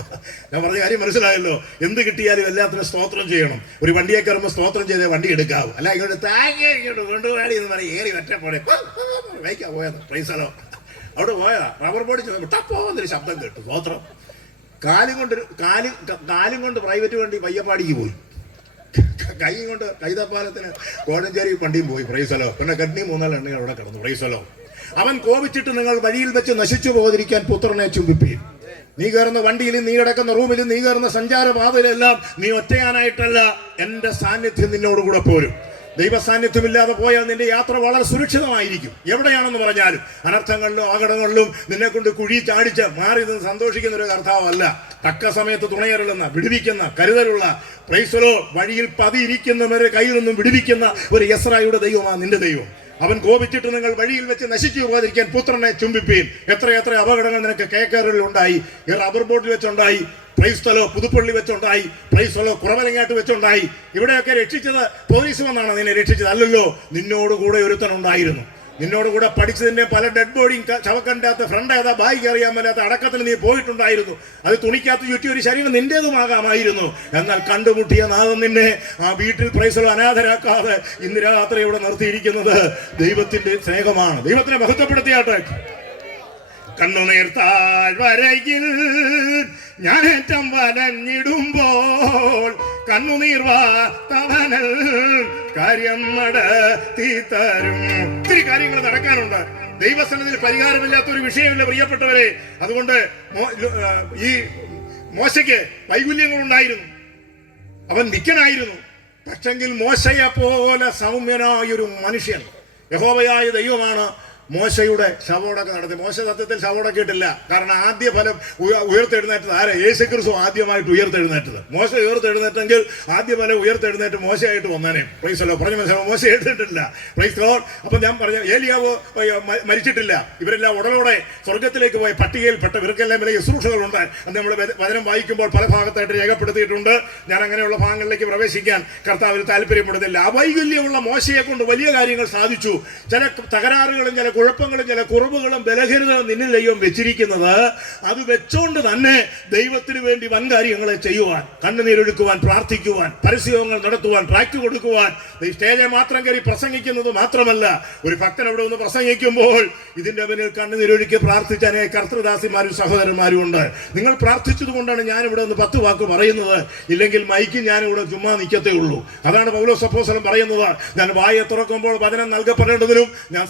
ഞാൻ പറഞ്ഞ കാര്യം മനസ്സിലായല്ലോ. എന്ത് കിട്ടിയാലും എല്ലാത്തിനും സ്തോത്രം ചെയ്യണം. ഒരു വണ്ടിയെ കയറുമ്പോൾ സ്തോത്രം ചെയ്തേ വണ്ടി എടുക്കാവൂ. അല്ല ഇങ്ങോട്ട് താങ്ങി ഇങ്ങോട്ട് കൊണ്ടുപോയാടി എന്ന് പറയും. ഏറി ഒറ്റപ്പോടെ വൈക്കാ പോയത്. പ്രൈസലോ. അവിടെ പോയതാ. റബ്ബർ ബോർഡ് ടപ്പോന്നൊരു ശബ്ദം കേട്ടു. സ്തോത്രം. കാലും കൊണ്ട് പ്രൈവറ്റ് വണ്ടി പയ്യപ്പാടിക്ക് പോയി. കൈ കൊണ്ട് കൈതപ്പാലത്തിന് കോഴഞ്ചേരി വണ്ടിയും പോയി. പ്രൈസലോ. പിന്നെ കഡ്നി 3-4 എണ്ണ അവിടെ കിടന്നു. പ്രൈസലോ. അവൻ കോപിച്ചിട്ട് നിങ്ങൾ വഴിയിൽ വെച്ച് നശിച്ചു പോകാതിരിക്കാൻ പുത്രനെ ചുംബിപ്പീൻ. നീ കയറുന്ന വണ്ടിയിലും നീ കിടക്കുന്ന റൂമിലും നീ കയറുന്ന സഞ്ചാരപാതയിലെല്ലാം നീ ഒറ്റയാനായിട്ടല്ല, എന്റെ സാന്നിധ്യം നിന്നോടുകൂടെ പോരും. ദൈവ സാന്നിധ്യമില്ലാതെ പോയാൽ നിന്റെ യാത്ര വളരെ സുരക്ഷിതമായിരിക്കും. എവിടെയാണെന്ന് പറഞ്ഞാലും അനർത്ഥങ്ങളിലും അപകടങ്ങളിലും നിന്നെ കൊണ്ട് കുഴി ചാടിച്ച് മാറി നിന്ന് സന്തോഷിക്കുന്ന ഒരു കർത്താവല്ല. തക്ക സമയത്ത് തുണയരുളുന്ന, വിടുവിക്കുന്ന, കരുതലുള്ള, പ്രൈസലോ വഴിയിൽ പതിയിരിക്കുന്നവരെ കയ്യിൽ നിന്നും വിടുവിക്കുന്ന ഒരു യസ്രായുടെ ദൈവമാണ് നിന്റെ ദൈവം. അവൻ കോപിച്ചിട്ട് നിങ്ങൾ വഴിയിൽ വെച്ച് നശിച്ചു പോകാതിരിക്കാൻ പുത്രനെ ചുംബിപ്പീൻ. എത്ര അപകടങ്ങൾ നിനക്ക് കേക്കറിൽ ഉണ്ടായി, റബ്ബർ ബോട്ടിൽ വെച്ചുണ്ടായി, പ്രൈസ്തലോ പുതുപ്പള്ളി വെച്ചുണ്ടായി, പ്രൈസ്തലോ കുറവലങ്ങാട്ട് വെച്ചുണ്ടായി. ഇവിടെയൊക്കെ രക്ഷിച്ചത് പോലീസ് വന്നാണ് നിന്നെ രക്ഷിച്ചത്? അല്ലല്ലോ, നിന്നോടുകൂടെ ഒരുത്തൻ ഉണ്ടായിരുന്നു. നിന്നോടുകൂടെ പഠിച്ചതിന്റെ പല ഡെഡ് ബോഡിയും ചവക്കണ്ടാത്ത ഫ്രണ്ട് ഏതാ ബായിക്ക് അറിയാൻ മേലാത്ത അടക്കത്തിൽ നീ പോയിട്ടുണ്ടായിരുന്നു. അത് തുണിക്കകത്ത് ചുറ്റിയ ഒരു ശരീരം നിന്റേതുമാകാമായിരുന്നു. എന്നാൽ കണ്ടുമുട്ടിയ നാഥൻ നിന്നെ ആ വീട്ടിൽ പ്രൈസലോ അനാഥരാക്കാതെ ഇന്ന് രാത്രി ഇവിടെ നിർത്തിയിരിക്കുന്നത് ദൈവത്തിന്റെ സ്നേഹമാണ്. ദൈവത്തിനെ മഹത്വപ്പെടുത്തിയാട്ടെ. കണ്ണുനീർത്താൽ വരയിൽ ഞാനേറ്റം വലഞ്ഞിടുമ്പോൾ കണ്ണുനീർ വാത്തവനൽ കാര്യം നടത്തി തരും. ഒത്തിരി കാര്യങ്ങൾ നടക്കാനുണ്ട്. ദൈവസന്നിധിയിൽ പരിഹാരമില്ലാത്തൊരു വിഷയമില്ല പ്രിയപ്പെട്ടവരെ. അതുകൊണ്ട് ഈ മോശയ്ക്ക് വൈകല്യങ്ങൾ ഉണ്ടായിരുന്നു, അവൻ നിക്കനായിരുന്നു. പക്ഷെങ്കിൽ മോശയെ പോലെ സൗമ്യനായൊരു മനുഷ്യൻ യഹോവയായ ദൈവമാണ് മോശയുടെ ശവോടൊക്കെ നടത്തി. മോശ സത്യത്തിൽ ശവോടൊക്കെ ഇട്ടില്ല. കാരണം ആദ്യ ഫലം ഉയർത്തെഴുന്നേറ്റത് ആരെ? യേശുക്രിസ്തു ആദ്യമായിട്ട് ഉയർത്തെഴുന്നേറ്റത്. മോശ ഉയർത്തെഴുന്നേറ്റെങ്കിൽ ആദ്യ ഫലം ഉയർത്തെഴുന്നേറ്റ് മോശയായിട്ട് വന്നേനെ. പ്രൈസലോ പറഞ്ഞ മനസ്സിലാവും. മോശ എഴുന്നേറ്റിട്ടില്ല. Praise Lord. അപ്പൊ ഞാൻ പറഞ്ഞ ഏലിയാവ് മരിച്ചിട്ടില്ല. ഇവരെല്ലാം ഉടലോടെ സ്വർഗത്തിലേക്ക് പോയ പട്ടികയിൽപ്പെട്ട ഇവർക്കെല്ലാം വലിയ ശുശ്രൂഷകളുണ്ട്. അത് നമ്മൾ വചനം വായിക്കുമ്പോൾ പല ഭാഗത്തായിട്ട് രേഖപ്പെടുത്തിയിട്ടുണ്ട്. ഞാൻ അങ്ങനെയുള്ള ഭാഗങ്ങളിലേക്ക് പ്രവേശിക്കാൻ കർത്താവിൽ താല്പര്യപ്പെടുന്നില്ല. അവൈകല്യമുള്ള മോശയെ കൊണ്ട് വലിയ കാര്യങ്ങൾ സാധിച്ചു. ചില തകരാറുകളും ചില കുഴപ്പങ്ങളും ചില കുറവുകളും ബലഹീനതകളും നിന്നിൽ ദൈവം വെച്ചിരിക്കുന്നത് അത് വെച്ചോണ്ട് തന്നെ ദൈവത്തിന് വേണ്ടി വൻ കാര്യങ്ങളെ ചെയ്യുവാൻ, കണ്ണുനീരൊഴുക്കുവാൻ, പ്രാർത്ഥിക്കുവാൻ, പരസ്യങ്ങൾ നടത്തുവാൻ, ട്രാക്ട് കൊടുക്കുവാൻ. സ്റ്റേജെ മാത്രം കയറി പ്രസംഗിക്കുന്നത് മാത്രമല്ല, ഒരു ഭക്തൻ അവിടെ ഒന്ന് പ്രസംഗിക്കുമ്പോൾ ഇതിന്റെ പിന്നിൽ കണ്ണുനീരൊഴുക്കി പ്രാർത്ഥിച്ച അനേക കർത്തൃദാസിമാരും സഹോദരന്മാരും ഉണ്ട്. നിങ്ങൾ പ്രാർത്ഥിച്ചത് കൊണ്ടാണ് ഞാൻ ഇവിടെ ഒന്ന് 10 വാക്ക് പറയുന്നത്. ഇല്ലെങ്കിൽ മൈക്ക് ഞാൻ ഇവിടെ ചുമ്മാ നിൽക്കത്തേ ഉള്ളൂ. അതാണ് പൗലോസ് അപ്പോസ്തലൻ പറയുന്നത്. ഞാൻ വായ തുറക്കുമ്പോൾ വചനം നൽകപ്പെടേണ്ടതിനും ഞാൻ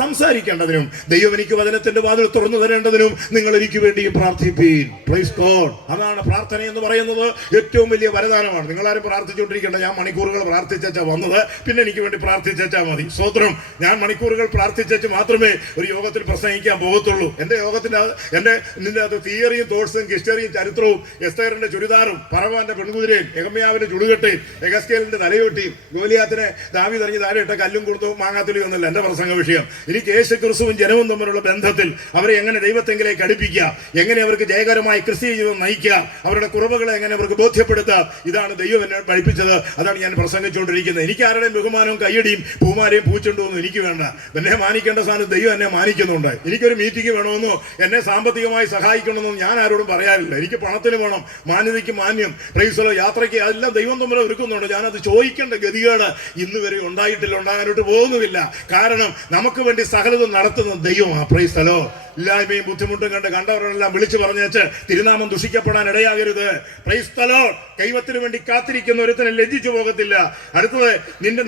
സംസാരിക്കേണ്ടതിനും ദൈവം എനിക്ക് വചനത്തിന്റെ വാതിൽ തുറന്നു തരേണ്ടതിനും നിങ്ങൾ എനിക്ക് വേണ്ടിയും പ്രാർത്ഥിപ്പീൻ. Praise God. അതാണ് പ്രാർത്ഥന എന്ന് പറയുന്നത്. ഏറ്റവും വലിയ വരദാനമാണ്. നിങ്ങളാരും പ്രാർത്ഥിച്ചുകൊണ്ടിരിക്കേണ്ട. ഞാൻ മണിക്കൂറുകൾ പ്രാർത്ഥിച്ചാ വന്നത്, പിന്നെ എനിക്ക് വേണ്ടി പ്രാർത്ഥിച്ചാ മതി. സ്തോത്രം. ഞാൻ മണിക്കൂറുകൾ പ്രാർത്ഥിച്ചു മാത്രമേ ഒരു യോഗത്തിൽ പ്രസംഗിക്കാൻ പോകത്തുള്ളൂ. എന്റെ യോഗത്തിന്റെ നിന്റെ അത് തിയറിയും തോട്ട്സും ഹിസ്റ്ററിയും ചരിത്രവും എസ്തേറിന്റെ ചുരിദാറും പറവാന്റെ പെൺകുതിരയും യെരമ്യാവിന്റെ ചുടുകെട്ടയും എഗസ്കേലിന്റെ തലയൊട്ടിയും ഗോലിയാത്തിനെ ദാവീദ് താഴെയിട്ട കല്ലും കൊടുത്തു മാങ്ങാത്തുലിയും ഒന്നുമില്ല എന്റെ പ്രസംഗ വിഷയം. എനിക്ക് യേശുക്രിസ്തുവും ജനവും തമ്മിലുള്ള ബന്ധത്തിൽ അവരെ എങ്ങനെ ദൈവത്തെങ്കിലേക്ക് അടുപ്പിക്കാം, എങ്ങനെ അവർക്ക് ജയകരമായി ക്രിസ്തീയ ജീവിതം നയിക്കാം, അവരുടെ കുറവുകളെ എങ്ങനെ അവർക്ക് ബോധ്യപ്പെടുത്താം, ഇതാണ് ദൈവം എന്നെ പഠിപ്പിച്ചത്. അതാണ് ഞാൻ പ്രസംഗിച്ചുകൊണ്ടിരിക്കുന്നത്. എനിക്ക് ആരുടെയും ബഹുമാനവും കയ്യടിയും പൂമാരെയും പൂച്ചുണ്ടോന്നും എനിക്ക് വേണ്ട. എന്നെ മാനിക്കേണ്ട സ്ഥാനത്ത് ദൈവം എന്നെ മാനിക്കുന്നുണ്ട്. എനിക്കൊരു മീറ്റിംഗ് വേണമെന്നോ എന്നെ സാമ്പത്തികമായി സഹായിക്കണമെന്നും ഞാൻ ആരോടും പറയാറില്ല. എനിക്ക് പണത്തിന് വേണം, മാന്യതയ്ക്ക് മാന്യം, പ്രൈസലോ യാത്രയ്ക്ക്, അതെല്ലാം ദൈവം തമ്മിൽ ഒരുക്കുന്നുണ്ട്. ഞാനത് ചോദിക്കേണ്ട ഗതികേട് ഇന്ന് വരെ ഉണ്ടായിട്ടില്ല, ഉണ്ടാകാനോട്ട് പോകുന്നുമില്ല. കാരണം നമുക്ക് വേണ്ടി സകലതും നടത്തുന്ന ദൈവമാണ്. Price the Lord. ഇല്ലായ്മയും ബുദ്ധിമുട്ടും കണ്ടവരെല്ലാം വിളിച്ചു പറഞ്ഞേച്ച് തിരുനാമം ദുഷിക്കപ്പെടാൻ ഇടയാകരുത്. Praise the lord. ദൈവത്തിന് വേണ്ടി കാത്തിരിക്കുന്ന ഒരുത്തനെ ലജ്ജിച്ചു പോകത്തില്ല. അടുത്തത്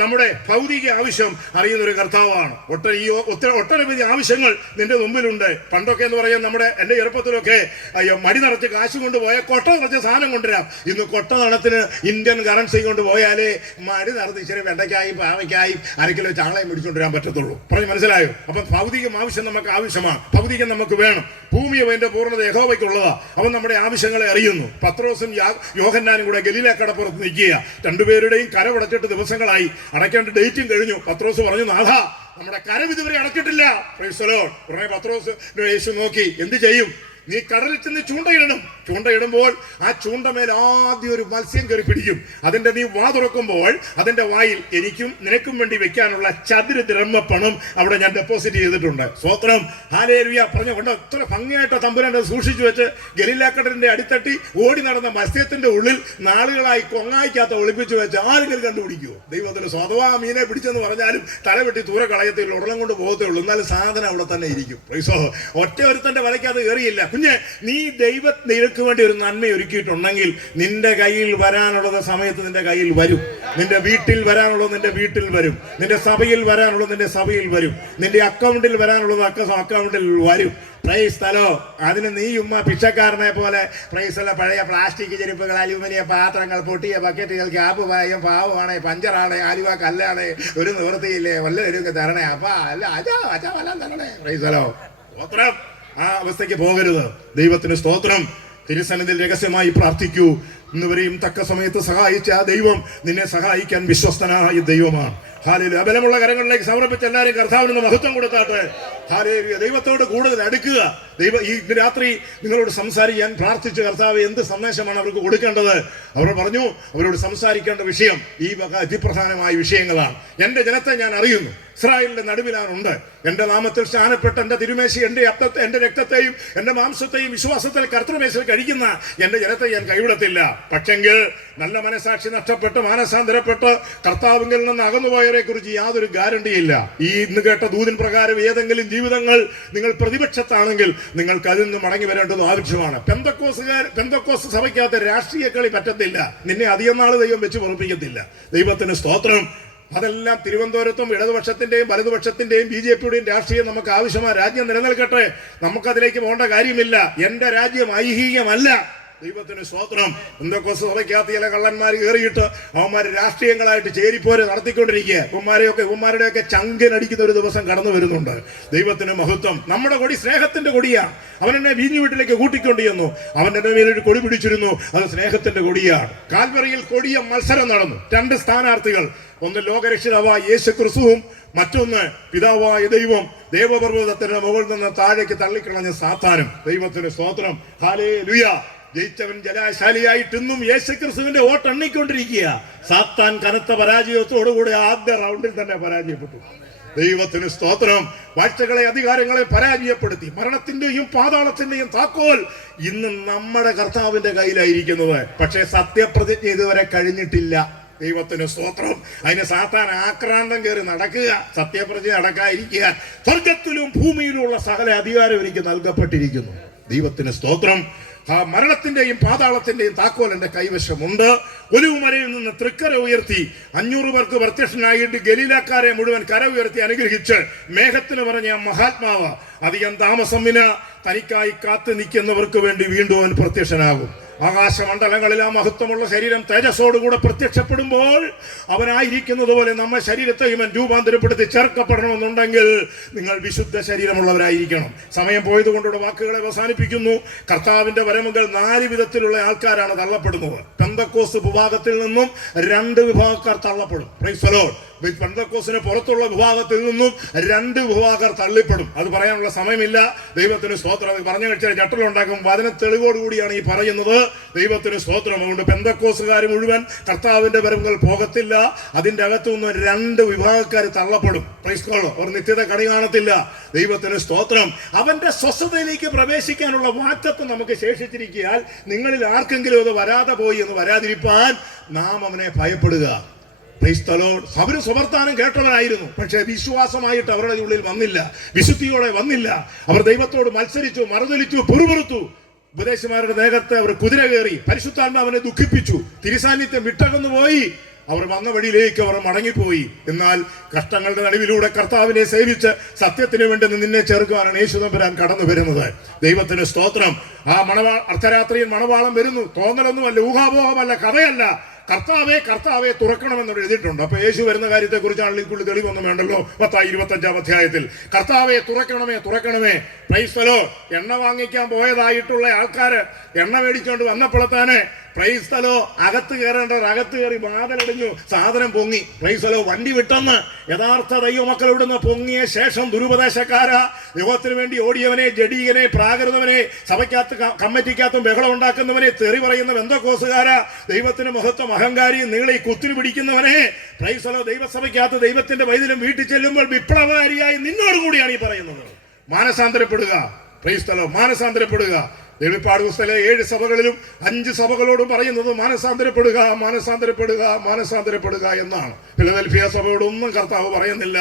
നമ്മുടെ ഭൗതിക ആവശ്യം അറിയുന്ന ഒരു കർത്താവാണ്. ഒട്ടനവധി ആവശ്യങ്ങൾ നിന്റെ മുമ്പിലുണ്ട്. പണ്ടൊക്കെ എന്ന് പറയാൻ എന്റെ ചെറുപ്പത്തിലൊക്കെ മടി നിറച്ച് കാശ് കൊണ്ടുപോയ കൊട്ട നിറച്ച് സാധനം കൊണ്ടുവരാം. ഇന്ന് കൊട്ട നടത്തിന് ഇന്ത്യൻ കറൻസി കൊണ്ടുപോയാലേ മടി നിറച്ച് ഇച്ചിരി വെണ്ടയ്ക്കായും പാവയ്ക്കായും 1 കിലോ ചാളയും മേടിച്ചുകൊണ്ടുവരാൻ പറ്റത്തുള്ളൂ. പറഞ്ഞ് മനസ്സിലായോ? അപ്പൊ ഭൗതികം ആവശ്യം നമുക്ക് ആവശ്യമാണ്. ഭൗതികം നമുക്ക് വേണം. ഭൂമി അവന്റെ പൂർണ്ണത യഹോവയ്ക്കുള്ളതാ. അവൻ നമ്മുടെ ആവശ്യങ്ങളെ അറിയുന്നു. പത്രോസും യോഹന്നാനും കൂടെ ഗലീല കടപ്പുറത്ത് നിൽക്കുക. രണ്ടുപേരുടെയും കരമടച്ചിട്ട് ദിവസങ്ങളായി. അടയ്ക്കേണ്ട ഡേറ്റും കഴിഞ്ഞു. പത്രോസ് പറഞ്ഞു, നാഥാ, നമ്മുടെ കരം ഇതുവരെ അടച്ചിട്ടില്ല. Price the Lord. ഉടനെ പത്രോസ് യേശു നോക്കി, എന്ത് ചെയ്യും? നീ കടലിൽ ചെന്ന് ചൂണ്ടയിടണം. ചൂണ്ടയിടുമ്പോൾ ആ ചൂണ്ടമേൽ ആദ്യം ഒരു മത്സ്യം കയറി പിടിക്കും. അതിന്റെ നീ വാ തുറക്കുമ്പോൾ അതിന്റെ വായിൽ എനിക്കും നിനക്കും വേണ്ടി വെക്കാനുള്ള ചതുര ദ്രഹ്മപ്പണം അവിടെ ഞാൻ ഡെപ്പോസിറ്റ് ചെയ്തിട്ടുണ്ട്. സ്വോത്രം. ഹല്ലേലൂയ. പറഞ്ഞുകൊണ്ട് എത്ര ഭംഗിയായിട്ട് തമ്പുരാന്റെ സൂക്ഷിച്ചു വെച്ച് ഗലീലാക്കടലിന്റെ അടിത്തട്ടി ഓടി നടന്ന മത്സ്യത്തിന്റെ ഉള്ളിൽ നാളുകളായി കൊങ്ങായിക്കകത്ത് ഒളിപ്പിച്ചു വെച്ച് ആരെങ്കിലും കണ്ടുപിടിക്കുമോ? ദൈവത്തിന് സ്വതവാ മീനെ പിടിച്ചെന്ന് പറഞ്ഞാലും തലവെട്ടി ദൂരെ കളയത്തേ ഉള്ളൂ, ഉടളം കൊണ്ട് പോകത്തേ ഉള്ളൂ. എന്നാലും സാധനം അവിടെ തന്നെ ഇരിക്കും. ഒറ്റ ഒരുത്തന്റെ വലയ്ക്കകത്ത് കയറിയില്ല. കുഞ്ഞെ, നീ നിനക്ക് വേണ്ടി ഒരു നന്മ ഒരുക്കിയിട്ടുണ്ടെങ്കിൽ നിന്റെ കയ്യിൽ വരാനുള്ളത് സമയത്ത് നിന്റെ കയ്യിൽ വരും. നിന്റെ വീട്ടിൽ വരാനുള്ളത് നിന്റെ വീട്ടിൽ വരും. നിന്റെ സഭയിൽ വരാനുള്ളത് നിന്റെ സഭയിൽ വരും. നിന്റെ അക്കൗണ്ടിൽ വരാനുള്ളത് അക്കൗണ്ടിൽ വരും. പ്രൈസ് തലോ. അതിന് നീ ഉമ്മ പിച്ചക്കാരനെ പോലെ പ്രൈസുള്ള പഴയ പ്ലാസ്റ്റിക് ചെരുപ്പുകൾ, അലൂമിനിയ പാത്രങ്ങൾ, പൊട്ടിയ ബക്കറ്റുകൾ, ക്യാപ്പ് പായം, പാവമാണേ, പഞ്ചറാണേ, ആലുവ കല്ലാണേ, ഒരു നിവൃത്തിയില്ലേ, വല്ലവരും തരണേ, അപ്പ അല്ല അജാ അജാ വല്ലം തരണേ. പ്രൈസ് തലോ. സ്തോത്രം. ആ അവസ്ഥയ്ക്ക് പോകരുത്. ദൈവത്തിന് സ്തോത്രം. തിരുസന്നിധിയിൽ രഹസ്യമായി പ്രാർത്ഥിക്കൂ. ഇന്നുവരെയും തക്ക സമയത്ത് സഹായിച്ച ആ ദൈവം നിന്നെ സഹായിക്കാൻ വിശ്വസ്തനായ ദൈവമാണ്. ഹല്ലേലൂയ. ബലമുള്ള കരങ്ങളിലേക്ക് സമർപ്പിച്ച് എല്ലാവരും കർത്താവിന് മഹത്വം കൊടുത്താട്ടെ. ഹല്ലേലൂയ. ദൈവത്തോട് കൂടുതൽ അടുക്കുക. ഈ രാത്രി നിങ്ങളോട് സംസാരിക്കാൻ പ്രാർത്ഥിച്ച കർത്താവ് എന്ത് സന്ദേശമാണ് അവർക്ക് കൊടുക്കേണ്ടത്? അവർ പറഞ്ഞു, അവരോട് സംസാരിക്കേണ്ട വിഷയം ഈ അതിപ്രധാനമായ വിഷയങ്ങളാണ്. എന്റെ ജനത്തെ ഞാൻ അറിയുന്നു, ഇസ്രായേലിന്റെ നടുവിലാണുണ്ട്. എന്റെ നാമത്തിൽ സ്നാനപ്പെട്ട എന്റെ തിരുമേശി എന്റെ രക്തത്തെയും എന്റെ മാംസത്തെയും വിശ്വാസത്തിൽ കർത്തൃമേശയിൽ കഴിക്കുന്ന എന്റെ ജനത്തെ ഞാൻ കൈവിടത്തില്ല. പക്ഷെങ്കിൽ നല്ല മനസാക്ഷി നഷ്ടപ്പെട്ട് മാനസാന്തരപ്പെട്ട് കർത്താവിങ്കിൽ നിന്ന് അകന്നുപോയവരെ കുറിച്ച് യാതൊരു ഗ്യാരണ്ടിയില്ല. ഈ ഇന്ന് കേട്ട ദൂതിൻ പ്രകാരം ഏതെങ്കിലും ജീവിതങ്ങൾ നിങ്ങൾ പ്രതിപക്ഷത്താണെങ്കിൽ നിങ്ങൾക്ക് അതിൽ നിന്ന് മടങ്ങി വരേണ്ടത് ആവശ്യമാണ്. പെന്തക്കോസ് സഭയ്ക്കകത്ത് രാഷ്ട്രീയ കളി പറ്റത്തില്ല. നിന്നെ അധികം നാൾ ദൈവം വെച്ച് പൊറപ്പിക്കത്തില്ല. ദൈവത്തിന് സ്തോത്രം. അതെല്ലാം തിരുവനന്തപുരത്തും ഇടതുപക്ഷത്തിന്റെയും വലതുപക്ഷത്തിന്റെയും BJPയുടെയും രാഷ്ട്രീയം നമുക്ക് ആവശ്യമായ രാജ്യം നിലനിൽക്കട്ടെ. നമുക്കതിലേക്ക് പോകേണ്ട കാര്യമില്ല. എന്റെ രാജ്യം ഐഹികമല്ല. ദൈവത്തിന് സ്തോത്രം. എന്തൊക്കെ സഭയ്ക്കകത്ത് ചില കള്ളന്മാർ കയറിയിട്ട് അവന്മാര് രാഷ്ട്രീയങ്ങളായിട്ട് ചേരിപ്പോര് നടത്തിക്കൊണ്ടിരിക്കുക. ഉമ്മാരുടെയൊക്കെ ചങ്കിനടിക്കുന്ന ഒരു ദിവസം കടന്നു വരുന്നുണ്ട്. ദൈവത്തിന് മഹത്വം. നമ്മുടെ കൊടി സ്നേഹത്തിന്റെ കൊടിയാണ്. അവൻ എന്നെ വീഞ്ഞു വീട്ടിലേക്ക് കൂട്ടിക്കൊണ്ട് ചെന്നു. അവൻ എന്റെ മേലൊരു കൊടി പിടിച്ചിരുന്നു. അത് സ്നേഹത്തിന്റെ കൊടിയാണ്. കാൽവറിയിൽ കൊടിയ മത്സരം നടന്നു. 2 സ്ഥാനാർത്ഥികൾ. ഒന്ന് ലോകരക്ഷിതാവായ യേശു ക്രിസ്തുവും മറ്റൊന്ന് പിതാവായ ദൈവം ദേവപർവ്വതത്തിന്റെ മുകളിൽ നിന്ന് താഴേക്ക് തള്ളിക്കളഞ്ഞ സാത്താനും. ദൈവത്തിന് സ്തോത്രം. ഹല്ലേലൂയ. ജയിച്ചവൻ ജലാശാലിയായിട്ട് ഇന്നും യേശുക്രിസ്തുവിന്റെ വോട്ട് എണ്ണിക്കൊണ്ടിരിക്കുക. സാത്താൻ കനത്ത പരാജയത്തോടുകൂടി ആദ്യ റൗണ്ടിൽ തന്നെ പരാജയപ്പെട്ടു. ദൈവത്തിന് സ്തോത്രം. വാഴ്ചകളെ അധികാരങ്ങളെ പരാജയപ്പെടുത്തി മരണത്തിന്റെയും പാതാളത്തിന്റെയും താക്കോൽ ഇന്ന് നമ്മുടെ കർത്താവിന്റെ കയ്യിലായിരിക്കുന്നത്. പക്ഷേ സത്യപ്രതിജ്ഞ ഇതുവരെ കഴിഞ്ഞിട്ടില്ല. ദൈവത്തിന് സ്തോത്രം. അതിന് സാത്താൻ ആക്രാന്തം കയറി നടക്കുക. സത്യപ്രതിജ്ഞ നടക്കാതിരിക്കുക. സ്വർഗത്തിലും ഭൂമിയിലുമുള്ള സകല അധികാരം എനിക്ക് നൽകപ്പെട്ടിരിക്കുന്നു. ദൈവത്തിന് സ്തോത്രം. ആ മരണത്തിന്റെയും പാതാളത്തിന്റെയും താക്കോൽ എന്റെ കൈവശമുണ്ട്. ഒലിവുമലയിൽ നിന്ന് തൃക്കര ഉയർത്തി 500 പേർക്ക് പ്രത്യക്ഷനായിട്ട് ഗലീലക്കാരെ മുഴുവൻ കര ഉയർത്തി അനുഗ്രഹിച്ച് മേഘത്തിന് പറഞ്ഞ മഹാത്മാവ് അധികം താമസമില്ല, തനിക്കായി കാത്തു നിൽക്കുന്നവർക്ക് വേണ്ടി വീണ്ടും അവൻ പ്രത്യക്ഷനാകും. ആകാശമണ്ഡലങ്ങളിൽ ആ മഹത്വമുള്ള ശരീരം തേജസ്സോടുകൂടെ പ്രത്യക്ഷപ്പെടുമ്പോൾ അവനായിരിക്കുന്നത് പോലെ നമ്മെ ശരീരത്തെ ഇവൻ രൂപാന്തരപ്പെടുത്തി ചേർക്കപ്പെടണമെന്നുണ്ടെങ്കിൽ നിങ്ങൾ വിശുദ്ധ ശരീരമുള്ളവരായിരിക്കണം. സമയം പോയതുകൊണ്ടുള്ള വാക്കുകളെ അവസാനിപ്പിക്കുന്നു. കർത്താവിന്റെ വരമുകൾ 4 വിധത്തിലുള്ള ആൾക്കാരാണ് തള്ളപ്പെടുന്നത്. പെന്തക്കോസ്ത് വിഭാഗത്തിൽ നിന്നും 2 വിഭാഗക്കാർ തള്ളപ്പെടും. Praise the lord. പെന്തക്കോസ്തിന് പുറത്തുള്ള വിഭാഗത്തിൽ നിന്നും 2 വിഭാഗക്കാർ തള്ളിപ്പെടും. അത് പറയാനുള്ള സമയമില്ല. ദൈവത്തിന് സ്തോത്രം. അത് പറഞ്ഞു കഴിച്ചാൽ ചട്ടലുണ്ടാക്കും. വചന തെളിവോടുകൂടിയാണ് ഈ പറയുന്നത്. ദൈവത്തിന് സ്തോത്രം. അതുകൊണ്ട് പെന്തക്കോസ്തുകാർ മുഴുവൻ കർത്താവിന്റെ വരവുകൾ പോകത്തില്ല. അതിന്റെ അകത്തു നിന്ന് 2 വിഭാഗക്കാർ തള്ളപ്പെടും. Praise the lord. അവർ നിത്യത കണി കാണത്തില്ല. ദൈവത്തിന് സ്തോത്രം. അവന്റെ സ്വസ്ഥതയിലേക്ക് പ്രവേശിക്കാനുള്ള വാഗ്ദത്തം നമുക്ക് ശേഷിച്ചിരിക്കാൻ നിങ്ങളിൽ ആർക്കെങ്കിലും അത് വരാതെ പോയി എന്ന് വരാതിരിപ്പാൻ നാം അവനെ ഭയപ്പെടുക. അവര് സുവർത്താനം കേട്ടവരായിരുന്നു. പക്ഷെ വിശ്വാസമായിട്ട് അവരുടെ ഉള്ളിൽ വന്നില്ല. വിശുദ്ധിയോടെ വന്നില്ല. അവർ ദൈവത്തോട് മത്സരിച്ചു, മറുതലിച്ചു, പിറുപിറുത്തു. ഉപദേശമാരുടെ നേരത്തെ അവർ കുതിര കയറി പരിശുദ്ധാത്മാവിനെ ദുഃഖിപ്പിച്ചു. തിരുസാന്നിധ്യം വിട്ടകന്നു പോയി. അവർ വന്ന വഴിയിലേക്ക് അവർ മടങ്ങിപ്പോയി. എന്നാൽ കഷ്ടങ്ങളുടെ നടുവിലൂടെ കർത്താവിനെ സേവിച്ച് സത്യത്തിന് വേണ്ടി നിന്നെ ചേർക്കുവാനാണ് യേശുദമ്പുരാൻ കടന്നു വരുന്നത്. ദൈവത്തിന് സ്തോത്രം. ആ അർദ്ധരാത്രിയിൽ മണവാളം വരുന്നു. തോന്നലൊന്നുമല്ല, ഊഹാപോഹമല്ല, കഥയല്ല. കർത്താവെ കർത്താവെ തുറക്കണമെന്നോട് എഴുതിയിട്ടുണ്ട്. അപ്പൊ യേശു വരുന്ന കാര്യത്തെ കുറിച്ചാണ് ഇതിൽ തെളിവൊന്നും വേണ്ടല്ലോ. 25 അധ്യായത്തിൽ കർത്താവെ തുറക്കണമേ തുറക്കണമേ. Praise the lord. എണ്ണ വാങ്ങിക്കാൻ പോയതായിട്ടുള്ള ആൾക്കാര് എണ്ണ മേടിച്ചോണ്ട് വന്നപ്പോഴത്താനെ പ്രൈസ് ദി ലോർഡ് അകത്ത് കയറേണ്ടവർ അകത്ത് കയറി വാതിലടിഞ്ഞു. സാധനം പൊങ്ങി. Price the Lord. വണ്ടി വിട്ടെന്ന് യഥാർത്ഥ ദൈവമക്കൾ ഇവിടുന്ന് പൊങ്ങിയ ശേഷം ദുരുപദേശക്കാര യുഗത്തിന് വേണ്ടി ഓടിയവനെ, ജഡീകനെ, പ്രാകൃതവനെ, സഭയ്ക്കകത്ത് കമ്മിറ്റിക്കകത്തും ബഹളം ഉണ്ടാക്കുന്നവനെ, തെറി പറയുന്ന ബന്ധക്കോസുകാര, ദൈവത്തിന് മഹത്വം അഹങ്കാരി നീളി കുത്തിരി പിടിക്കുന്നവനെ, പ്രൈസ് ദി ലോർഡ്, ദൈവസഭയ്ക്കകത്ത് ദൈവത്തിന്റെ വൈദ്യം വീട്ടിൽ ചെല്ലുമ്പോൾ വിപ്ലവകാരിയായി നിന്നോട് കൂടിയാണ് ഈ പറയുന്നത്. മാനസാന്തരപ്പെടുക. Praise the lord. മാനസാന്തരപ്പെടുക. വെളിപ്പാട് പുസ്തകത്തിലെ 7 സഭകളിലും 5 സഭകളോടും പറയുന്നത് മാനസാന്തരപ്പെടുക, മാനസാന്തരപ്പെടുക, മാനസാന്തരപ്പെടുക എന്നാണ്. ഫിലദൽഫിയ സഭയോടൊന്നും കർത്താവ് പറയുന്നില്ല,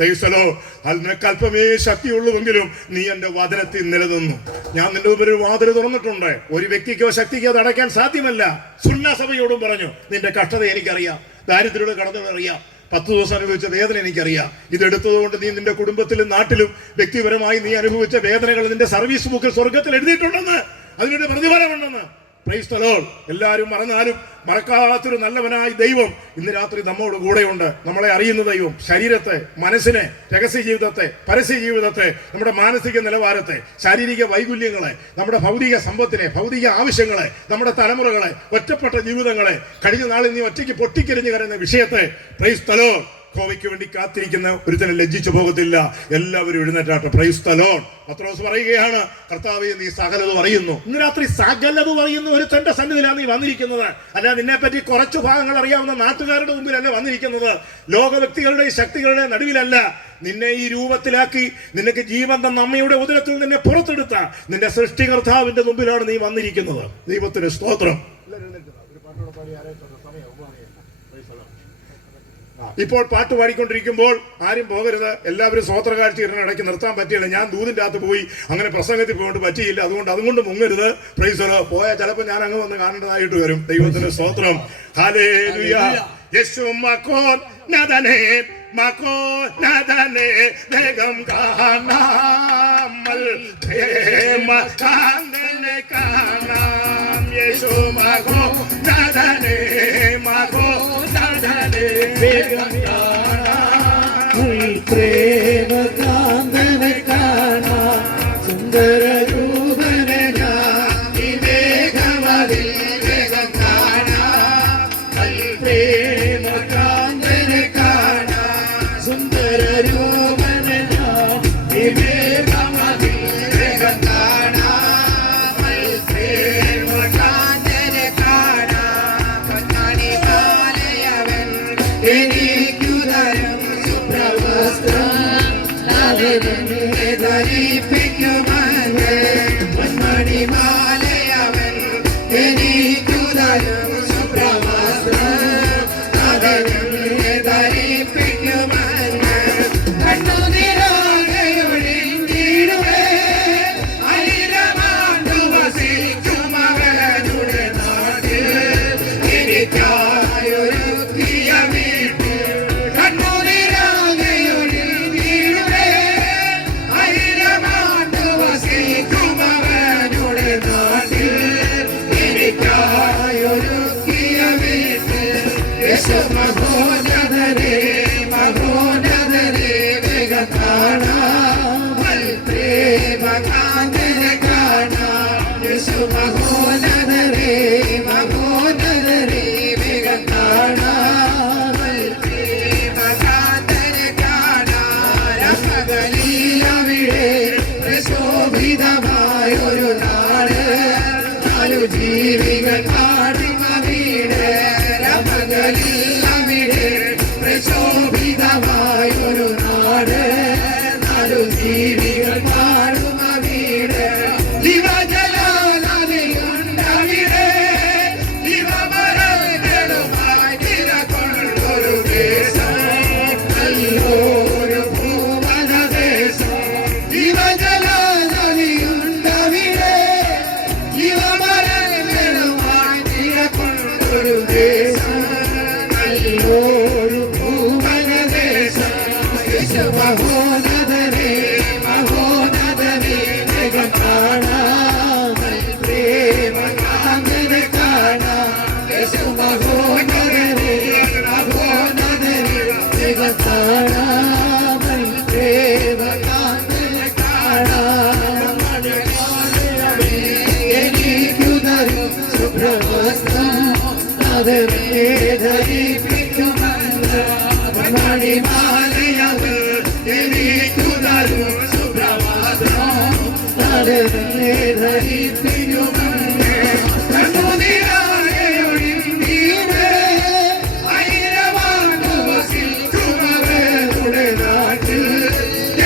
ദൈവസ്ഥലോ അതിനൊക്കെ അല്പമേ ശക്തിയുള്ളൂവെങ്കിലും നീ എന്റെ വചനത്തിൽ നിലനിന്നു. ഞാൻ നിന്റെ മുമ്പിൽ ഒരു വാതിൽ തുറന്നിട്ടുണ്ട്, ഒരു വ്യക്തിക്കോ ശക്തിക്കോ അത് അടയ്ക്കാൻ സാധ്യമല്ല. സുന്ന സഭയോടും പറഞ്ഞു, നിന്റെ കഷ്ടത എനിക്കറിയാം, ദാരിദ്ര്യയുടെ കടന്നറിയാം, 10 ദിവസം അനുഭവിച്ച വേദന എനിക്കറിയാം. ഇതെടുത്തതുകൊണ്ട് നീ നിന്റെ കുടുംബത്തിലും നാട്ടിലും വ്യക്തിപരമായി നീ അനുഭവിച്ച വേദനകൾ നിന്റെ സർവീസ് ബുക്കിൽ സ്വർഗത്തിൽ എഴുതിയിട്ടുണ്ടെന്ന്, അതിനൊരു പ്രതിഫലമുണ്ടെന്ന്. Price the Lord. എല്ലാവരും മറന്നാലും മറക്കാത്തൊരു നല്ലവനായ ദൈവം ഇന്ന് രാത്രി നമ്മോട് കൂടെയുണ്ട്. നമ്മളെ അറിയുന്ന ദൈവം ശരീരത്തെ, മനസ്സിനെ, രഹസ്യ ജീവിതത്തെ, പരസ്യ ജീവിതത്തെ, നമ്മുടെ മാനസിക നിലവാരത്തെ, ശാരീരിക വൈകല്യങ്ങളെ, നമ്മുടെ ഭൗതിക സമ്പത്തിനെ, ഭൗതിക ആവശ്യങ്ങളെ, നമ്മുടെ തലമുറകളെ, ഒറ്റപ്പെട്ട ജീവിതങ്ങളെ, കഴിഞ്ഞ നാളിൽ നീ ഒറ്റയ്ക്ക് പൊട്ടിക്കരിഞ്ഞു കരയുന്ന വിഷയത്തെ, പ്രൈസ് ദി ലോർഡ്, യഹോവയ്ക്ക് വേണ്ടി കാത്തിരിക്കുന്ന ഒരുത്തനെ ലജ്ജിച്ചു പോകത്തില്ല. എല്ലാവരും എഴുന്നേറ്റാട്ടെ. Praise the lord. പത്രോസ് പറയുകയാണ്, കർത്താവേ നീ സകലതും അറിയുന്നു. ഇന്ന് രാത്രി സകലതും അറിയുന്ന ഒരു തന്റെ സന്നിധിയിലാണ് നീ വന്നിരിക്കുന്നത്. അല്ല നിന്നെപ്പറ്റി കുറച്ചു ഭാഗങ്ങൾ അറിയാവുന്ന നാട്ടുകാരുടെ മുമ്പിലല്ല വന്നിരിക്കുന്നത്. ലോക വ്യക്തികളുടെയും ശക്തികളുടെ നടുവിലല്ല. നിന്നെ ഈ രൂപത്തിലാക്കി നിനക്ക് ജീവൻ തന്ന അമ്മയുടെ ഉദരത്തിൽ നിന്നെ പുറത്തെടുത്ത നിന്റെ സൃഷ്ടികർത്താവിന്റെ മുമ്പിലാണ് നീ വന്നിരിക്കുന്നത്. ദൈവത്തിന് സ്തോത്രം. ഇപ്പോൾ പാട്ട് പാടിക്കൊണ്ടിരിക്കുമ്പോൾ ആരും പോകരുത്. എല്ലാവരും സ്വോത്ര കാഴ്ച ഇടയ്ക്ക് നിർത്താൻ പറ്റിയില്ല. ഞാൻ ദൂതിന്റെ അകത്ത് പോയി അങ്ങനെ പ്രസംഗത്തിൽ പോയിട്ട് പറ്റിയില്ല. അതുകൊണ്ട് മുങ്ങരുത്. Price the Lord. പോയാൽ ചിലപ്പോൾ ഞാൻ അങ്ങ് വന്ന് കാണേണ്ടതായിട്ട് വരും. ദൈവത്തിന് സ്തോത്രം. ഹല്ലേലൂയ. യേശു മക്കോൻ നദനേ മക്കോൻ നദനേ വേഗം കാണാമൽ പ്രേമ കാന്തനെ കാണാം. യേശു മക്കോൻ നദനേ മക്കോൻ നദനേ വേഗം കാണാം. പ്രേമ കാന്തനെ കാണാം. സുന്ദര രൂപനെ വേഗമതിൽ വേഗം കാണാം. പ്രേമ കാന്തനെ കാണാം. സുന്ദര രൂപനെ വേഗമതിൽ വേഗം കാണാം. പ്രേമ കാന്തനെ കാണാം. പൊന്നാണിമാലയവൻ എനിക്കുദരം സുപ്രവസ്ത്രം ധരിപ്പിക്കുമെന്ന്. പൊന്മണിമാലയവൻ എനിക്കുദരം സുപ്രവസ്ത്രം ധരിപ്പിക്കുമെന്ന്. കണ്ണുനിരാകയൊഴിഞ്ഞിടുവേ ആയിരമാണ്ടു വസിക്കും അവരുടെ നാട്ടിൽ എനിക്കായൊരുക്കിയ വീട്ടിൽ. കണ്ണുനിരാകയൊഴിഞ്ഞിടുവേ ആയിരമാണ്ടു വസിക്കും അവരുടെ നാട്ടിൽ എനിക്കായൊരുക്കിയ വീട്ടിൽ. യേശു മഹോന്നതരേ മഹോന്നതരേ വേഗം കാണാം. പ്രേമ കാന്തനെ കാണാം. യേശു മഹോന്നതരേ മഹോന്നതരേ വേഗം കാണാം. പ്രേമ കാന്തനെ കാണാം. പകലിലവിടെ പ്രശോഭിതമായൊരു നാട്, 4 ജീവികൾ പാടുന്ന വീട്. പകലിലവിടെ പ്രശോഭിതമായൊരു നാട്, 4 ജീവികൾ പാടുന്ന വീട്. ദിവജലാലയുണ്ടവിടെ ദിവമരങ്ങളുമായി നിലകൊണ്ടൊരു ദേശം, നല്ലൊരു ഭൂവനദേശം. ദിവജലാലയുണ്ടവിടെ ദിവമരങ്ങളുമായി നിലകൊണ്ടൊരു ദേശം, നല്ലൊരു ഭൂവനദേശം. യേശു മഹോന്നതരേ മഹോന്നതരേ വേഗം കാണാം. പ്രേമ കാന്തനെ കാണാം. യേശു മഹോന്നതരേ മഹോന്നതരേ വേഗം കാണാം. പ്രേമ കാന്തനെ കാണാം. എനിക്കുദരം സുപ്രവസ്ത്രം ധരിപ്പിക്കുമെന്ന്. മണിമാലയവൻ എനിക്കുദരം സുപ്രവസ്ത്രം ധരിപ്പിക്കുമെന്ന്. കണ്ണുനിരാകയൊഴിഞ്ഞിടുവേ ആയിരമാണ്ടു വസിക്കും അവരുടെ നാട്ടിൽ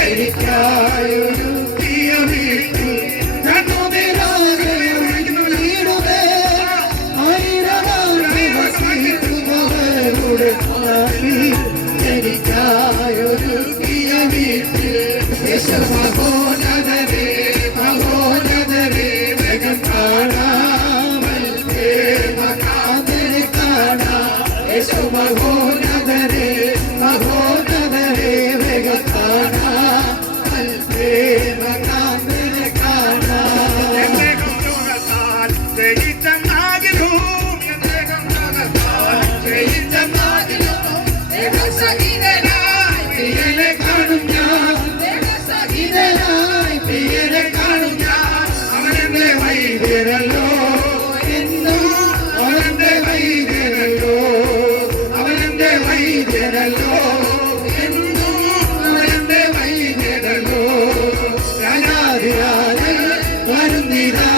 എനിക്കായൊരുക്കിയ വീട്ടിൽ. കണ്ണുനിരാകയൊഴിഞ്ഞിടുവേ യേശു മഹോന്നതരേ മഹോന്നതരേ വേഗം കാണാം മകാന്തരെ കാണാം യേശു മഹോന്നതരേ മഹോന്നതരേ വേഗം കാണാം മകാന്തരെ കാണാം എന്നെ കൊണ്ടുവന്നാൽ ജയിച്ചെന്നാകിലും എന്നെ കൊണ്ടുവന്നാൽ ജയിച്ചെന്നാകിലും സഹിതനായി പ്രിയനെ കാണും ഞാൻ സഹിതനായി പ്രിയനെ കാണും ഞാൻ അവനെന്റെ വൈദ്യരല്ലോ എന്നും അവനെന്റെ വൈദ്യരല്ലോ അവനെന്റെ വൈദ്യരല്ലോ എന്നും അവനെന്റെ വൈദ്യരല്ലോ രാജാധിരാജൻ വരുന്നിതാ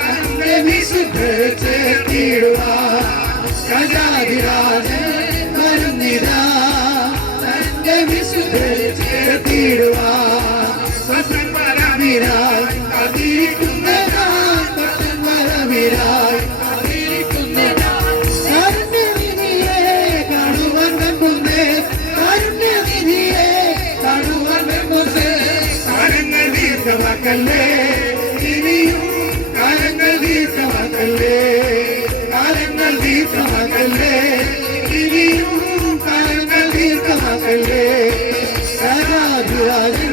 തന്റെ വിശുദ്ധ ചേർത്തിടുവാ രാജാധിരാജൻ വരുന്നിതാ തന്റെ വിശുദ്ധ ചേർത്തിടുവാ ഭക്തൻ വരവിരായി കാത്തിരിക്കുന്ന ഞാൻ ഭക്തൻ വരവിരായി കാത്തിരിക്കുന്ന കാരുണ്യനിധിയെ കാണുവാൻ വെമ്പുന്നേ കാരുണ്യനിധിയെ കാണുവാൻ വെമ്പുന്നേ കാലങ്ങൾ ദീർഘമാക്കല്ലേ ഇനിയും കാലങ്ങൾ ദീർഘമാക്കല്ലേ കാലങ്ങൾ ദീർഘമാക്കല്ലേ ഇനിയും കാലങ്ങൾ ദീർഘമാക്കല്ലേ രാജാധിരാജൻ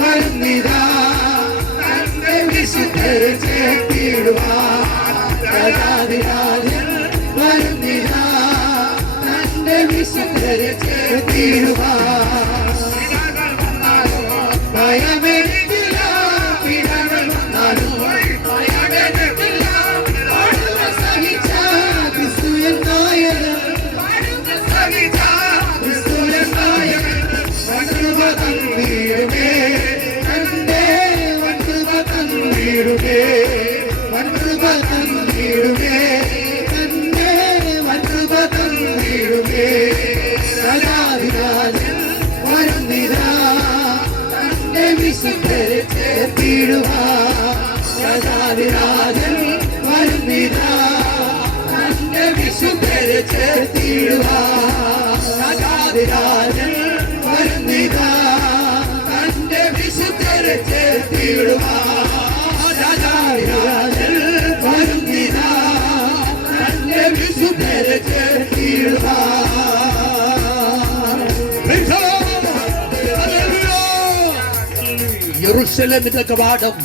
വരുന്നിതാ തന്റെ വിശുദ്ധരെ ചേർത്തിടുവാൻ രാജാധിരാജൻ വരുന്നിതാ തന്റെ വിശുദ്ധരെ ചേർത്തിടുവാൻ ഭയമെടുക്കില്ല പീഡകൾ വന്നാലും ഭയമെടുക്കില്ല സഹിച്ച ക്രിസ്തുവിൻ നായകൻ സഹിച്ച ക്രിസ്തുവിൻ നായകൻ വൻകൃപ തന്നിടുമേ തന്റെ വൻകൃപ തന്നിടുമേ വൻകൃപ തന്നിടുമേ തന്റെ വൻകൃപ തന്നിടുമേ രാജാധിരാജൻ വരുന്നിതാ തന്റെ വിശുദ്ധരെ ചേർത്തിടുവാൻ രാജാധിരാജൻ വരുന്നിതാ തന്റെ വിശുദ്ധരെ ചേർത്തിടുവാൻ രാജാധിരാജൻ വരുന്നിതാ തന്റെ വിശുദ്ധരെ ചേർത്തിടുവാൻ രാജാധിരാജൻ വരുന്നിതാ തന്റെ വിശുദ്ധരെ ചേർത്തിടുവാൻ യെരൂശലേമിന്റെ കവാടം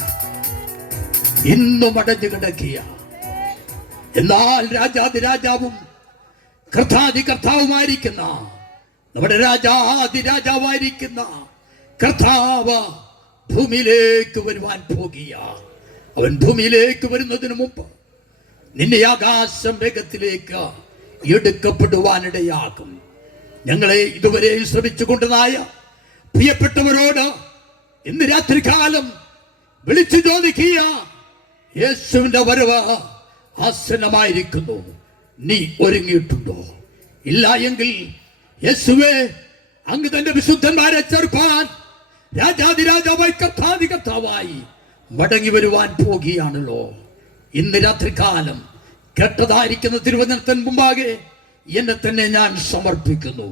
ഇന്നും അടഞ്ഞു കിടക്കിയ എന്നാൽ രാജാതിരാജാവും കർത്താവുമായിരിക്കുന്ന നമ്മുടെ രാജാതിരാജാവായിരിക്കുന്ന കർത്താവ് ഭൂമിയിലേക്ക് വരുവാൻ പോകുക. അവൻ ഭൂമിയിലേക്ക് വരുന്നതിന് മുമ്പ് നിന്നെ ആകാശം വേഗത്തിലേക്ക് എടുക്കപ്പെടുവാനിടയാകും. ഞങ്ങളെ ഇതുവരെ ശ്രമിച്ചുകൊണ്ടതായ പ്രിയപ്പെട്ടവരോട് ഇന്ന് രാത്രികാലം വിളിച്ചു ചോദിക്കുക, യേശുവിന്റെ വരവ് ആസന്നമായിരിക്കുന്നു. നീ ഒരുങ്ങിയിട്ടുണ്ടോ? ഇല്ല എങ്കിൽ യേശുവേ, അങ്ങ് തന്റെ വിശുദ്ധന്മാരെ ചേർപ്പാൻ രാജാതിരാജാവായി കർത്താവായി മടങ്ങി വരുവാൻ പോകുകയാണല്ലോ. ഇന്ന് രാത്രികാലം കേട്ടതായിരിക്കുന്ന തിരുവചനത്തിന് മുമ്പാകെ എന്നെ തന്നെ ഞാൻ സമർപ്പിക്കുന്നു.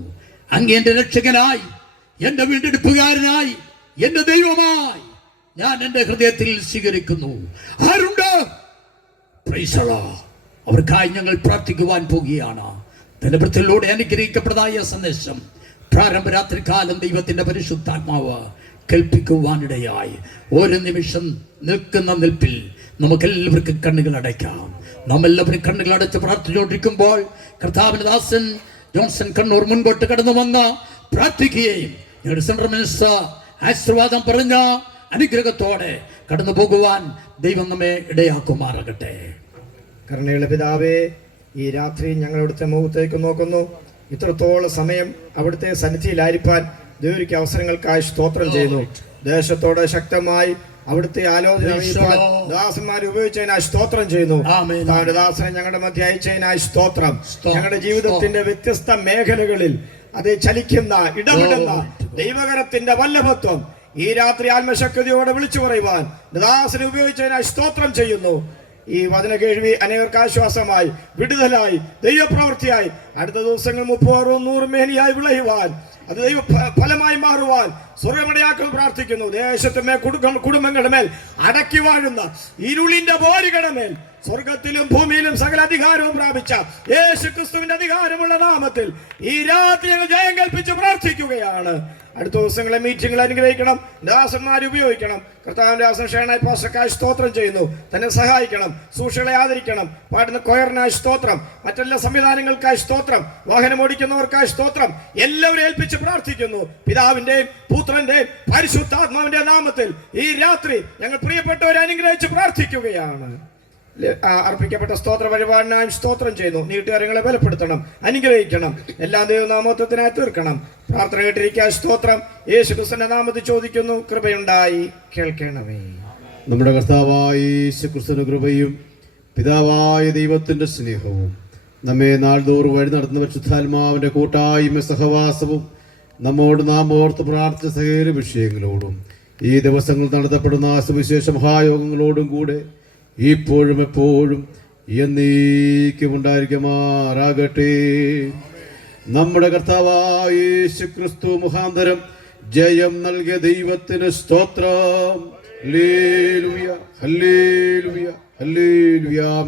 അങ്ങ് എന്റെ രക്ഷകനായി, എന്റെ വീണ്ടെടുപ്പുകാരനായി, എന്റെ ദൈവമായി ഞാൻ എന്റെ ഹൃദയത്തിൽ സ്വീകരിക്കുന്നു. ആരുണ്ട്? Price the Lord. അവർക്കായി ഞങ്ങൾ പ്രാർത്ഥിക്കുവാൻ പോകുകയാണ്. തന്റെ വൃത്തിയിലൂടെ അനുഗ്രഹിക്കപ്പെട്ടതായ സന്ദേശം പ്രാരംഭ രാത്രികാലം ദൈവത്തിന്റെ പരിശുദ്ധാത്മാവ് കേൾപ്പിക്കുവാനിടയായി. ഒരു നിമിഷം നിൽക്കുന്ന നിൽപ്പിൽ നമുക്കെല്ലാവർക്കും കണ്ണുകൾ അടയ്ക്കാം. നാം എല്ലാവരും കണ്ണുകൾ അടച്ച് പ്രാർത്ഥിച്ചുകൊണ്ടിരിക്കുമ്പോൾ കർത്താവിന്റെ ദാസൻ ജോൺസൺ കണ്ണൂർ മുൻപോട്ട് കടന്നു വന്ന് പ്രാർത്ഥിക്കുകയും ഞങ്ങളുടെ സെൻട്രൽ മിനിസ്റ്റർ ആശീർവാദം പറഞ്ഞ അനുഗ്രഹത്തോടെ കടന്നു പോകുവാൻ ദൈവം നമ്മെ ഇടയാക്കുമാറാകട്ടെ. കരുണയുള്ള പിതാവേ, ഈ രാത്രി ഞങ്ങൾ അവിടുത്തെ മുഖത്തേക്ക് നോക്കുന്നു. ഇത്രത്തോളം സമയം അവിടുത്തെ സന്നിധിയിലായിരിക്കാൻ ദൈവർക്ക് അവസരങ്ങൾക്കായി സ്തോത്രം ചെയ്യുന്നു. ദേശത്തോട് ശക്തമായി അവിടുത്തെ ആലോചന ദാസന്മാരെ ഉപയോഗിച്ചതിനായി സ്തോത്രം ചെയ്യുന്നു. താങ്കളുടെ ദാസനെ ഞങ്ങളുടെ മധ്യ അയച്ചതിനായി സ്തോത്രം. ഞങ്ങളുടെ ജീവിതത്തിന്റെ വ്യത്യസ്ത മേഖലകളിൽ അത് ചലിക്കുന്ന ഇടപെടുന്ന ദൈവകരത്തിന്റെ വല്ലഭത്വം ഈ രാത്രി ആത്മശക്തിയോടെ വിളിച്ചു പറയുവാൻ ദാസനെ ഉപയോഗിച്ചതിനായി സ്തോത്രം ചെയ്യുന്നു. ഈ വചന കേൾവി അനേകർക്ക് ആശ്വാസമായി, വിടുതലായി, ദൈവപ്രവൃത്തിയായി അടുത്ത ദിവസങ്ങൾ 30, 60, 100 മേനിയായി വിളയുവാൻ, അത് ദൈവ ഫലമായി മാറുവാൻ സ്വർഗമിടയാക്കൾ പ്രാർത്ഥിക്കുന്നു. ദേശത്തിന്റെ കുടുംബങ്ങളുടെ മേൽ അടക്കി വാഴുന്ന ഇരുളിന്റെ ബോരികളുടെ മേൽ സ്വർഗത്തിലും ഭൂമിയിലും സകല അധികാരവും പ്രാപിച്ച യേശു ക്രിസ്തുവിന്റെ അധികാരമുള്ള നാമത്തിൽ ഈ രാത്രി ഞങ്ങൾ ജയം കൽപ്പിച്ച് പ്രാർത്ഥിക്കുകയാണ്. അടുത്ത ദിവസങ്ങളെ മീറ്റിംഗുകൾ അനുഗ്രഹിക്കണം, ദാസന്മാരെ ഉപയോഗിക്കണം. കർത്താവിന്റെ ദാസൻ ഷേണായി പാസ്റ്റർക്കായി സ്തോത്രം ചെയ്യുന്നു. തന്നെ സഹായിക്കണം, സൂക്ഷികളെ ആദരിക്കണം. പാടുന്ന കൊയറിനായി സ്തോത്രം, മറ്റെല്ലാ സംവിധാനങ്ങൾക്കായി സ്തോത്രം, വാഹനം ഓടിക്കുന്നവർക്കായി സ്തോത്രം. എല്ലാവരും ഏൽപ്പിച്ച് പ്രാർത്ഥിക്കുന്നു. പിതാവിന്റെയും പുത്രന്റെയും പരിശുദ്ധാത്മാവിന്റെ നാമത്തിൽ ഈ രാത്രി ഞങ്ങൾ പ്രിയപ്പെട്ടവരെ അനുഗ്രഹിച്ച് പ്രാർത്ഥിക്കുകയാണ്. അർപ്പിക്കപ്പെട്ട സ്തോത്ര വഴിപാടിനായി സ്തോത്രം ചെയ്യുന്നു. നീട്ടുകാര്യങ്ങളെ ബലപ്പെടുത്തണം, അനുഗ്രഹിക്കണം, എല്ലാ ദൈവനാമത്വത്തിനായി തീർക്കണം. പ്രാർത്ഥന കേട്ടിരിക്കാൻ സ്തോത്രം യേശു ക്രിസ്തുവിന്റെ നാമത്തിൽ ചോദിക്കുന്നു. കൃപയുണ്ടായി കേൾക്കണമേ. നമ്മുടെ കർത്താവായ യേശു ക്രിസ്തുവിന്റെ കൃപയും പിതാവായ ദൈവത്തിന്റെ സ്നേഹവും നമ്മെ നാൾതോറും വഴി നടത്തുന്ന പരിശുദ്ധാത്മാവിന്റെ കൂട്ടായ്മ സഹവാസവും നമ്മോട് നാം ഓർത്ത് പ്രാർത്ഥിച്ച സകല വിഷയങ്ങളോടും ഈ ദിവസങ്ങൾ നടത്തപ്പെടുന്ന സുവിശേഷ മഹായോഗങ്ങളോടും കൂടെ ഇപ്പോഴും എപ്പോഴും എന്നേക്കും ഉണ്ടായിരിക്കുമാറാകട്ടെ. നമ്മുടെ കർത്താവായ യേശു ക്രിസ്തു മുഖാന്തരം ജയം നൽകിയ ദൈവത്തിന് സ്തോത്രം. Hallelujah, hallelujah, hallelujah.